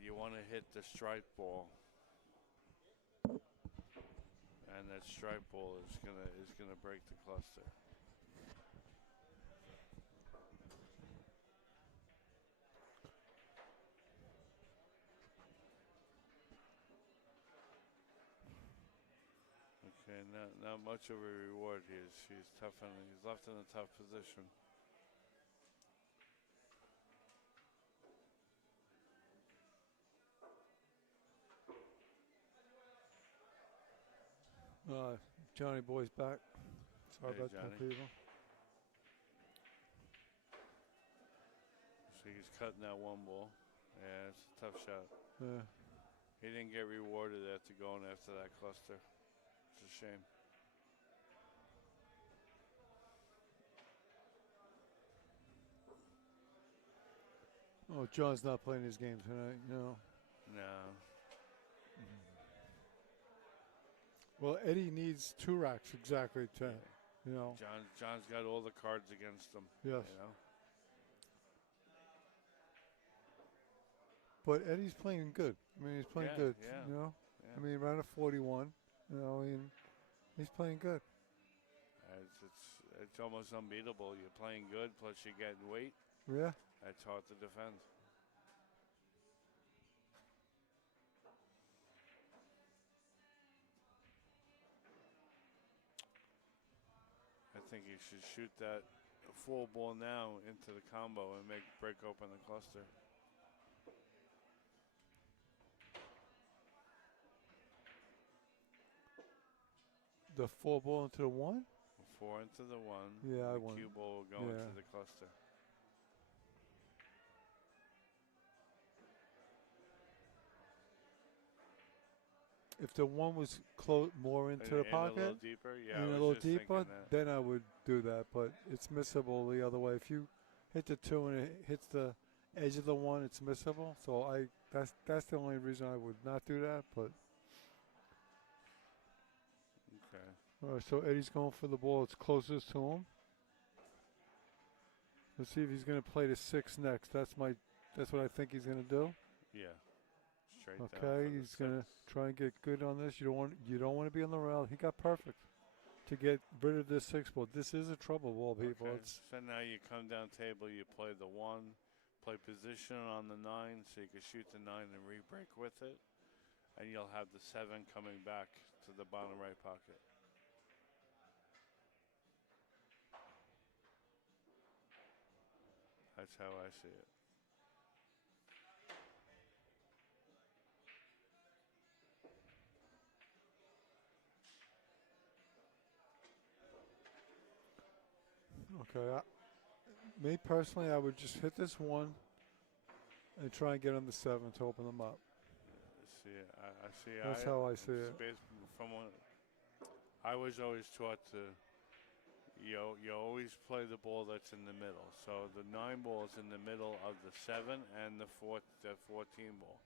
you want to hit the stripe ball. And that stripe ball is gonna break the cluster. Okay, not much of a reward. He's tough and he's left in a tough position. Johnny Boy's back. Sorry about Johnny. that, people. So he's cutting that one ball. Yeah, it's a tough shot. Yeah. He didn't get rewarded after going after that cluster. It's a shame. Oh, John's not playing his game tonight, No. Well, Eddie needs 2 racks exactly to, you know. John's got all the cards against him. Yes. You know? But Eddie's playing good. I mean, he's playing good, yeah. you know. Yeah. I mean, around a 41, you know, and he's playing good. It's almost unbeatable. You're playing good, plus you're getting weight. Yeah. That's hard to defend. I think you should shoot that full ball now into the combo and break open the cluster. The 4 ball into the 1? 4 into the 1. Yeah, I the won. cue ball will go into the cluster. If the 1 was more into the pocket, a little deeper, yeah, and a little deeper, then I would do that. But it's missable the other way. If you hit the 2 and it hits the edge of the 1, it's missable. So that's the only reason I would not do that. But okay. All right, so Eddie's going for the ball. It's closest to him. Let's see if he's going to play the 6 next. That's what I think he's going to do. Yeah. Straight down. Okay, he's going to try and get good on this. You don't want to be on the rail. He got perfect to get rid of this 6 ball. This is a trouble ball, people. Okay. So now you come down table, you play the 1, play position on the 9 so you can shoot the 9 and re-break with it. And you'll have the 7 coming back to the bottom right pocket. That's how I see it. Okay. Me personally, I would just hit this one and try and get on the 7 to open them up. I see. That's how I see it. From what I was always taught to, you always play the ball that's in the middle. So the 9 ball is in the middle of the 7 and the 14 ball.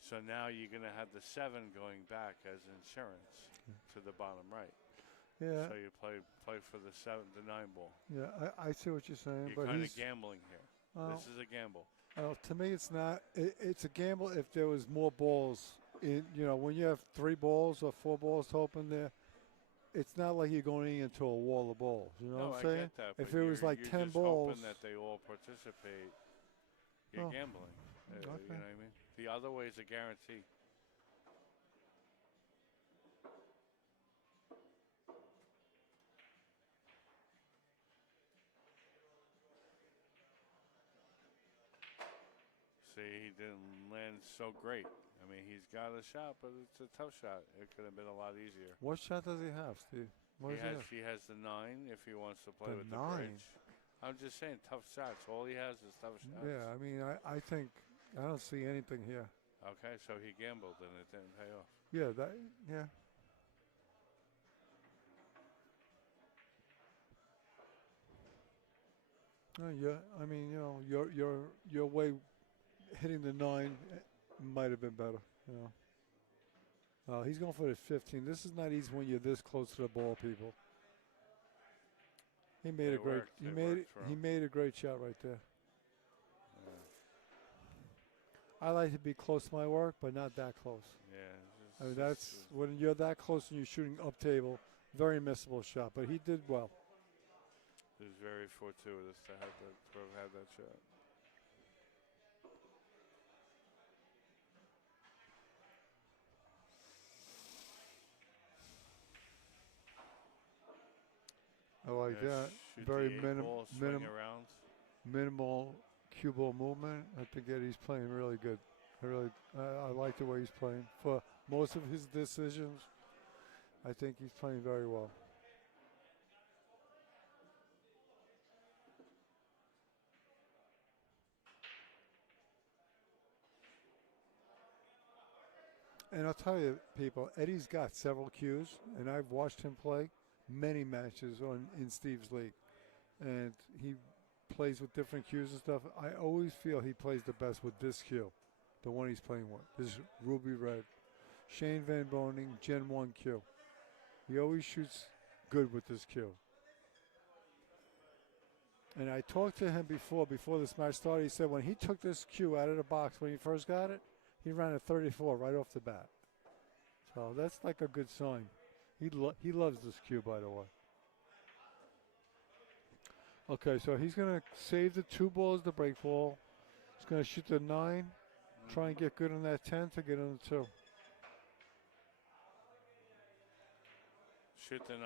So now you're going to have the 7 going back as insurance to the bottom right. Yeah. So you play for the 9 ball. Yeah, I see what you're saying. You're but kind of gambling here. This is a gamble. To me, it's not. It's a gamble if there was more balls. When you have 3 balls or 4 balls to open there, it's not like you're going into a wall of balls. You know what I'm saying? I get that, if but it was like you're 10 just balls, hoping that they all participate. You're gambling. Okay. You know what I mean? The other way is a guarantee. See, he didn't land so great. I mean, he's got a shot, but it's a tough shot. It could have been a lot easier. What shot does he have, Steve? He has the 9 if he wants to play with 9? the bridge. I'm just saying, tough shots. All he has is tough shots. Yeah, I mean, I think I don't see anything here. Okay, so he gambled and it didn't pay off. Yeah. Yeah, I mean, your way hitting the 9 might have been better. He's going for the 15. This is not easy when you're this close to the ball, people. He made he made a great shot right there. Yeah. I like to be close to my work, but not that close. Yeah. I mean, that's when you're that close and you're shooting up table, very missable shot. But he did well. It was very fortuitous to have had that shot. I like that. Very minimal cue ball movement. I think Eddie's playing really good. I like the way he's playing. For most of his decisions, I think he's playing very well. And I'll tell you, people, Eddie's got several cues, and I've watched him play many matches in Steve's league. And he plays with different cues and stuff. I always feel he plays the best with this cue, the one he's playing with, this ruby red. Shane Van Boning, Gen 1 cue. He always shoots good with this cue. And I talked to him before this match started. He said when he took this cue out of the box when he first got it, he ran a 34 right off the bat. So that's like a good sign. He loves this cue, by the way. Okay, so he's going to save the 2 balls, the break ball. He's going to shoot the 9, try and get good on that 10 to get on the 2. Shoot the 9.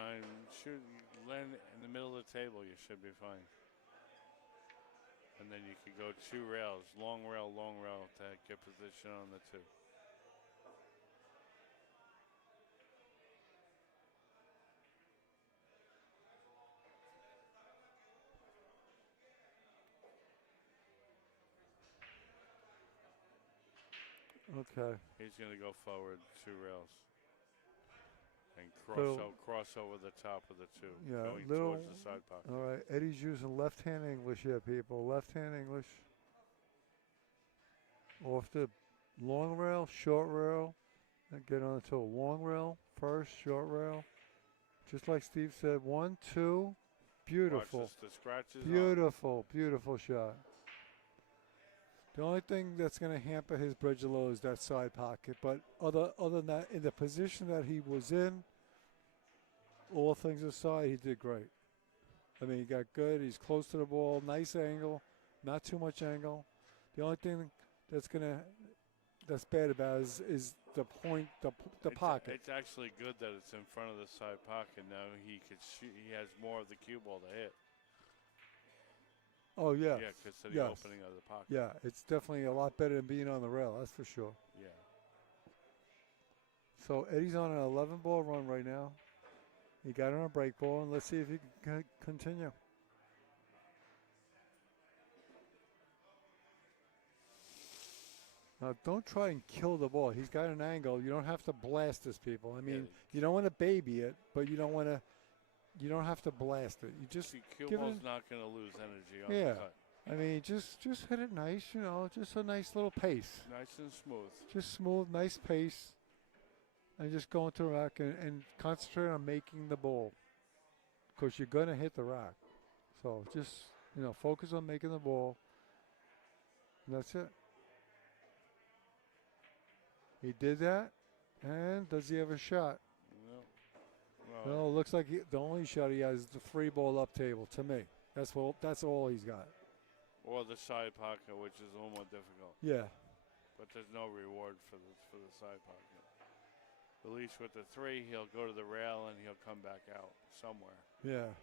Land in the middle of the table. You should be fine. And then you could go 2 rails, long rail to get position on the 2. Okay. He's going to go forward 2 rails. And cross over the top of the 2, going towards the side pocket. All right, Eddie's using left-hand English here, people. Left-hand English. Off the long rail, short rail, and get onto a long rail first, short rail. Just like Steve said, 1, 2, beautiful. Watch this, the scratches beautiful shot. The only thing that's going to hamper his bridge low is that side pocket. But other than that, in the position that he was in, all things aside, he did great. I mean, he got good. He's close to the ball. Nice angle. Not too much angle. The only thing that's bad about is the point, the pocket. It's actually good that it's in front of the side pocket. Now he could shoot. He has more of the cue ball to hit. Oh yeah. Yeah, because of the Yes. opening of the pocket. Yeah, it's definitely a lot better than being on the rail. That's for sure. Yeah. So Eddie's on an 11-ball run right now. He got on a break ball, and let's see if he can continue. Now, don't try and kill the ball. He's got an angle. You don't have to blast this, people. I mean, you don't want to baby it, but you don't want to. You don't have to blast it. You just See, cue give ball's it. not going to lose energy on Yeah. the cut. I mean, just hit it nice. You know, just a nice little pace. Nice and smooth. Just smooth, nice pace, and just go into the rack and concentrate on making the ball, because you're gonna hit the rack. So just focus on making the ball. And that's it. He did that, and does he have a shot? No. No, it looks like the only shot he has is the free ball up table. To me, that's all he's got. Or the side pocket, which is a little more difficult. Yeah. But there's no reward for the side pocket. At least with the 3, he'll go to the rail and he'll come back out somewhere. Yeah.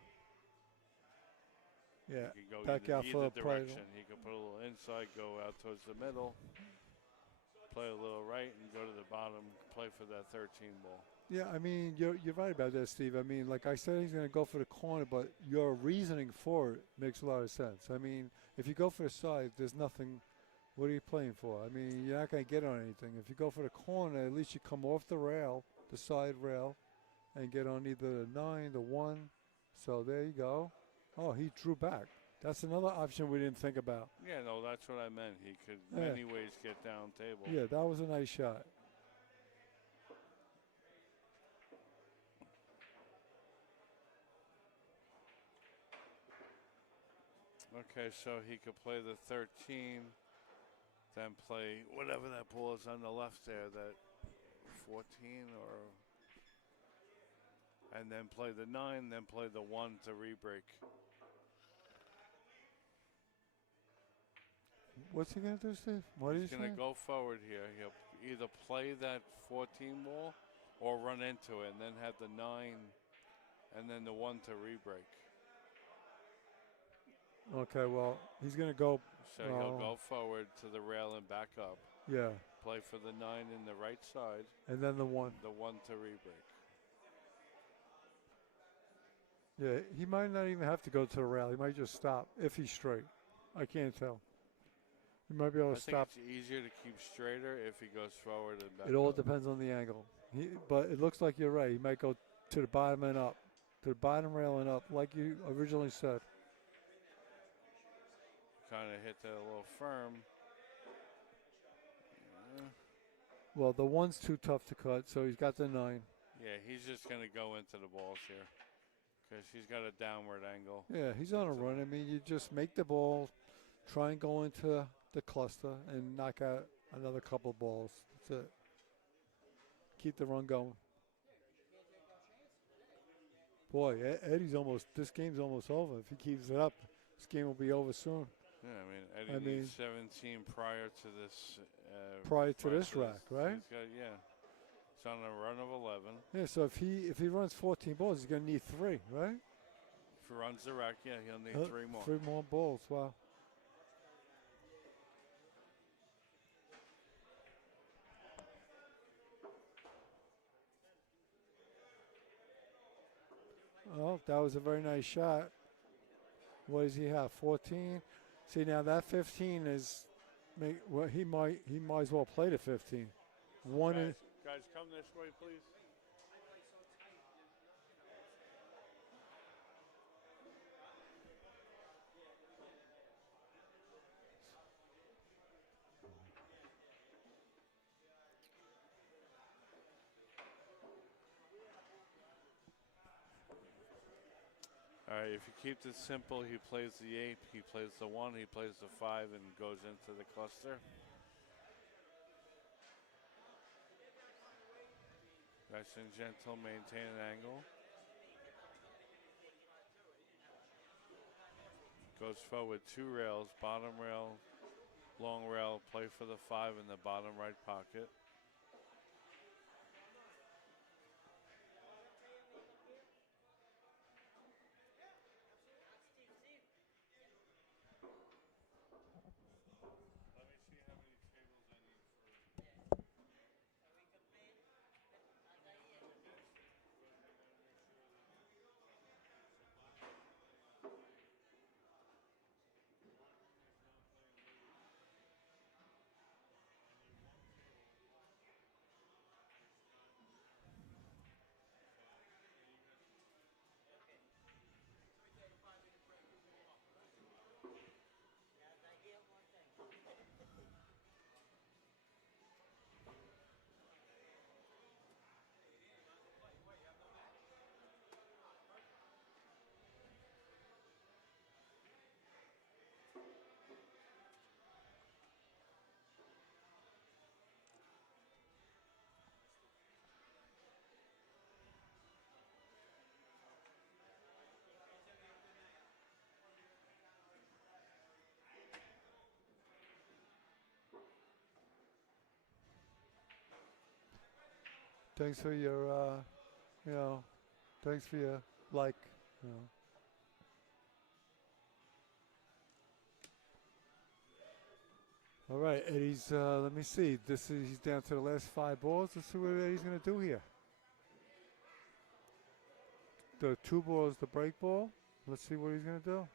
Yeah. He could go Back out for a either play. direction. He could put a little inside, go out towards the middle, play a little right, and go to the bottom, play for that 13 ball. Yeah, I mean, you're right about that, Steve. I mean, like I said, he's going to go for the corner, but your reasoning for it makes a lot of sense. I mean, if you go for the side, there's nothing. What are you playing for? I mean, you're not going to get on anything. If you go for the corner, at least you come off the rail, the side rail, and get on either the 9, the 1. So there you go. Oh, he drew back. That's another option we didn't think about. Yeah, no, that's what I meant. He could many ways get down table. Yeah, that was a nice shot. Okay, so he could play the 13, then play whatever that ball is on the left there, that 14 and then play the 9, then play the 1 to re-break. What's he going to do, Steve? What He's is he going saying? to go forward here. He'll either play that 14 ball or run into it and then have the 9 and then the 1 to re-break. Okay, well, he's going to go. So he'll go forward to the rail and back up. Yeah. Play for the 9 in the right side. And then the 1. The 1 to re-break. Yeah, he might not even have to go to the rail. He might just stop if he's straight. I can't tell. He might be able to I think stop. it's easier to keep straighter if he goes forward and back It all up. depends on the angle. But it looks like you're right. He might go to the bottom and up, to the bottom rail and up, like you originally said. Kind of hit that a little firm. Yeah. Well, the 1's too tough to cut, so he's got the 9. Yeah, he's just going to go into the balls here because he's got a downward angle. Yeah, he's on a run. I mean, you just make the ball, try and go into the cluster, and knock out another couple balls. That's it. Keep the run going. Boy, this game's almost over. If he keeps it up, this game will be over soon. Yeah, Eddie needs 17 prior to this. Prior to this rack, right? He's got, he's on a run of 11. Yeah, so if he runs 14 balls, he's going to need 3, right? If he runs the rack, he'll need 3 more. 3 more balls, wow. Oh, that was a very nice shot. What does he have? 14. See, now that 15 is, well, he might as well play the 15. Guys, come this way, please. All right, if you keep this simple, he plays the 8, he plays the 1, he plays the 5, and goes into the cluster. Nice and gentle, maintain an angle. Goes forward 2 rails, bottom rail long rail, play for the 5 in the bottom right pocket. Let me see how many tables I need for. Thanks for your, thanks for your like, All right, Eddie's, let me see. He's down to the last 5 balls. Let's see what Eddie's going to do here. The 2 balls, the break ball. Let's see what he's going to do.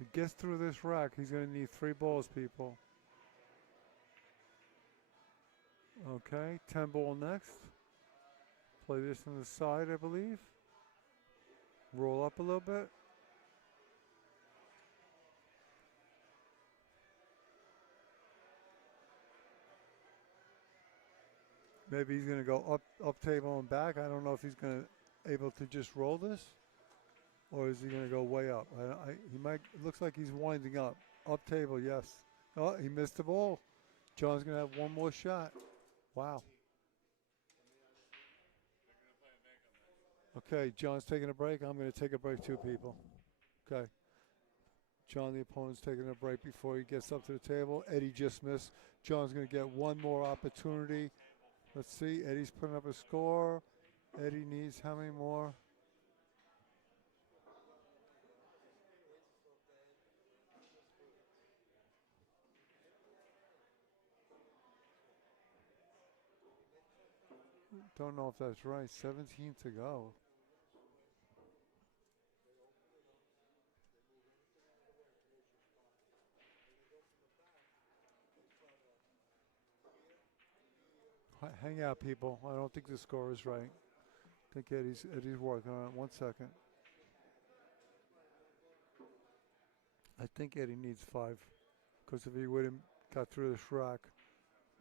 He gets through this rack. He's going to need 3 balls, people. Okay, 10 ball next. Play this on the side, I believe. Roll up a little bit. Maybe he's going to go up table and back. I don't know if he's going to able to just roll this, or is he going to go way up? He might. It looks like he's winding up. Up table, yes. Oh, he missed the ball. John's going to have one more shot. Wow. Okay, John's taking a break. I'm going to take a break too, people. Okay. John, the opponent's taking a break before he gets up to the table. Eddie just missed. John's going to get one more opportunity. Let's see. Eddie's putting up a score. Eddie needs how many more? Don't know if that's right. 17 to go. Hang out, people. I don't think the score is right. I think Eddie's working on it. 1 second. I think Eddie needs 5. Because if he would have got through this rack.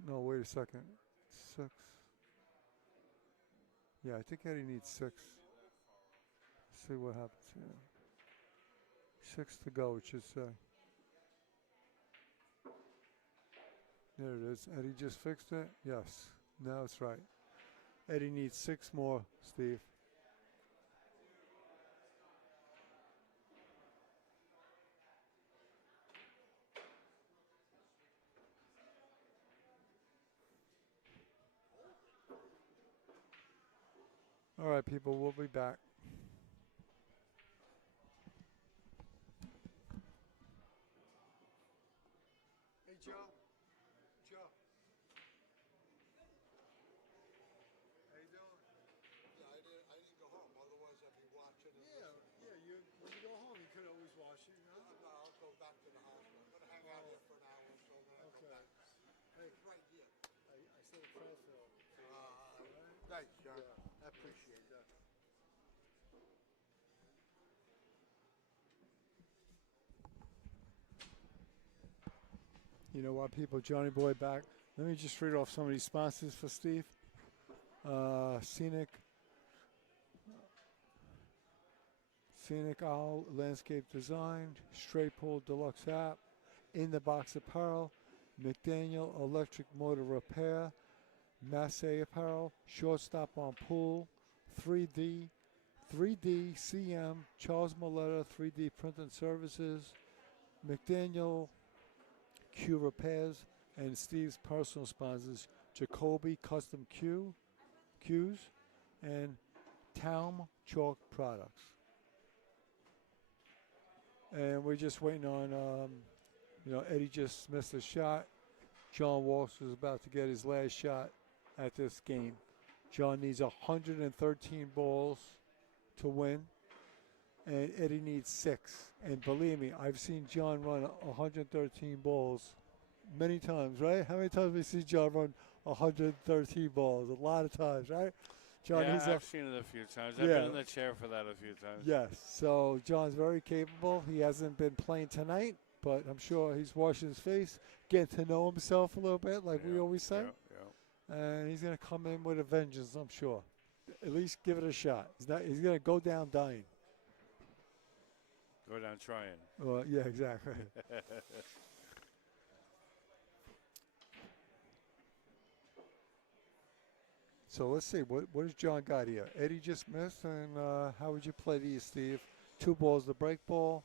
No, wait a second. 6. Yeah, I think Eddie needs 6. Let's see what happens here. 6 to go, it should say. There it is. Eddie just fixed it? Yes. Now it's right. Eddie needs 6 more, Steve. All right, people, we'll be back. Hey, Joe. Joe. How you doing? Yeah, I didn't go home. Otherwise, I'd be watching it. Yeah. When you go home, you could always watch it, No, I'll go back to the hospital. I'm going to hang out here for an hour or so, then I'll go back. Hey, It's right here. I said a profile. Thanks, John. I appreciate that. You know what, people? Johnny Boy back. Let me just read off some of these sponsors for Steve. Scenic Owl Landscape Design, Straight Pull Deluxe App, In the Box Apparel, McDaniel Electric Motor Repair, Massey Apparel, Shortstop on Pool, 3D, 3D CM, Charles Maletta, 3D Printing Services, McDaniel, Q Repairs, and Steve's personal sponsors, Jacoby Custom Qs, and Town Chalk Products. And we're just waiting on, Eddie just missed a shot. John Walsh was about to get his last shot at this game. John needs 113 balls to win, and Eddie needs 6. And believe me, I've seen John run 113 balls many times, right? How many times have we seen John run 113 balls? A lot of times, right? John, Yeah, he's I've seen it a few times. I've Yeah. been in the chair for that a few times. Yes, so John's very capable. He hasn't been playing tonight, but I'm sure he's washing his face, getting to know himself a little bit, like we always say. Yeah. And he's going to come in with a vengeance, I'm sure. At least give it a shot. He's going to go down dying. Go down trying. Well, yeah, exactly. So let's see. What has John got here? Eddie just missed, and how would you play these, Steve? 2 balls the break ball.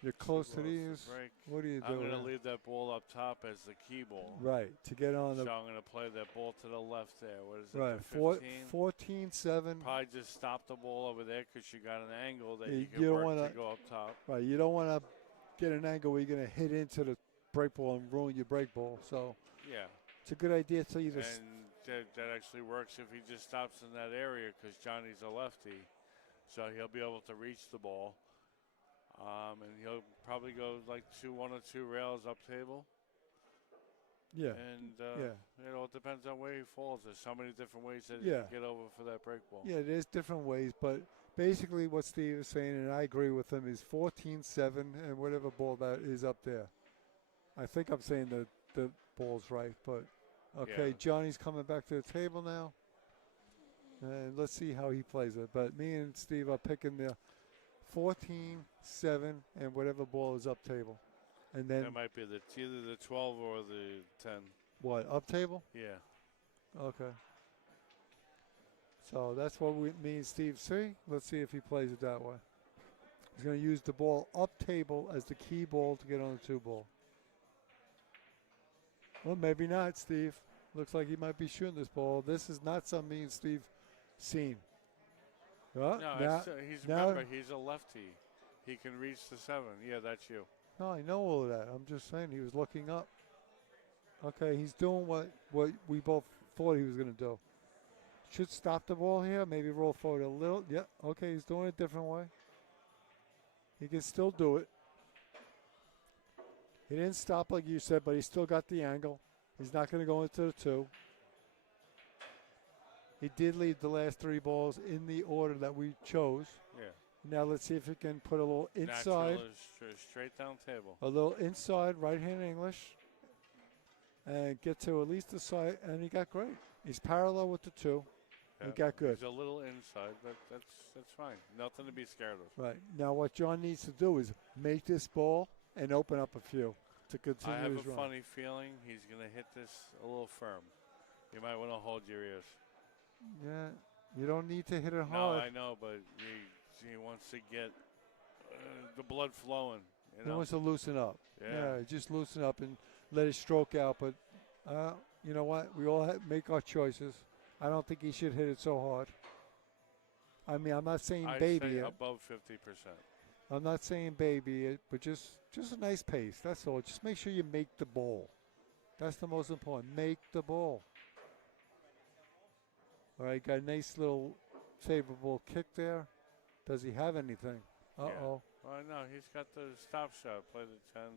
You're close to these. What do you do? I'm going to leave that ball up top as the key ball. Right, to get on the... So I'm going to play that ball to the left there. What is it, Right, the 15? 14-7. Probably just stop the ball over there because you got an angle that you You can don't work wanna- to go up top. Right, you don't want to get an angle where you're going to hit into the break ball and ruin your break ball. So Yeah. it's a good idea to either... And that actually works if he just stops in that area because Johnny's a lefty. So he'll be able to reach the ball. And he'll probably go like 1 or 2 rails up table. Yeah. And, it depends on where he falls. There's so many different ways that he can get over for that break ball. Yeah, there's different ways, but basically what Steve is saying, and I agree with him, is 14-7 and whatever ball that is up there. I think I'm saying the ball's right, but okay, Yeah. Johnny's coming back to the table now. And let's see how he plays it. But me and Steve are picking the 14-7 and whatever ball is up table. And then That might be either the 12 or the 10. what, up table? Yeah. Okay. So that's what me and Steve see. Let's see if he plays it that way. He's going to use the ball up table as the key ball to get on the 2 ball. Well, maybe not, Steve. Looks like he might be shooting this ball. This is not something me and Steve seen. No, remember, he's a lefty. He can reach the 7. Yeah, that's you. No, I know all of that. I'm just saying he was looking up. Okay, he's doing what we both thought he was going to do. Should stop the ball here, maybe roll forward a little. Yeah, okay, he's doing it a different way. He can still do it. He didn't stop like you said, but he still got the angle. He's not going to go into the 2. He did leave the last 3 balls in the order that we chose. Yeah. Now let's see if he can put a little inside. Natural is straight down table. A little inside, right-hand English. And get to at least the side, and he got great. He's parallel with the 2. He got good. He's a little inside, but that's fine. Nothing to be scared of. Right. Now what John needs to do is make this ball and open up a few to continue I have his a run. funny feeling he's going to hit this a little firm. You might want to hold your ears. Yeah, you don't need to hit it No, hard. I know, but he wants to get the blood flowing. He wants to loosen up. Yeah. Just loosen up and let it stroke out. But you know what? We all make our choices. I don't think he should hit it so hard. I mean, I'm not saying I'd baby say it. above 50%. I'm not saying baby it, but just a nice pace. That's all. Just make sure you make the ball. That's the most important. Make the ball. All right, got a nice little favorable kick there. Does he have anything? Uh-oh. Yeah. Well, no, he's got the stop shot. Play the 10.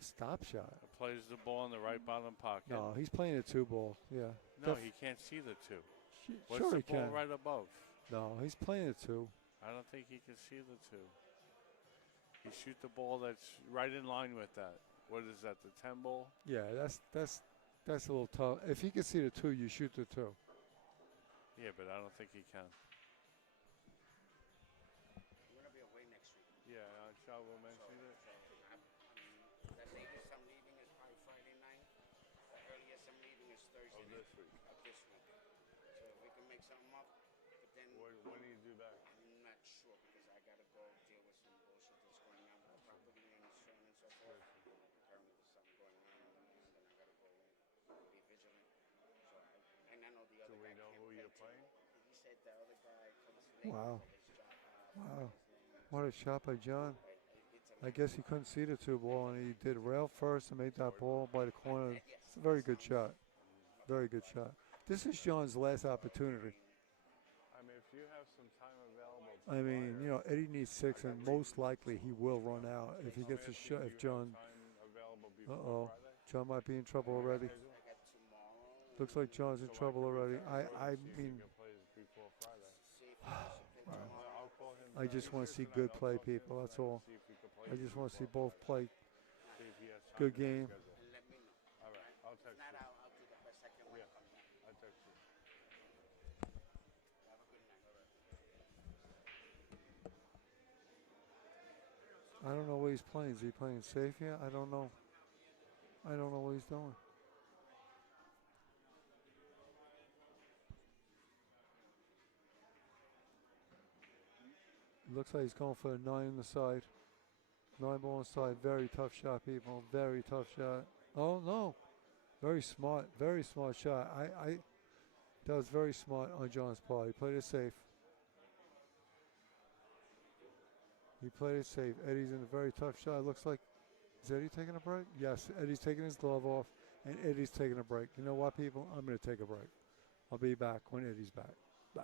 Stop shot. Plays the ball in the right bottom pocket. No, he's playing a 2 ball. Yeah. No, he can't see the 2. What's sure the he ball can. right above? No, he's playing a 2. I don't think he can see the 2. He shoot the ball that's right in line with that. What is that, the 10 ball? Yeah, that's a little tough. If he can see the 2, you shoot the 2. Yeah, but I don't think he can. We're going to be away next week. Yeah, Charles will mention it. The latest I'm leaving is probably Friday night. The earliest I'm leaving is Thursday Of this week. of this week. So if we can make something up, but then When do you do back? I'm not sure. so forth. Apparently there's something going on, and then I gotta go be vigilant. So and I know the Do other we guy know can't who play you're too. playing? He said the other guy comes late. Wow. His job, Wow. his name, What a shot by John. it's I guess he couldn't see the two ball, and he did rail first and made that ball by the corner. It's a very good shot. Very good shot. This is John's last opportunity. I mean, if you have some time available. I mean, you know, Eddie needs 6, and most likely he will run out if he gets a shot. If John, John might be in trouble already. Looks like John's in trouble already. I mean, I just want to see good play, people. That's all. I just want to see both play good game. and let me know. All right, I'll text If not, you. I'll do the best I can when I come back. I'll text you. Have a good night. I don't know what he's playing. Is he playing safe here? I don't know. I don't know what he's doing. Looks like he's going for a 9 on the side. 9 ball on the side. Very tough shot, people. Very tough shot. Oh, no. Very smart shot. That was very smart on John's part. He played it safe. He played it safe. Eddie's in a very tough shot. It looks like, is Eddie taking a break? Yes, Eddie's taking his glove off, and Eddie's taking a break. You know what, people? I'm going to take a break. I'll be back when Eddie's back. Bye.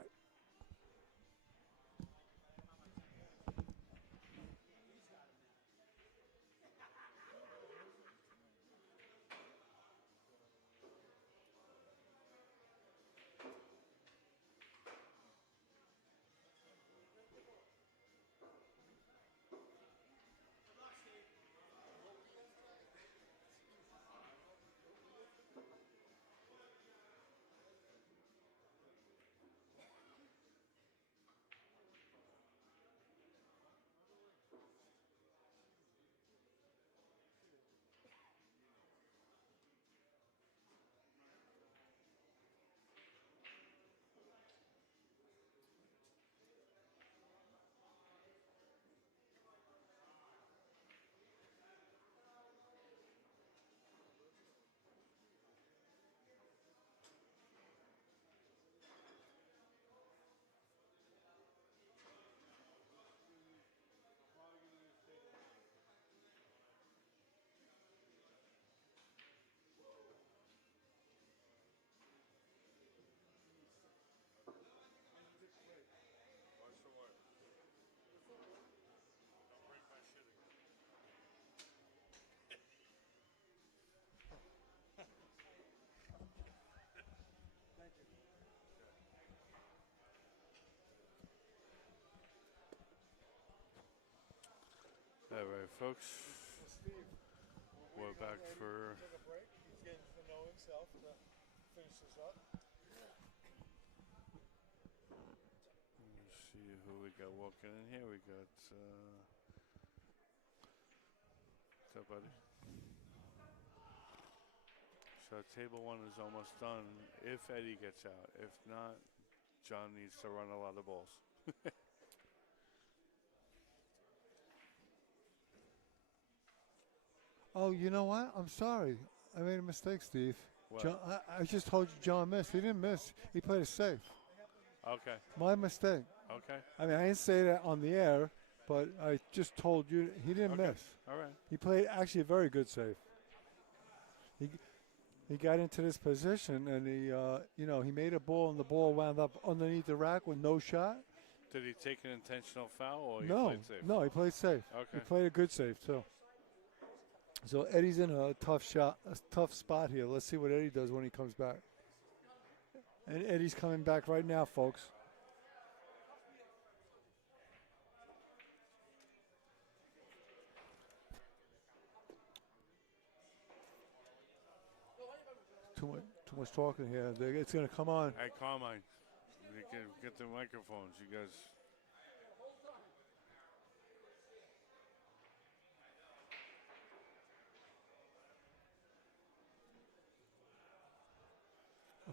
What's the word? Don't break my shit again. Thank you. All right, folks. Steve, We're back for. Take a break. He's getting to know himself to finish this up. Let's see who we got walking in here. We got. What's up, buddy? So table 1 is almost done. If Eddie gets out, if not, John needs to run a lot of balls. Oh, you know what? I'm sorry. I made a mistake, Steve. What? John, I just told you John missed. He didn't miss. He played it safe. Okay. My mistake. Okay. I mean, I didn't say that on the air, but I just told you he didn't Okay. miss. All right. He played actually a very good save. He got into this position and he made a ball and the ball wound up underneath the rack with no shot. Did he take an intentional foul or he No, played safe? no, he played safe. Okay. He played a good save too. So Eddie's in a tough spot here. Let's see what Eddie does when he comes back. And Eddie's coming back right now, folks. Too much talking here. It's going to come on. Hey, Carmine, get the microphones. You guys.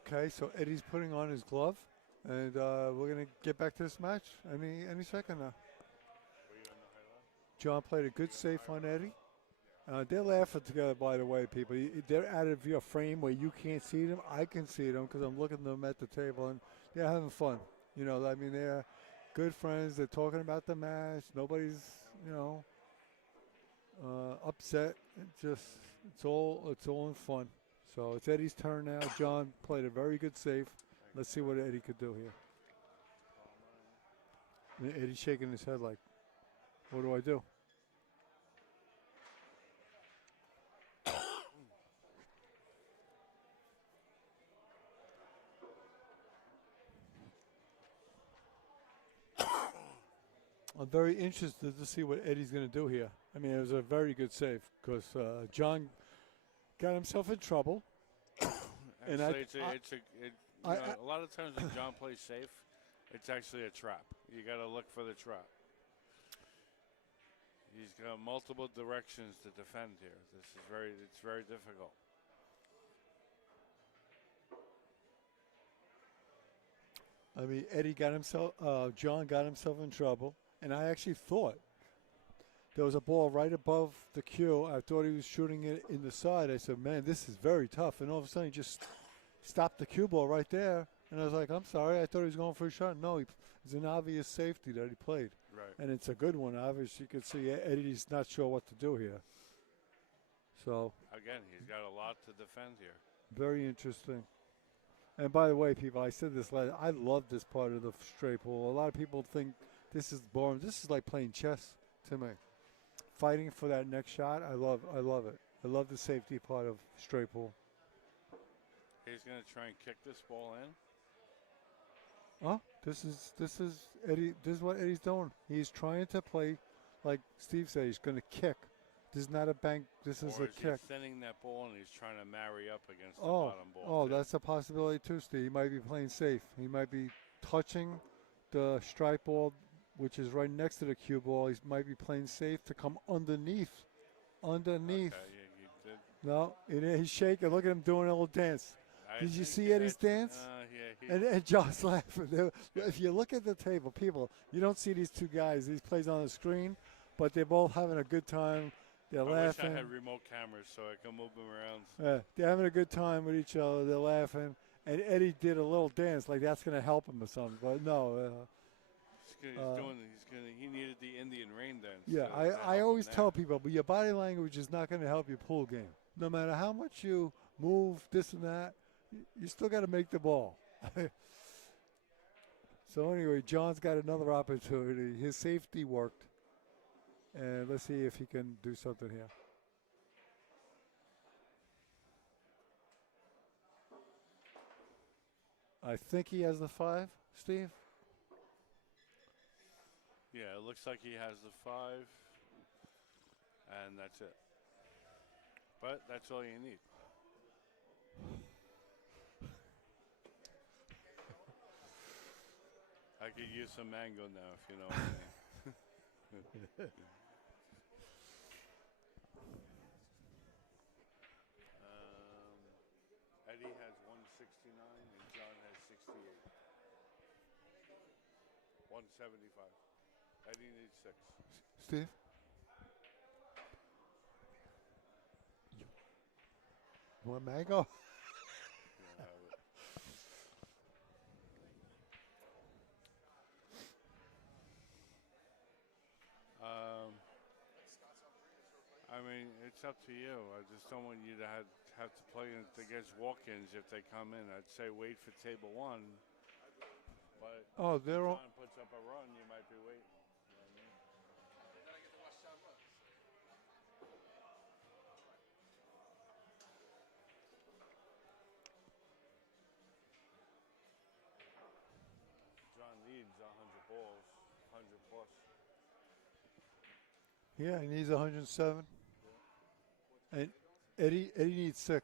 Okay, so Eddie's putting on his glove, and we're going to get back to this match any second now. John played a good save on Eddie. They're laughing together, by the way, people. They're out of your frame where you can't see them. I can see them because I'm looking at them at the table, and they're having fun. You know, I mean, they're good friends. They're talking about the match. Nobody's, you know, upset. It's all in fun. So it's Eddie's turn now. John played a very good save. Let's see what Eddie could do here. And Eddie's shaking his head like, what do I do? I'm very interested to see what Eddie's going to do here. I mean, it was a very good save because John got himself in trouble. And a lot of times when John plays safe, it's actually a trap. You got to look for the trap. He's got multiple directions to defend here. It's very difficult. I mean, John got himself in trouble, and I actually thought there was a ball right above the cue. I thought he was shooting it in the side. I said, man, this is very tough. And all of a sudden, he just stopped the cue ball right there. And I was like, I'm sorry. I thought he was going for a shot. No, it's an obvious safety that he played. Right. And it's a good one. Obviously, you can see Eddie's not sure what to do here. So again, he's got a lot to defend here. Very interesting. And by the way, people, I said this last. I love this part of the straight pool. A lot of people think this is boring. This is like playing chess to me. Fighting for that next shot, I love it. I love the safety part of straight pool. He's going to try and kick this ball in. Oh, this is Eddie. This is what Eddie's doing. He's trying to play, like Steve said. He's going to kick. This is not a bank. This is a kick. He's thinning that ball and he's trying to marry up against the Oh, bottom ball. that's a possibility too, Steve. He might be playing safe. He might be touching the strike ball, which is right next to the cue ball. He might be playing safe to come underneath. Okay, yeah, No, he's shaking. Look at him doing a little dance. Did you see Eddie's dance? Yeah, and John's laughing. If you look at the table, people, you don't see these two guys. These plays on the screen, but they're both having a good time. They're laughing. I wish I had remote cameras so I can move them around. Yeah, they're having a good time with each other. They're laughing. And Eddie did a little dance like that's going to help him or something. But no. He needed the Indian rain dance. Yeah, I always tell people, but your body language is not going to help your pool game. No matter how much you move, this and that, you still got to make the ball. So anyway, John's got another opportunity. His safety worked. And let's see if he can do something here. I think he has the 5, Steve. Yeah, it looks like he has the 5. And that's it. But that's all you need. I could use some mango now, if you know what I mean. Eddie has 169 and John has 68. 175. Eddie needs 6. Steve? You want mango? I mean, it's up to you. I just don't want you to have to play against walk-ins if they come in. I'd say wait for table 1. But if John puts up a run, you might be waiting. You know what I mean? Then I get to watch John run. John needs 100 balls, 100 plus. Yeah, he needs 107. And Eddie needs 6.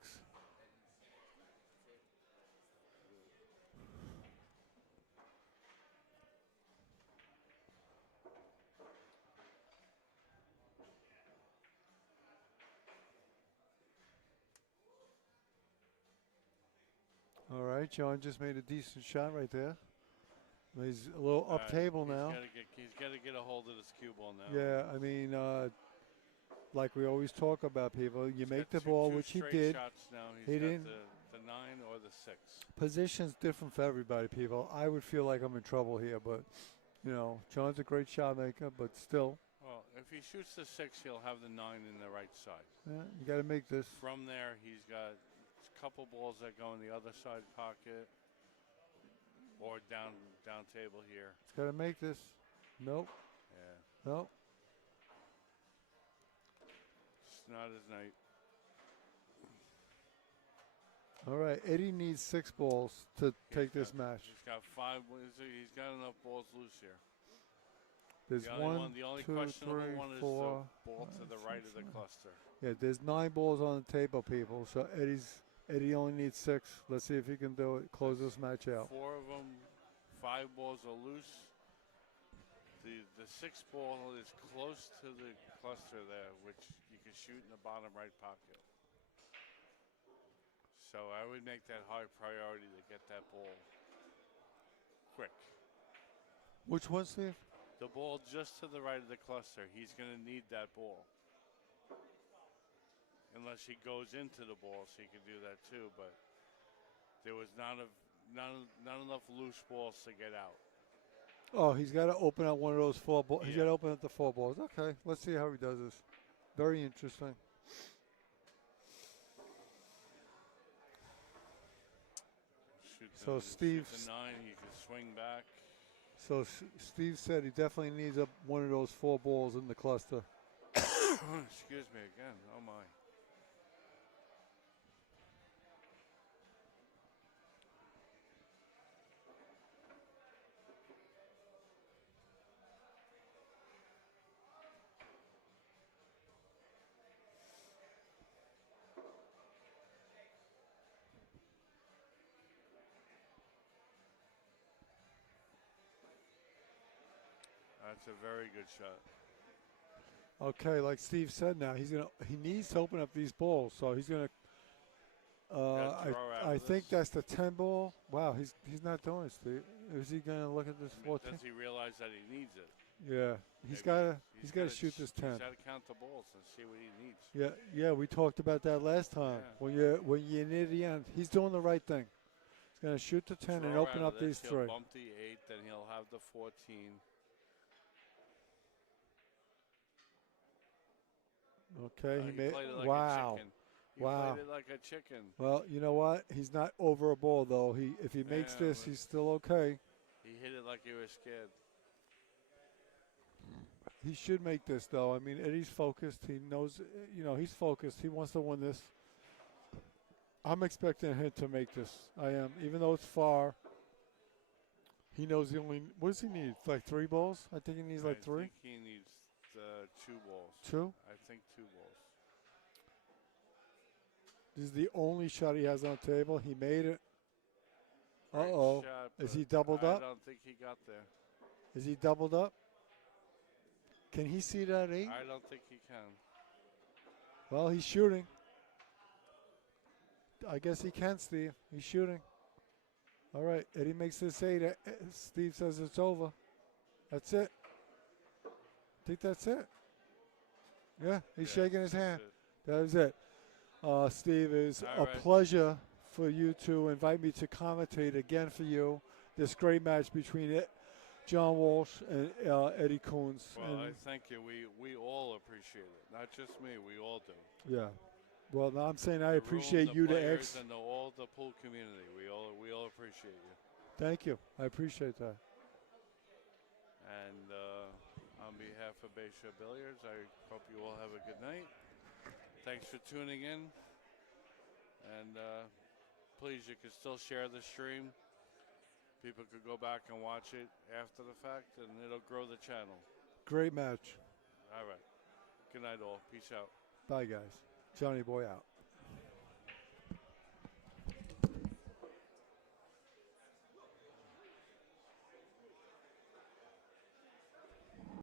All right, John just made a decent shot right there. He's a little up table now. He's got to get a hold of this cue ball now. Yeah, I mean, like we always talk about, people. You He's make got the ball, two which he straight did. shots now. He He's got didn't. the 9 or the 6. Position's different for everybody, people. I would feel like I'm in trouble here, but John's a great shot maker, but still, Well, if he shoots the 6, he'll have the 9 in the right side. you got to make this. From there, he's got a couple balls that go in the other side pocket or down table here. It's got to make this. Nope. Yeah, Nope. it's not his night. All right, Eddie needs 6 balls to take this match. He's got 5. He's got enough balls loose here. There's The only 2, questionable 3, one is 4. the ball to the right of the cluster. Yeah, there's 9 balls on the table, people. So Eddie only needs 6. Let's see if he can do it. Close this match out. 4 of them, 5 balls are loose. The 6th ball is close to the cluster there, which you can shoot in the bottom right pocket. So I would make that high priority to get that ball quick. Which one, Steve? The ball just to the right of the cluster, he's going to need that ball. Unless he goes into the ball, so he can do that too. But there was not enough loose balls to get out. Oh, he's got to open up one of those 4 balls. He's got to open up the 4 balls. Okay, let's see how he does this. Very interesting. So Steve, the 9, he can swing back. So Steve said he definitely needs one of those 4 balls in the cluster. Excuse me again. Oh my. That's a very good shot. Okay, like Steve said, now he needs to open up these balls, so he's gonna. I think that's the 10 ball. Wow, he's not doing it, Steve. Is he gonna look at this 14? Does he realize that he needs it? Yeah, he's got to shoot this 10. He's got to count the balls and see what he needs. Yeah, we talked about that last time. Yeah. When you're near the end, he's doing the right thing. He's gonna shoot the 10 and open up these 3. He'll bump the 8, then he'll have the 14. Okay, he made. Played it like Wow. A chicken. He Wow. played it like a chicken. Well, you know what? He's not over a ball though. If he makes Yeah, this, but he's still okay. He hit it like he was scared. He should make this though. I mean, Eddie's focused. He knows. He's focused. He wants to win this. I'm expecting him to make this. I am, even though it's far. He knows the only. What does he need? Like 3 balls? I think he needs like 3. I think he needs 2 balls. 2? I think 2 balls. This is the only shot he has on the table. He made it. Great Uh-oh. shot, Is but he doubled up? I don't think he got there. Is he doubled up? Can he see that 8? I don't think he can. Well, he's shooting. I guess he can, Steve. He's shooting. All right, Eddie makes this 8. Steve says it's over. That's it. I think that's it. Yeah, he's shaking his hand. That was it. Steve, it was a pleasure for you to invite me to commentate again for you this great match between John Walsh and Eddie Kunz. Well, I thank you. We all appreciate it. Not just me. We all do. Yeah. Well, now I'm saying I The appreciate room, you the to players, and all the pool community. We all appreciate you. Thank you. I appreciate that. And on behalf of Bayshore Billiards, I hope you all have a good night. Thanks for tuning in. And please, you can still share the stream. People could go back and watch it after the fact, and it'll grow the channel. Great match. All right. Good night, all. Peace out. Bye, guys. Johnny Boy out.